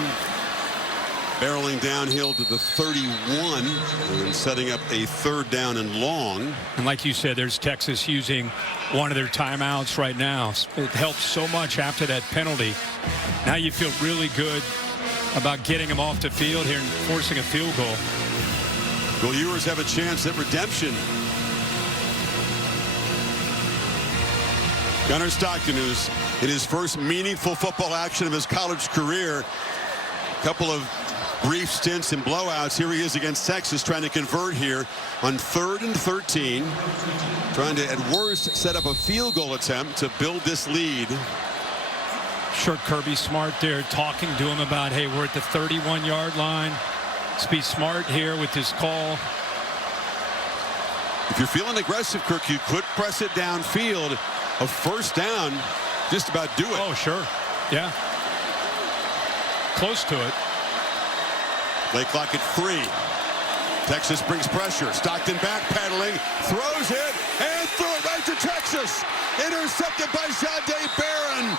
barreling downhill to the 31 and setting up a 3rd down and long. And like you said, there's Texas using one of their timeouts right now. It helped so much after that penalty. Now you feel really good about getting them off the field here and forcing a field goal. Will Ewers have a chance at redemption? Gunnar Stockton is in his first meaningful football action of his college career. A couple of brief stints and blowouts. Here he is against Texas, trying to convert here on 3rd and 13. Trying to, at worst, set up a field goal attempt to build this lead. Sure, Kirby Smart there talking to him about, hey, we're at the 31-yard line. Let's be smart here with this call. If you're feeling aggressive, Kirk, you could press it downfield. A 1st down, just about do it. Oh, sure. Yeah. Close to it. Play clock at 3. Texas brings pressure. Stockton backpedaling, throws it, and threw it right to Texas. Intercepted by Jahdae Barron.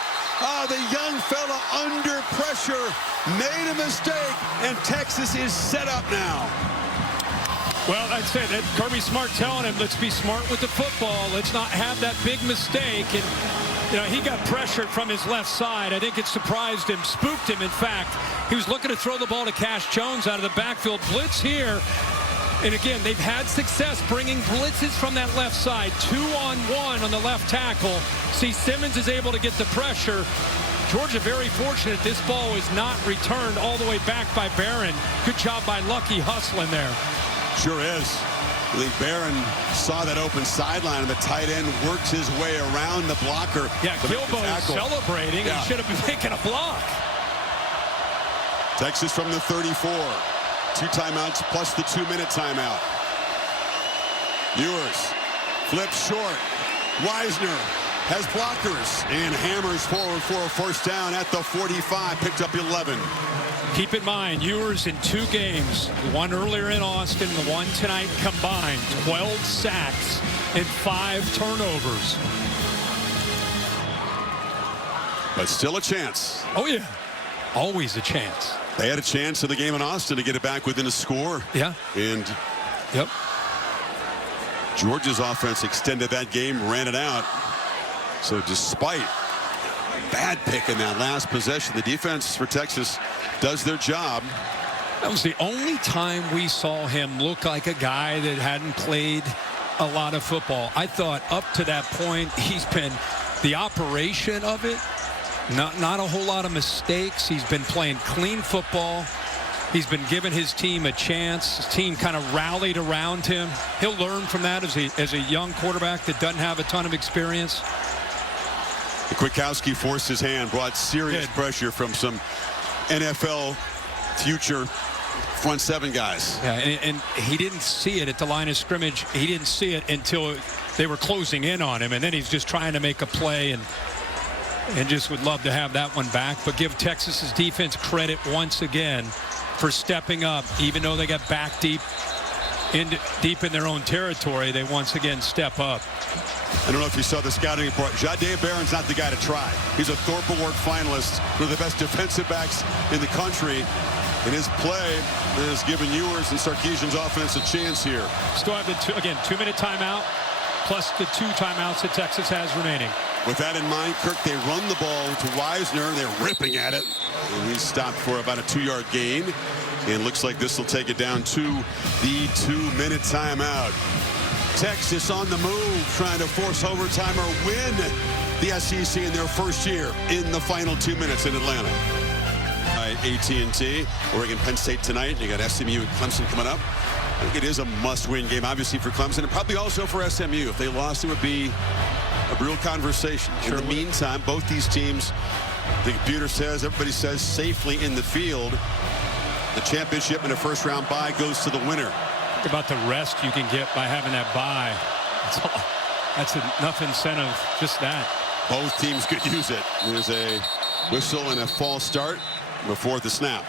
The young fella under pressure made a mistake, and Texas is set up now. Well, I'd say that Kirby Smart telling him, let's be smart with the football. Let's not have that big mistake. And, you know, he got pressured from his left side. I think it surprised him, spooked him, in fact. He was looking to throw the ball to Cash Jones out of the backfield. Blitz here. And again, they've had success bringing blitzes from that left side. 2-on-1 on the left tackle. See, Simmons is able to get the pressure. Georgia very fortunate this ball is not returned all the way back by Barron. Good job by Lucky hustling there. Sure is. I think Barron saw that open sideline, and the tight end works his way around the blocker. Yeah, Gilbo is celebrating. Yeah. He should have been making a block. Texas from the 34. 2 timeouts plus the 2-minute timeout. Ewers flips short. Wisner has blockers and hammers forward for a 1st down at the 45. Picked up 11. Keep in mind, Ewers in 2 games, the one earlier in Austin, the one tonight combined, 12 sacks and 5 turnovers. But still a chance. Oh, yeah. Always a chance. They had a chance in the game in Austin to get it back within a score. Yeah. And yep. Georgia's offense extended that game, ran it out. So despite bad pick in that last possession, the defense for Texas does their job. That was the only time we saw him look like a guy that hadn't played a lot of football. I thought up to that point, he's been the operation of it. Not a whole lot of mistakes. He's been playing clean football. He's been giving his team a chance. His team kind of rallied around him. He'll learn from that as a young quarterback that doesn't have a ton of experience. Kwiatkowski forced his hand, brought serious pressure from some NFL future front seven guys. Yeah, and he didn't see it at the line of scrimmage. He didn't see it until they were closing in on him, and then he's just trying to make a play and just would love to have that one back. But give Texas's defense credit once again for stepping up. Even though they got back deep in their own territory, they once again step up. I don't know if you saw the scouting report. Jahdae Barron's not the guy to try. He's a Thorpe Award finalist, one of the best defensive backs in the country. And his play has given Ewers and Sarkisian's offense a chance here. Still have the 2-minute timeout, plus the 2 timeouts that Texas has remaining. With that in mind, Kirk, they run the ball to Wisner. They're ripping at it. And he's stopped for about a 2-yard gain. And looks like this will take it down to the 2-minute timeout. Texas on the move, trying to force overtime or win the SEC in their first year in the final 2 minutes in Atlanta. AT&T, Oregon, Penn State tonight. You got SMU and Clemson coming up. I think it is a must-win game, obviously, for Clemson, and probably also for SMU. If they lost, it would be a real conversation. In the meantime, both these teams, the computer says, everybody says, safely in the field. The championship and a first-round bye goes to the winner. Think about the rest you can get by having that bye. That's enough incentive, just that. Both teams could use it. There's a whistle and a false start before the snap.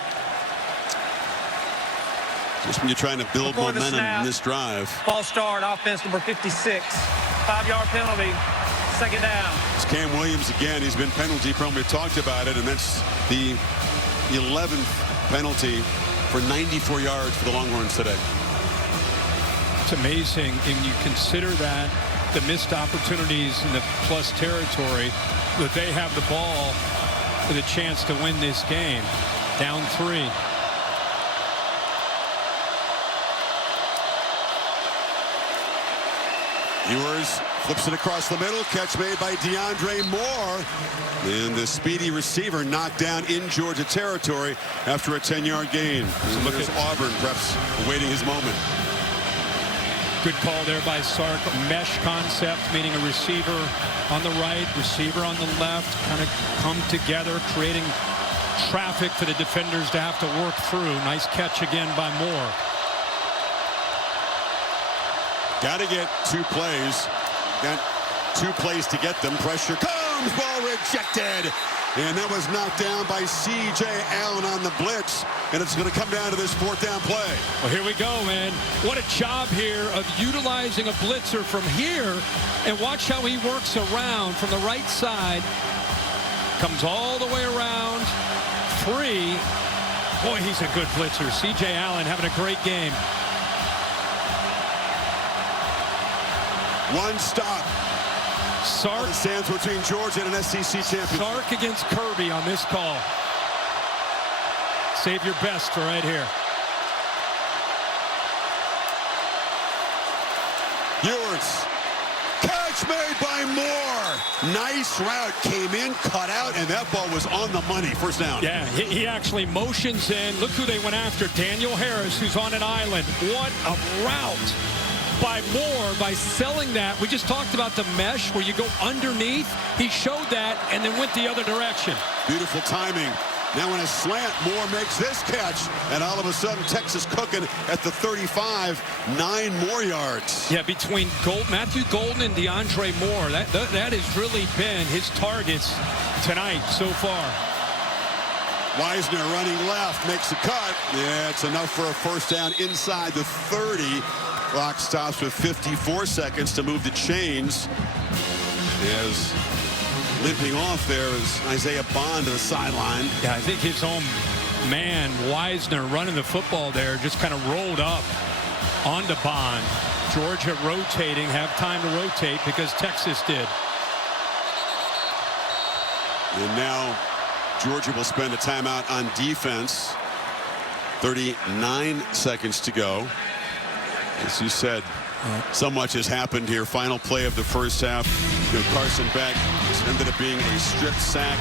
Just when you're trying to build momentum in this drive. False start, offense number 56. 5-yard penalty, second down. It's Cam Williams again. He's been penalty prone. We've talked about it, and that's the 11th penalty for 94 yards for the Longhorns today. It's amazing, and you consider that the missed opportunities in the plus territory, that they have the ball with a chance to win this game. Down 3. Ewers flips it across the middle. Catch made by DeAndre Moore. And the speedy receiver knocked down in Georgia territory after a 10-yard gain. Look at Auburn, perhaps awaiting his moment. Good call there by Sark. Mesh concept, meaning a receiver on the right, receiver on the left, kind of come together, creating traffic for the defenders to have to work through. Nice catch again by Moore. Got to get 2 plays. Got 2 plays to get them. Pressure comes. Ball rejected. And that was knocked down by C.J. Allen on the blitz. And it's going to come down to this 4th down play. Well, here we go, man. What a job here of utilizing a blitzer from here. And watch how he works around from the right side. Comes all the way around. 3. Boy, he's a good blitzer. C.J. Allen having a great game. 1 stop. Sark stands between Georgia and an SEC champion. Sark against Kirby on this call. Save your best for right here. Ewers. Catch made by Moore. Nice route. Came in, cut out, and that ball was on the money. First down. Yeah, he actually motions in. Look who they went after. Daniel Harris, who's on an island. What a route by Moore by selling that. We just talked about the mesh where you go underneath. He showed that and then went the other direction. Beautiful timing. Now in a slant, Moore makes this catch, and all of a sudden Texas cooking at the 35, 9 more yards. Yeah, between Matthew Golden and DeAndre Moore, that has really been his targets tonight so far. Wisner running left, makes a cut. Yeah, it's enough for a first down inside the 30. Clock stops with 54 seconds to move the chains. As limping off there is Isaiah Bond to the sideline. Yeah, I think his own man, Wisner, running the football there, just kind of rolled up onto Bond. Georgia rotating, have time to rotate because Texas did. And now Georgia will spend a timeout on defense. 39 seconds to go. As you said, so much has happened here. Final play of the first half. Carson Beck ended up being a strip sack.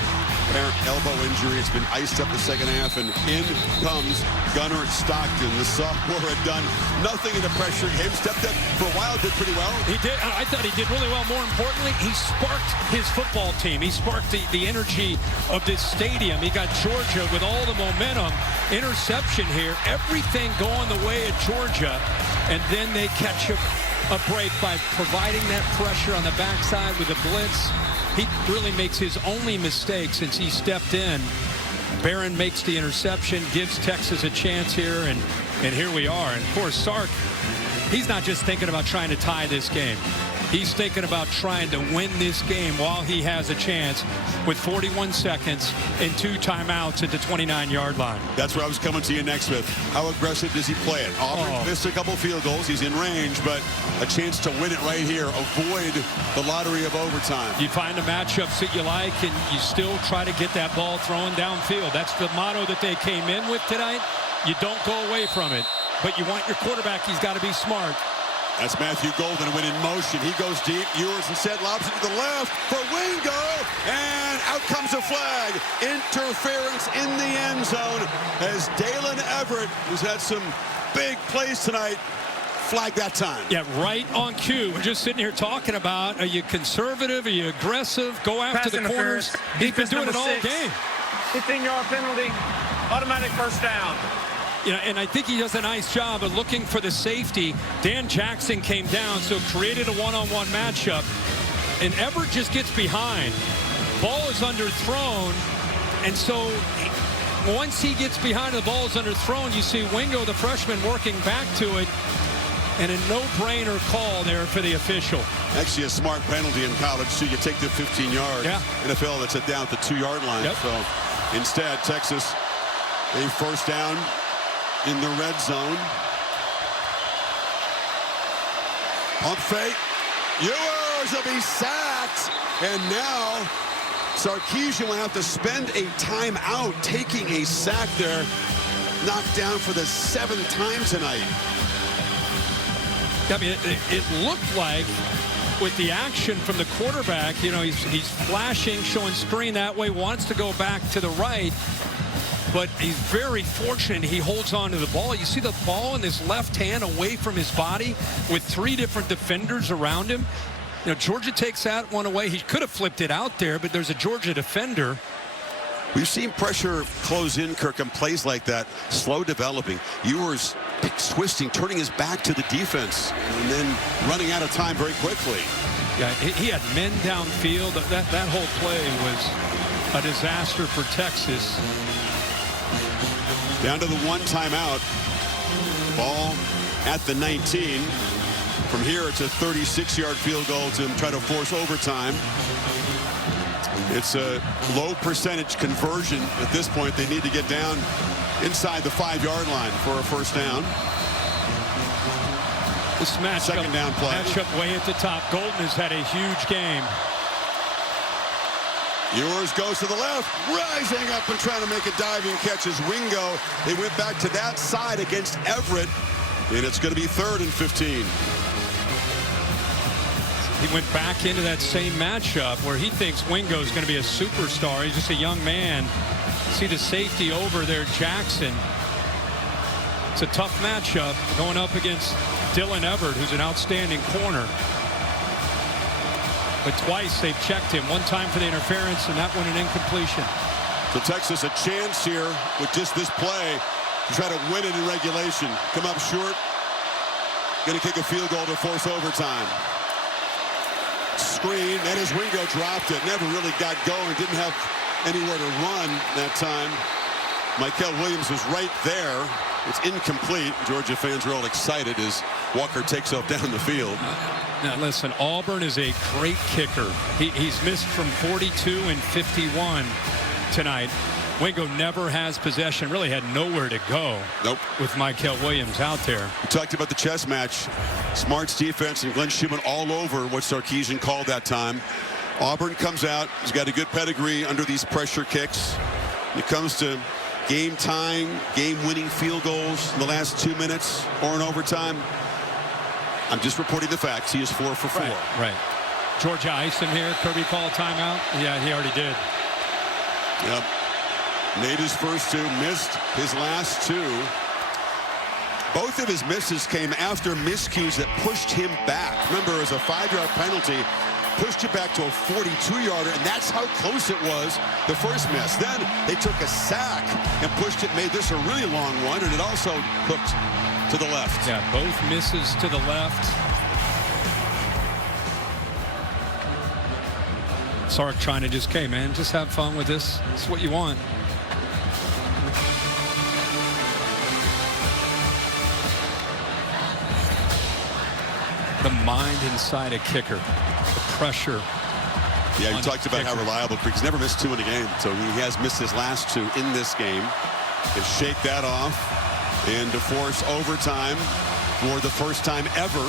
apparent elbow injury. It's been iced up the second half, and in comes Gunnar Stockton. The sophomore had done nothing in the pressure game. Stepped up for a while, did pretty well. He did. I thought he did really well. More importantly, he sparked his football team. He sparked the energy of this stadium. He got Georgia with all the momentum. Interception here. Everything going the way of Georgia, and then they catch a break by providing that pressure on the backside with a blitz. He really makes his only mistake since he stepped in. Barron makes the interception, gives Texas a chance here, and here we are. And of course, Sark, he's not just thinking about trying to tie this game. He's thinking about trying to win this game while he has a chance with 41 seconds and 2 timeouts at the 29-yard line. That's where I was coming to you next with. How aggressive does he play it? Auburn missed a couple field goals. He's in range, but a chance to win it right here. Avoid the lottery of overtime. You find the matchups that you like, and you still try to get that ball thrown downfield. That's the motto that they came in with tonight. You don't go away from it, but you want your quarterback. He's got to be smart. That's Matthew Golden went in motion. He goes deep. Ewers instead lobs it to the left for Wingo. And out comes a flag. Interference in the end zone as Dalen Everett, who's had some big plays tonight, flagged that time. Yeah, right on cue. We're just sitting here talking about, are you conservative? Are you aggressive? Go after the corners. He's been doing it all game. 15-yard penalty, automatic first down. You know, and I think he does a nice job of looking for the safety. Dan Jackson came down, so created a one-on-one matchup. And Everett just gets behind. Ball is underthrown. And so once he gets behind and the ball is underthrown, you see Wingo, the freshman, working back to it. And a no-brainer call there for the official. Actually, a smart penalty in college, too. You take the 15 yards. Yeah. NFL, that's it down at the 2-yard line. Yep. So instead, Texas, a first down in the red zone. Pump fake. Ewers will be sacked. And now Sarkisian will have to spend a timeout, taking a sack there. Knocked down for the 7th time tonight. I mean, it looked like with the action from the quarterback, you know, he's flashing, showing screen that way, wants to go back to the right. But he's very fortunate he holds on to the ball. You see the ball in his left hand away from his body with 3 different defenders around him. You know, Georgia takes that one away. He could have flipped it out there, but there's a Georgia defender. We've seen pressure close in, Kirk, and plays like that, slow developing. Ewers twisting, turning his back to the defense, and then running out of time very quickly. Yeah, he had men downfield. That whole play was a disaster for Texas. Down to the 1 timeout. Ball at the 19. From here, it's a 36-yard field goal to try to force overtime. It's a low percentage conversion at this point. They need to get down inside the 5-yard line for a first down. This matchup, second down play. Matchup way at the top. Golden has had a huge game. Ewers goes to the left, rising up and trying to make a diving catch as Wingo. They went back to that side against Everett, and it's going to be 3rd and 15. He went back into that same matchup where he thinks Wingo is going to be a superstar. He's just a young man. See the safety over there, Jackson. It's a tough matchup going up against Dylan Everett, who's an outstanding corner. But twice they've checked him. One time for the interference, and that one an incompletion. So Texas a chance here with just this play to try to win it in regulation. Come up short. Going to kick a field goal to force overtime. Screen, and as Wingo dropped it, never really got going, didn't have anywhere to run that time. Michael Williams was right there. It's incomplete. Georgia fans are all excited as Walker takes off down the field. Now listen, Auburn is a great kicker. He's missed from 42 and 51 tonight. Wingo never has possession, really had nowhere to go. Nope. With Michael Williams out there. We talked about the chess match. Smart's defense and Glenn Schumann all over what Sarkisian called that time. Auburn comes out. He's got a good pedigree under these pressure kicks. When it comes to game tying, game-winning field goals in the last 2 minutes or in overtime, I'm just reporting the facts. He is 4 for 4. Right. Georgia iced him here. Kirby called timeout. Yeah, he already did. Yep. Made his first two, missed his last two. Both of his misses came after miscues that pushed him back. Remember, it was a 5-yard penalty, pushed it back to a 42-yarder, and that's how close it was the first miss. Then they took a sack and pushed it, made this a really long one, and it also hooked to the left. Yeah, both misses to the left. Sark trying to just, okay, man, just have fun with this. It's what you want. The mind inside a kicker, the pressure. Yeah, you talked about how reliable, he's never missed 2 in a game, so he has missed his last 2 in this game. And shake that off and to force overtime for the first time ever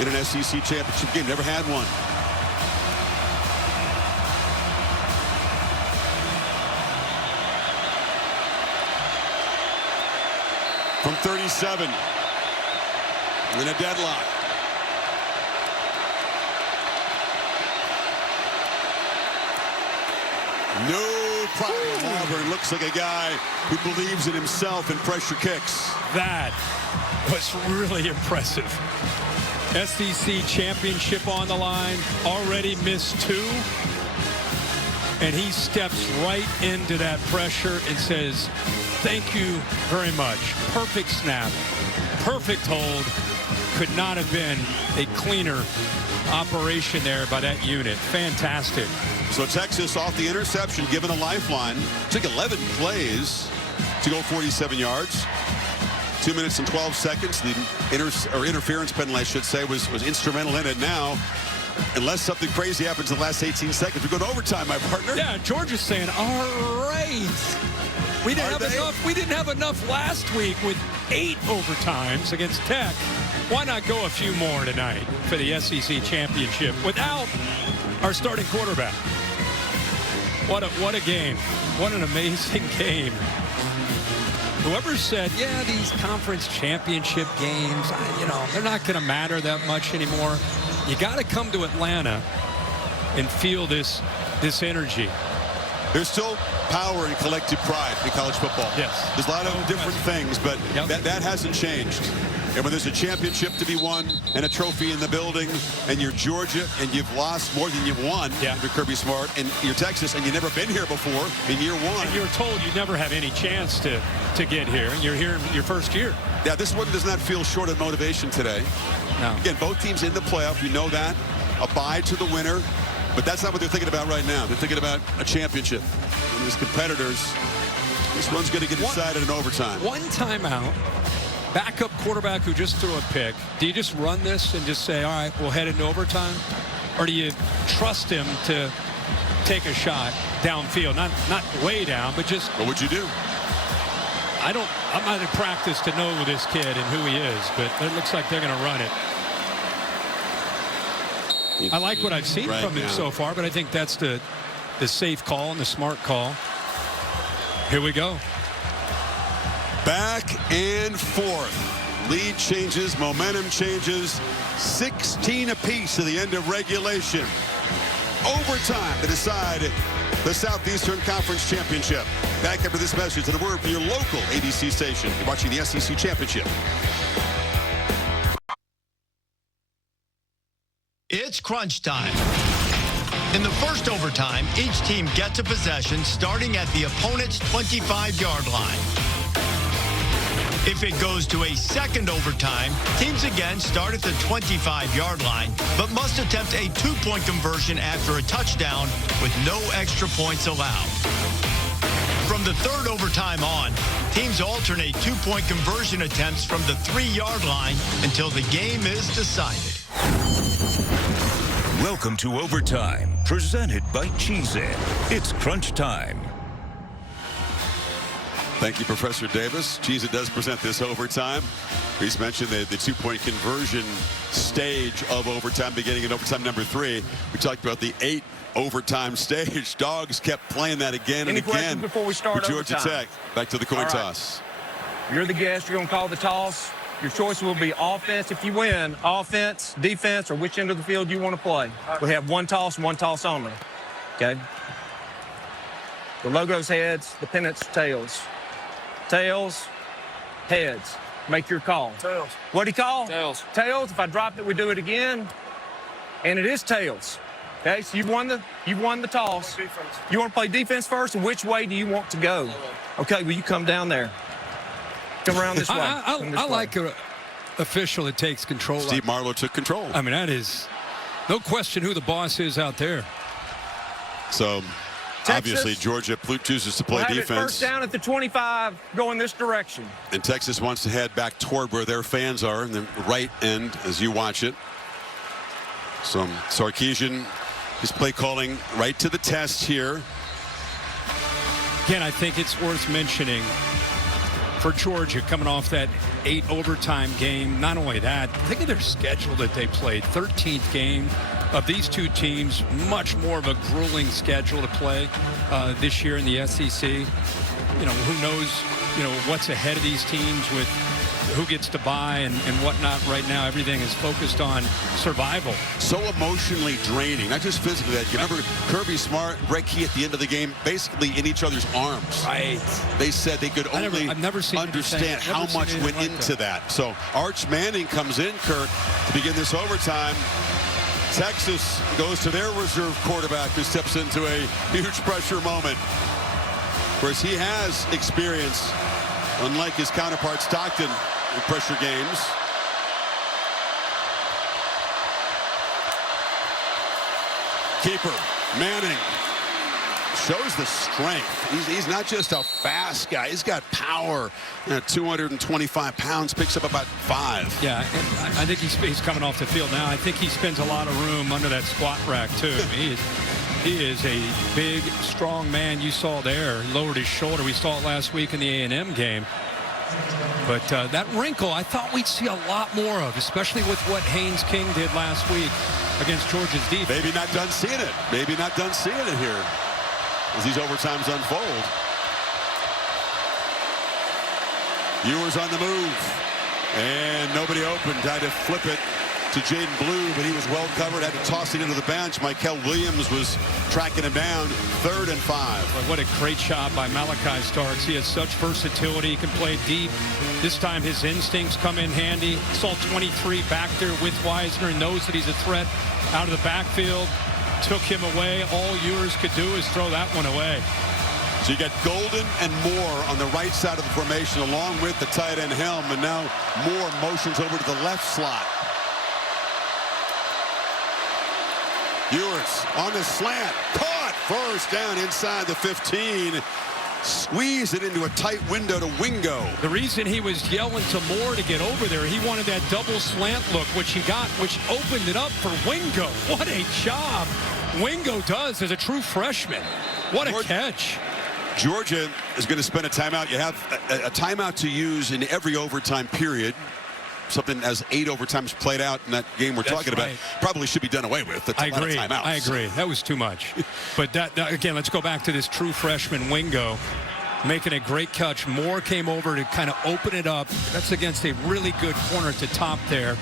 in an SEC championship game. Never had one. From 37 in a deadlock. No problem. Auburn looks like a guy who believes in himself in pressure kicks. That was really impressive. SEC championship on the line, already missed 2. And he steps right into that pressure and says, thank you very much. Perfect snap, perfect hold. Could not have been a cleaner operation there by that unit. Fantastic. So Texas off the interception, given a lifeline. Took 11 plays to go 47 yards. 2 minutes and 12 seconds. The interference penalty, I should say, was instrumental in it. Now, unless something crazy happens in the last 18 seconds, we go to overtime, my partner. Yeah, Georgia's saying, all right. We didn't have enough last week with 8 overtimes against Tech. Why not go a few more tonight for the SEC championship without our starting quarterback? What a game. What an amazing game. Whoever said, yeah, these conference championship games, they're not going to matter that much anymore. You got to come to Atlanta and feel this energy. There's still power and collective pride in college football. Yes. There's a lot of different things, but that hasn't changed. And when there's a championship to be won and a trophy in the building, and you're Georgia and you've lost more than you've won under Kirby Smart, and you're Texas and you've never been here before in year 1. And you're told you never have any chance to get here, and you're here in your first year. Yeah, this one does not feel short of motivation today. No. Again, both teams in the playoff, we know that. A bye to the winner. But that's not what they're thinking about right now. They're thinking about a championship. And as competitors, this one's going to get decided in overtime. One timeout, backup quarterback who just threw a pick. Do you just run this and just say, all right, we'll head into overtime? Or do you trust him to take a shot downfield? Not way down, but just... What would you do? I'm not in practice to know this kid and who he is, but it looks like they're going to run it. I like what I've seen from him so far, but I think that's the safe call and the smart call. Here we go. Back and forth. Lead changes, momentum changes. 16 apiece at the end of regulation. Overtime to decide the Southeastern Conference Championship. Back after this message and a word from your local ABC station. You're watching the SEC Championship. It's crunch time. In the first overtime, each team gets a possession starting at the opponent's 25-yard line. If it goes to a second overtime, teams again start at the 25-yard line, but must attempt a 2-point conversion after a touchdown with no extra points allowed. From the third overtime on, teams alternate 2-point conversion attempts from the 3-yard line until the game is decided. Welcome to Overtime, presented by Cheez-It. It's crunch time. Thank you, Professor Davis. Cheez-It does present this overtime. He's mentioned the 2-point conversion stage of overtime, beginning in overtime number 3. We talked about the 8 overtime stage. Dogs kept playing that again and again before we start for Georgia overtime? Tech. Back to the coin toss. You're the guest. You're going to call the toss. Your choice will be offense if you win, offense, defense, or which end of the field you want to play. We have one toss and one toss only. Okay? The logo's heads, the pennant's tails. Tails, heads. Make your call. Tails. What'd he call? Tails. Tails. If I dropped it, we do it again. And it is tails. Okay, so you've won the toss. You want to play defense first, and which way do you want to go? Okay, well, you come down there. Come around this way. I like an official that takes control. Steve Marlowe took control. I mean, that is no question who the boss is out there. So, Texas, obviously, Georgia chooses to play we'll have defense. It first down at the 25, going this direction. And Texas wants to head back toward where their fans are in the right end as you watch it. So Sarkisian, his play calling right to the test here. Again, I think it's worth mentioning for Georgia coming off that 8 overtime game. Not only that, think of their schedule that they played. 13th game of these two teams, much more of a grueling schedule to play this year in the SEC. You know, who knows, you know, what's ahead of these teams with who gets to buy and whatnot. Right now, everything is focused on survival. So emotionally draining, not just physically. That you remember Kirby Smart and Brett Key at the end of the game, basically in each other's arms. Right. They said they could only understand how much went into that. So Arch Manning comes in, Kirk, to begin this overtime. Texas goes to their reserve quarterback who steps into a huge pressure moment. Of course, he has experience, unlike his counterpart Stockton, in pressure games. Keeper Manning shows the strength. He's not just a fast guy. He's got power. 225 pounds, picks up about 5. Yeah, I think he's coming off the field now. I think he spends a lot of room under that squat rack, too. I mean, he is a big, strong man. You saw there. He lowered his shoulder. We saw it last week in the A&M game. But that wrinkle, I thought we'd see a lot more of, especially with what Haynes King did last week against Georgia's defense. Maybe not done seeing it. Maybe not done seeing it here as these overtimes unfold. Ewers on the move. And nobody open. Tried to flip it to Jaden Blue, but he was well covered. Had to toss it into the bench. Michael Williams was tracking him down. 3rd and 5. But what a great job by Malachi Starks. He has such versatility. He can play deep. This time his instincts come in handy. Saw 23 back there with Wisner and knows that he's a threat out of the backfield. Took him away. All Ewers could do is throw that one away. So you got Golden and Moore on the right side of the formation along with the tight end Helm, and now Moore motions over to the left slot. Ewers on the slant, caught, first down inside the 15. Squeeze it into a tight window to Wingo. The reason he was yelling to Moore to get over there, he wanted that double slant look, which he got, which opened it up for Wingo. What a job Wingo does as a true freshman. What a catch. Georgia is going to spend a timeout. You have a timeout to use in every overtime period. Something as 8 overtimes played out in that game we're talking about probably should be done away with. That's I agree. I agree. That was too much. But that again, let's go back to this true freshman Wingo making a great catch. Moore came over to kind of open it up. That's against a really good corner at the top there.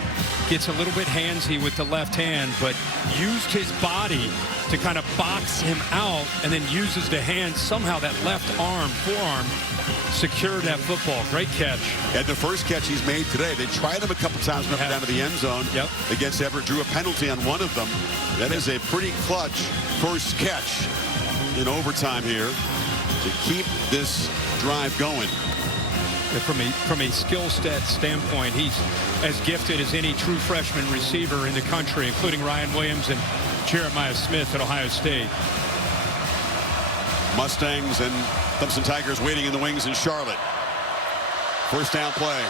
Gets a little bit handsy with the left hand, but used his body to kind of box him out, and then uses the hand somehow. That left arm, forearm, secured that football. Great catch. And the first catch he's made today, they tried him a couple times up and down to the end zone against Everett. Drew a penalty on one of them. That is a pretty clutch first catch in overtime here to keep this drive going. From a skill set standpoint, he's as gifted as any true freshman receiver in the country, including Ryan Williams and Jeremiah Smith at Ohio State. Mustangs and Clemson Tigers waiting in the wings in Charlotte. First down play.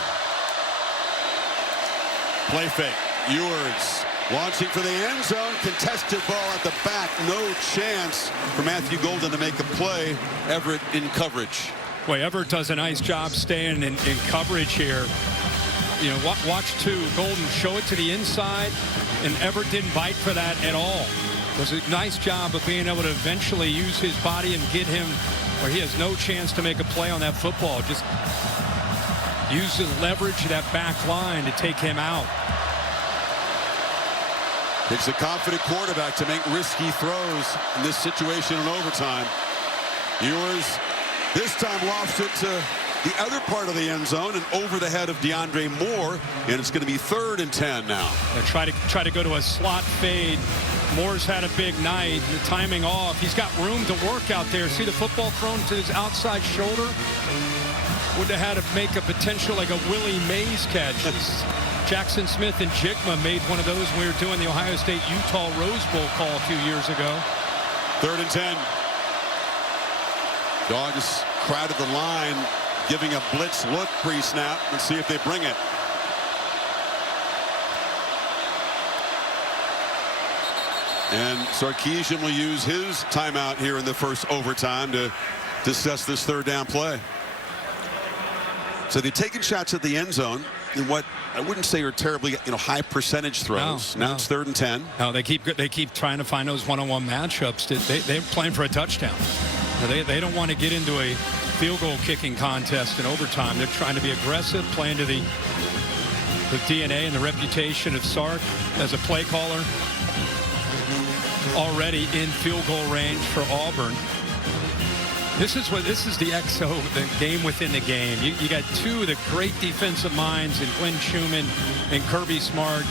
Play fake. Ewers launching for the end zone. Contested ball at the back. No chance for Matthew Golden to make a play. Everett in coverage. Boy, Everett does a nice job staying in coverage here. You know, watch two. Golden show it to the inside, and Everett didn't bite for that at all. Does a nice job of being able to eventually use his body and get him where he has no chance to make a play on that football. Just uses leverage of that back line to take him out. Takes a confident quarterback to make risky throws in this situation in overtime. Ewers this time lofts it to the other part of the end zone and over the head of DeAndre Moore, and it's going to be 3rd and 10 now. They try to go to a slot fade. Moore's had a big night. The timing off. He's got room to work out there. See the football thrown to his outside shoulder? Would have had to make a potential like a Willie Mays catch. Jackson Smith and Jigma made one of those when we were doing the Ohio State-Utah Rose Bowl call a few years ago. 3rd and 10. Dogs crowded the line, giving a blitz look pre-snap. Let's see if they bring it. And Sarkisian will use his timeout here in the first overtime to discuss this 3rd down play. So they've taken shots at the end zone in what I wouldn't say are terribly high percentage throws. Now it's 3rd and 10. No, they keep trying to find those one-on-one matchups. They're playing for a touchdown. They don't want to get into a field goal kicking contest in overtime. They're trying to be aggressive, playing to the DNA and the reputation of Sark as a play caller. Already in field goal range for Auburn. This is the XO, the game within the game. You got two of the great defensive minds in Glenn Schumann and Kirby Smart,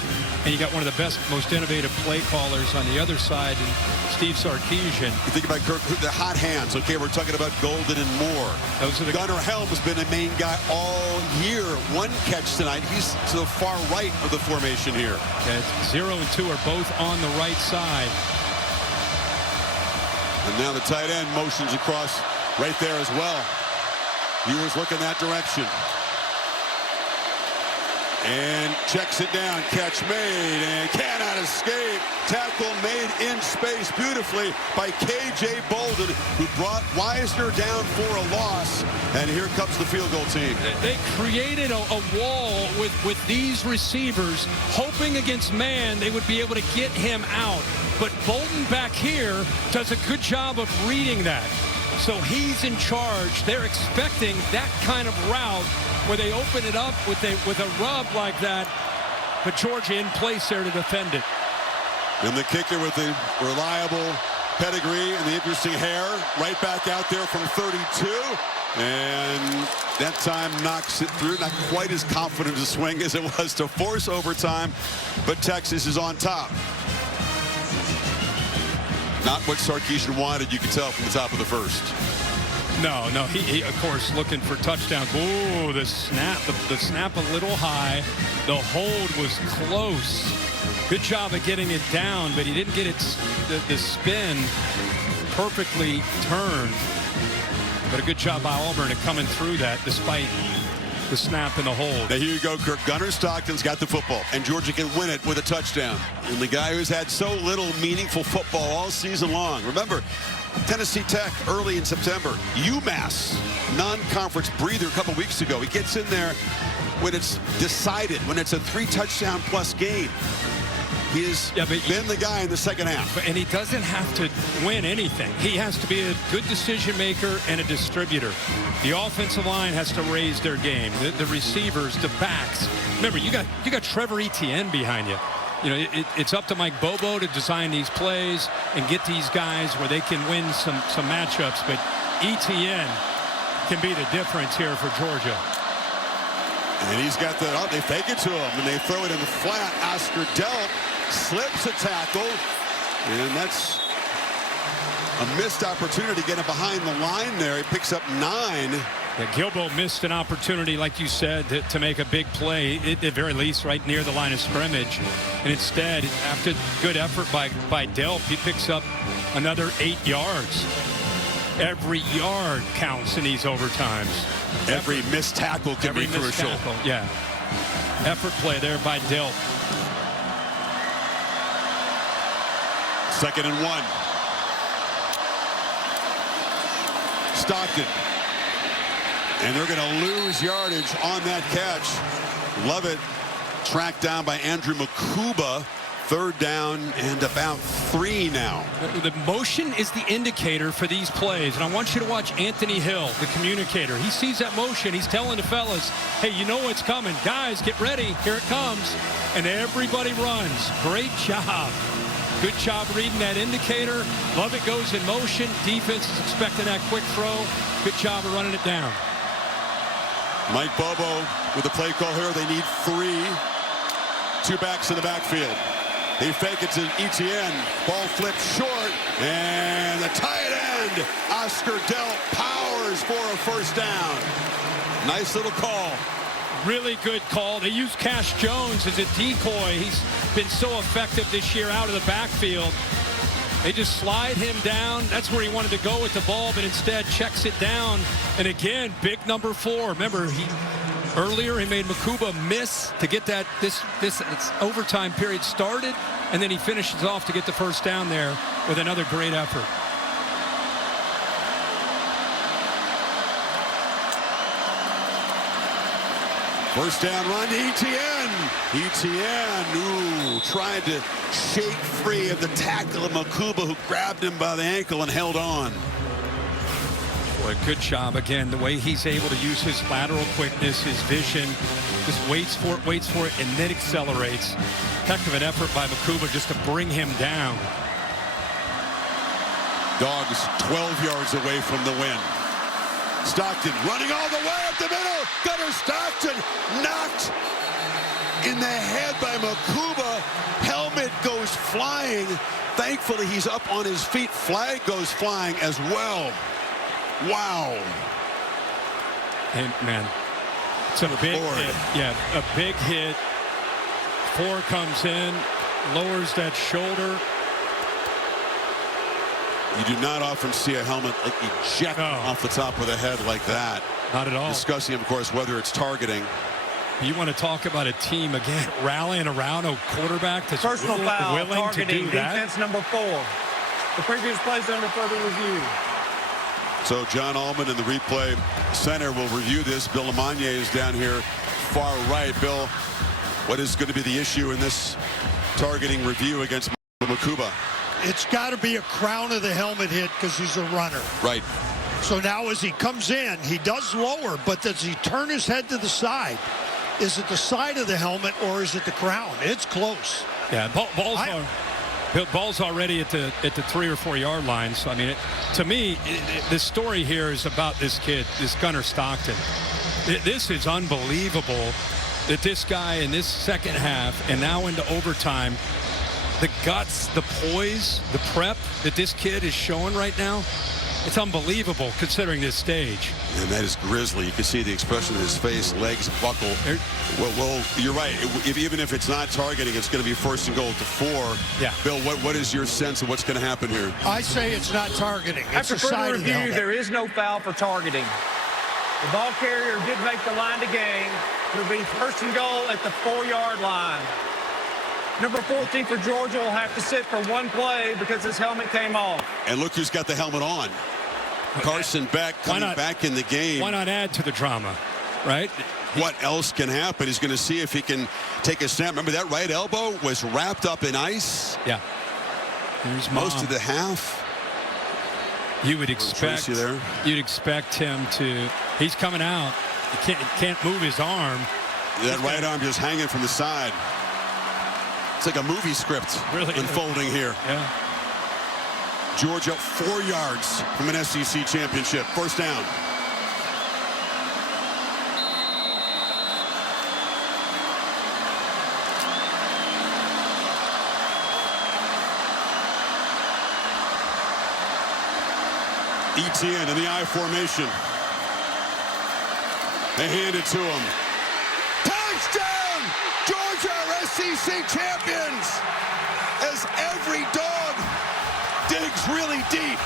and you got one of the best, most innovative play callers on the other side, in Steve Sarkisian. You think about Kirk, the hot hands. Okay, we're talking about Golden and Moore. Those are the Gunnar Helm has been a main guy all year. One catch tonight. He's to the far right of the formation here. Yeah, 0 and 2 are both on the right side. And now the tight end motions across right there as well. Ewers looking that direction. And checks it down. Catch made and cannot escape. Tackle made in space beautifully by K.J. Bolden, who brought Wisner down for a loss. And here comes the field goal team. They created a wall with these receivers, hoping against man they would be able to get him out. But Bolden back here does a good job of reading that. So he's in charge. They're expecting that kind of route where they open it up with a rub like that. But Georgia in place there to defend it. And the kicker with the reliable pedigree and the interesting hair right back out there from 32. And that time knocks it through. Not quite as confident a swing as it was to force overtime. But Texas is on top. Not what Sarkisian wanted, you can tell from the top of the first. No, he of course looking for touchdowns. Ooh, the snap a little high. The hold was close. Good job of getting it down, but he didn't get it the spin perfectly turned. But a good job by Auburn at coming through that despite the snap and the hold. Now here you go, Kirk. Gunnar Stockton's got the football, and Georgia can win it with a touchdown. And the guy who's had so little meaningful football all season long. Remember, Tennessee Tech early in September. UMass, non-conference breather a couple weeks ago. He gets in there when it's decided, when it's a 3-touchdown plus game. He has been the guy in the second half. And he doesn't have to win anything. He has to be a good decision maker and a distributor. The offensive line has to raise their game. The receivers, the backs. Remember, you got Trevor Etienne behind you. You know, it's up to Mike Bobo to design these plays and get these guys where they can win some matchups. But Etienne can be the difference here for Georgia. And he's got they fake it to him, and they throw it in the flat. Oscar Delp slips a tackle, and that's a missed opportunity to get him behind the line there. He picks up 9. Yeah, Gilbo missed an opportunity, like you said, to make a big play, at the very least, right near the line of scrimmage. And instead, after good effort by Delp, he picks up another 8 yards. Every yard counts in these overtimes. Every missed tackle can be crucial. Yeah. Effort play there by Delp. 2nd and 1. Stockton. And they're going to lose yardage on that catch. Lovett tracked down by Andrew Makuba. 3rd down and about 3 now. The motion is the indicator for these plays. And I want you to watch Anthony Hill, the communicator. He sees that motion. He's telling the fellas, hey, you know what's coming. Guys, get ready. Here it comes. And everybody runs. Great job. Good job reading that indicator. Love it goes in motion. Defense is expecting that quick throw. Good job of running it down. Mike Bobo with the play call here. They need 3. 2 backs in the backfield. They fake it to Etienne. Ball flipped short. And the tight end, Oscar Dell, powers for a first down. Nice little call. Really good call. They use Cash Jones as a decoy. He's been so effective this year out of the backfield. They just slide him down. That's where he wanted to go with the ball, but instead checks it down. And again, big number 4. Remember, earlier he made Makuba miss to get that this overtime period started, and then he finishes off to get the first down there with another great effort. First down run to Etienne. Etienne, tried to shake free of the tackle of Makuba, who grabbed him by the ankle and held on. Boy, good job again. The way he's able to use his lateral quickness, his vision, just waits for it, and then accelerates. Heck of an effort by Makuba just to bring him down. Dogs 12 yards away from the win. Stockton running all the way up the middle. Gunnar Stockton knocked in the head by Makuba. Helmet goes flying. Thankfully, he's up on his feet. Flag goes flying as well. Wow. And man, it's a big hit. Yeah, a big hit. 4 comes in, lowers that shoulder. You do not often see a helmet eject off the top of the head like that. Not at all. Discussing, of course, whether it's targeting. You want to talk about a team, again, rallying around a quarterback that's personal foul, willing targeting, to do that. defense number 4. The previous plays under further review. So John Allman in the replay center will review this. Bill Lamagna is down here far right. Bill, what is going to be the issue in this targeting review against Makuba? It's got to be a crown of the helmet hit because he's a runner. Right. So now as he comes in, he does lower, but does he turn his head to the side? Is it the side of the helmet or is it the crown? It's close. Yeah, ball's already at the 3 or 4 yard line. So I mean, to me, the story here is about this kid, this Gunnar Stockton. This is unbelievable that this guy in this second half and now into overtime, the guts, the poise, the prep that this kid is showing right now, it's unbelievable considering this stage. And that is grisly. You can see the expression of his face, legs buckle. Well, you're right. Even if it's not targeting, it's going to be 1st and goal to 4. Yeah. Bill, what is your sense of what's going to happen here? I say it's not targeting. It's After the side further of the review, helmet. there is no foul for targeting. The ball carrier did make the line to gain. It'll be 1st and goal at the 4 yard line. Number 14 for Georgia will have to sit for 1 play because his helmet came off. And look who's got the helmet on. Carson Beck coming back in the game. Why not add to the drama, right? What else can happen? He's going to see if he can take a snap. Remember that right elbow was wrapped up in ice? Yeah. Here's most of the half. You would expect you'd expect him to. He's coming out. He can't move his arm. That right arm just hanging from the side. It's like a movie script unfolding here. Yeah. Georgia 4 yards from an SEC championship. 1st down. Etienne in the I formation. They hand it to him. Touchdown! Georgia are SEC champions as every dog digs really deep.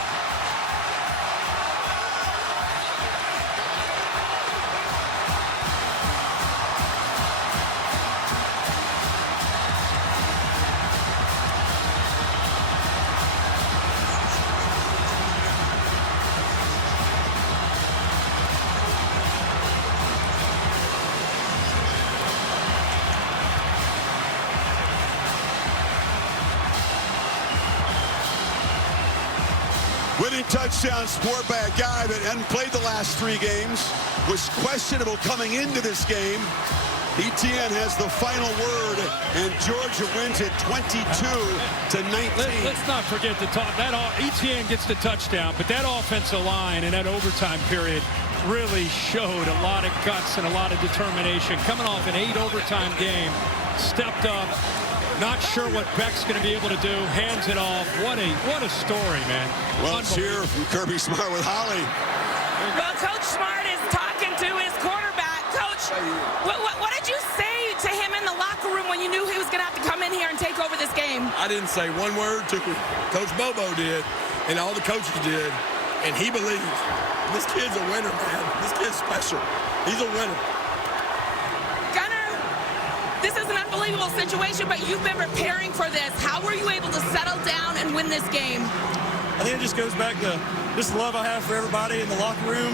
Winning touchdown scored by a guy that hadn't played the last 3 games, was questionable coming into this game, ETN has the final word, and Georgia wins it 22-19. Let's not forget to talk. That ETN gets the touchdown, but that offensive line in that overtime period really showed a lot of guts and a lot of determination. Coming off an 8 overtime game, stepped up. Not sure what Beck's going to be able to do. Hands it off. What a story, man. Well, cheer from Kirby Smart with Holly. Well, Coach Smart is talking to his quarterback. Coach, what did you say to him in the locker room when you knew he was going to have to come in here and take over this game? I didn't say one word. Coach Bobo did, and all the coaches did, and he believes. This kid's a winner, man. This kid's special. He's a winner. Gunner, this is an unbelievable situation, but you've been preparing for this. How were you able to settle down and win this game? I think it just goes back to just the love I have for everybody in the locker room,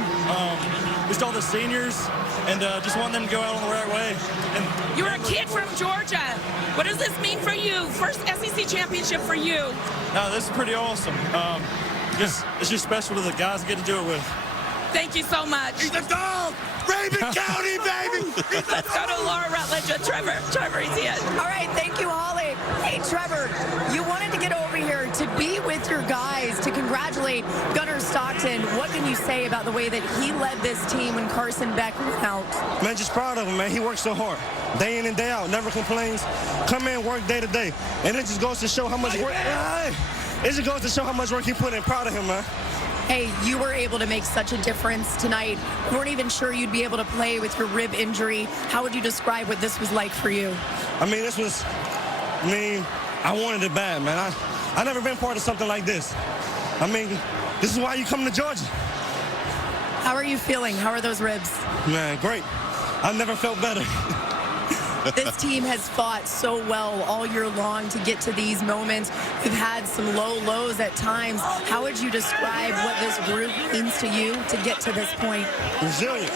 just all the seniors, and just want them to go out on the right way. And you're a kid from Georgia. What does this mean for you? First SEC championship for you. No, this is pretty awesome. It's just special to the guys I get to do it with. Thank you so much. He's a dog! Raven County, baby! Let's go to Laura Rutledge and Trevor Etienne. All right, thank you, Holly. Hey, Trevor, you wanted to get over here to be with your guys, to congratulate Gunner Stockton. What can you say about the way that he led this team when Carson Beck went out? Man, just proud of him, man. He works so hard. Day in and day out, never complains. Come in, work day to day. And it just goes to show how much work. It just goes to show how much work he put in. Proud of him, man. Hey, you were able to make such a difference tonight. We weren't even sure you'd be able to play with your rib injury. How would you describe what this was like for you? I mean, I wanted it bad, man. I never been part of something like this. I mean, this is why you come to Georgia. How are you feeling? How are those ribs? Man, great. I've never felt better. This team has fought so well all year long to get to these moments. We've had some low lows at times. How would you describe what this group means to you to get to this point? Resilient.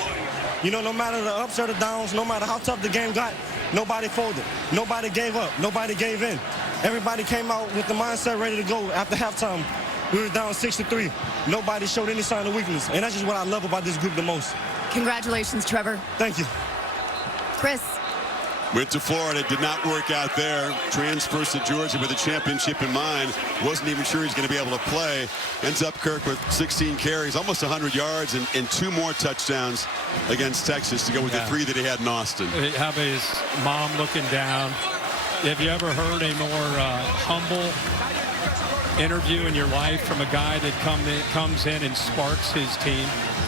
You know, no matter the ups or the downs, no matter how tough the game got, nobody folded. Nobody gave up. Nobody gave in. Everybody came out with the mindset ready to go after halftime. We were down 6-3. Nobody showed any sign of weakness. And that's just what I love about this group the most. Congratulations, Trevor. Thank you. Chris. Went to Florida, did not work out there. Transfers to Georgia with a championship in mind. Wasn't even sure he's going to be able to play. Ends up, Kirk, with 16 carries, almost 100 yards, and 2 more touchdowns against Texas to go with the 3 that he had in Austin. How about his mom looking down? Have you ever heard a more humble interview in your life from a guy that comes in and sparks his team?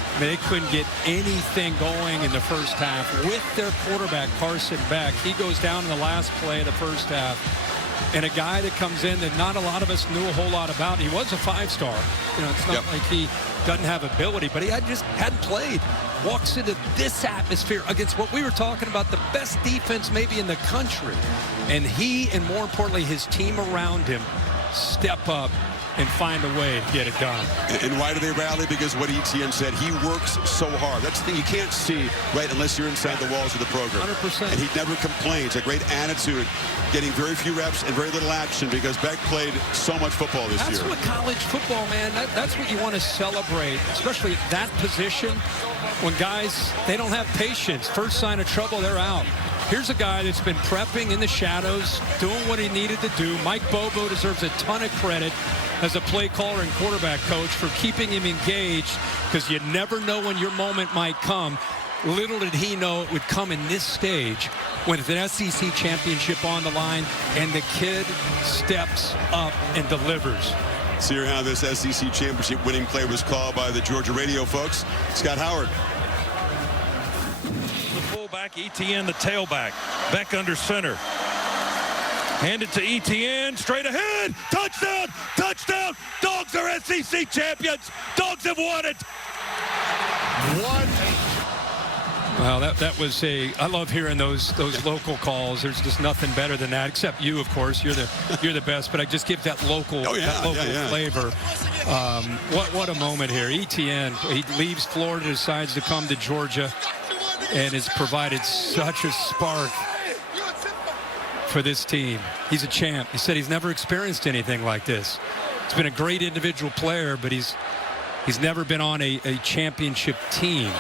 I mean, they couldn't get anything going in the first half with their quarterback, Carson Beck. He goes down in the last play of the first half. And a guy that comes in that not a lot of us knew a whole lot about. He was a 5-star. You know, it's not like he doesn't have ability, but he just hadn't played. Walks into this atmosphere against what we were talking about, the best defense maybe in the country. And he, and more importantly, his team around him, step up and find a way to get it done. And why do they rally? Because what ETN said, he works so hard. That's the thing you can't see, right, unless you're inside the walls of the program. 100%. And he never complains. A great attitude, getting very few reps and very little action because Beck played so much football this year. That's what college football, man, that's what you want to celebrate, especially at that position when guys, they don't have patience. First sign of trouble, they're out. Here's a guy that's been prepping in the shadows, doing what he needed to do. Mike Bobo deserves a ton of credit as a play caller and quarterback coach for keeping him engaged, because you never know when your moment might come. Little did he know it would come in this stage when it's an SEC championship on the line and the kid steps up and delivers. See how this SEC championship winning play was called by the Georgia radio folks. Scott Howard. The fullback, ETN the tailback. Beck under center. Hand it to ETN, straight ahead. Touchdown! Touchdown! Dogs are SEC champions. Dogs have won it. Well, that was I love hearing those local calls. There's just nothing better than that, except you, of course. You're the best, but I just give that local flavor. What a moment here. ETN, he leaves Florida, decides to come to Georgia, and has provided such a spark for this team. He's a champ. He said he's never experienced anything like this. He's been a great individual player, but he's never been on a championship team.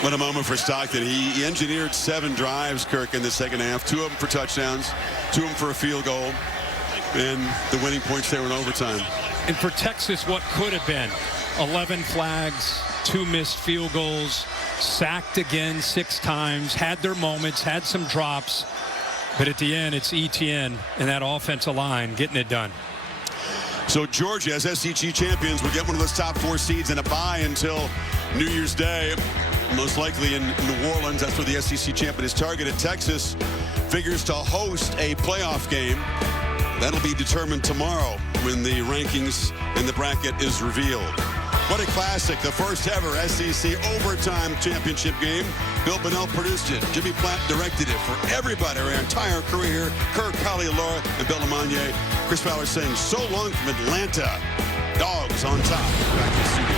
What a moment for Stockton. He engineered 7 drives, Kirk, in the second half. 2 of them for touchdowns, 2 of them for a field goal, and the winning points there in overtime. And for Texas, what could have been 11 flags, 2 missed field goals, sacked again 6 times, had their moments, had some drops. But at the end, it's Etienne and that offensive line getting it done. So Georgia, as SEC champions, will get one of those top 4 seeds and a bye until New Year's Day, most likely in New Orleans. That's where the SEC champion is targeted. Texas figures to host a playoff game. That'll be determined tomorrow when the rankings in the bracket is revealed. What a classic, the first ever SEC overtime championship game. Bill Bunnell produced it. Jimmy Platt directed it for everybody our entire career. Kirk, Holly, Laura, and Bill Lamagna. Chris Fowler saying so long from Atlanta. Dogs on top. Back to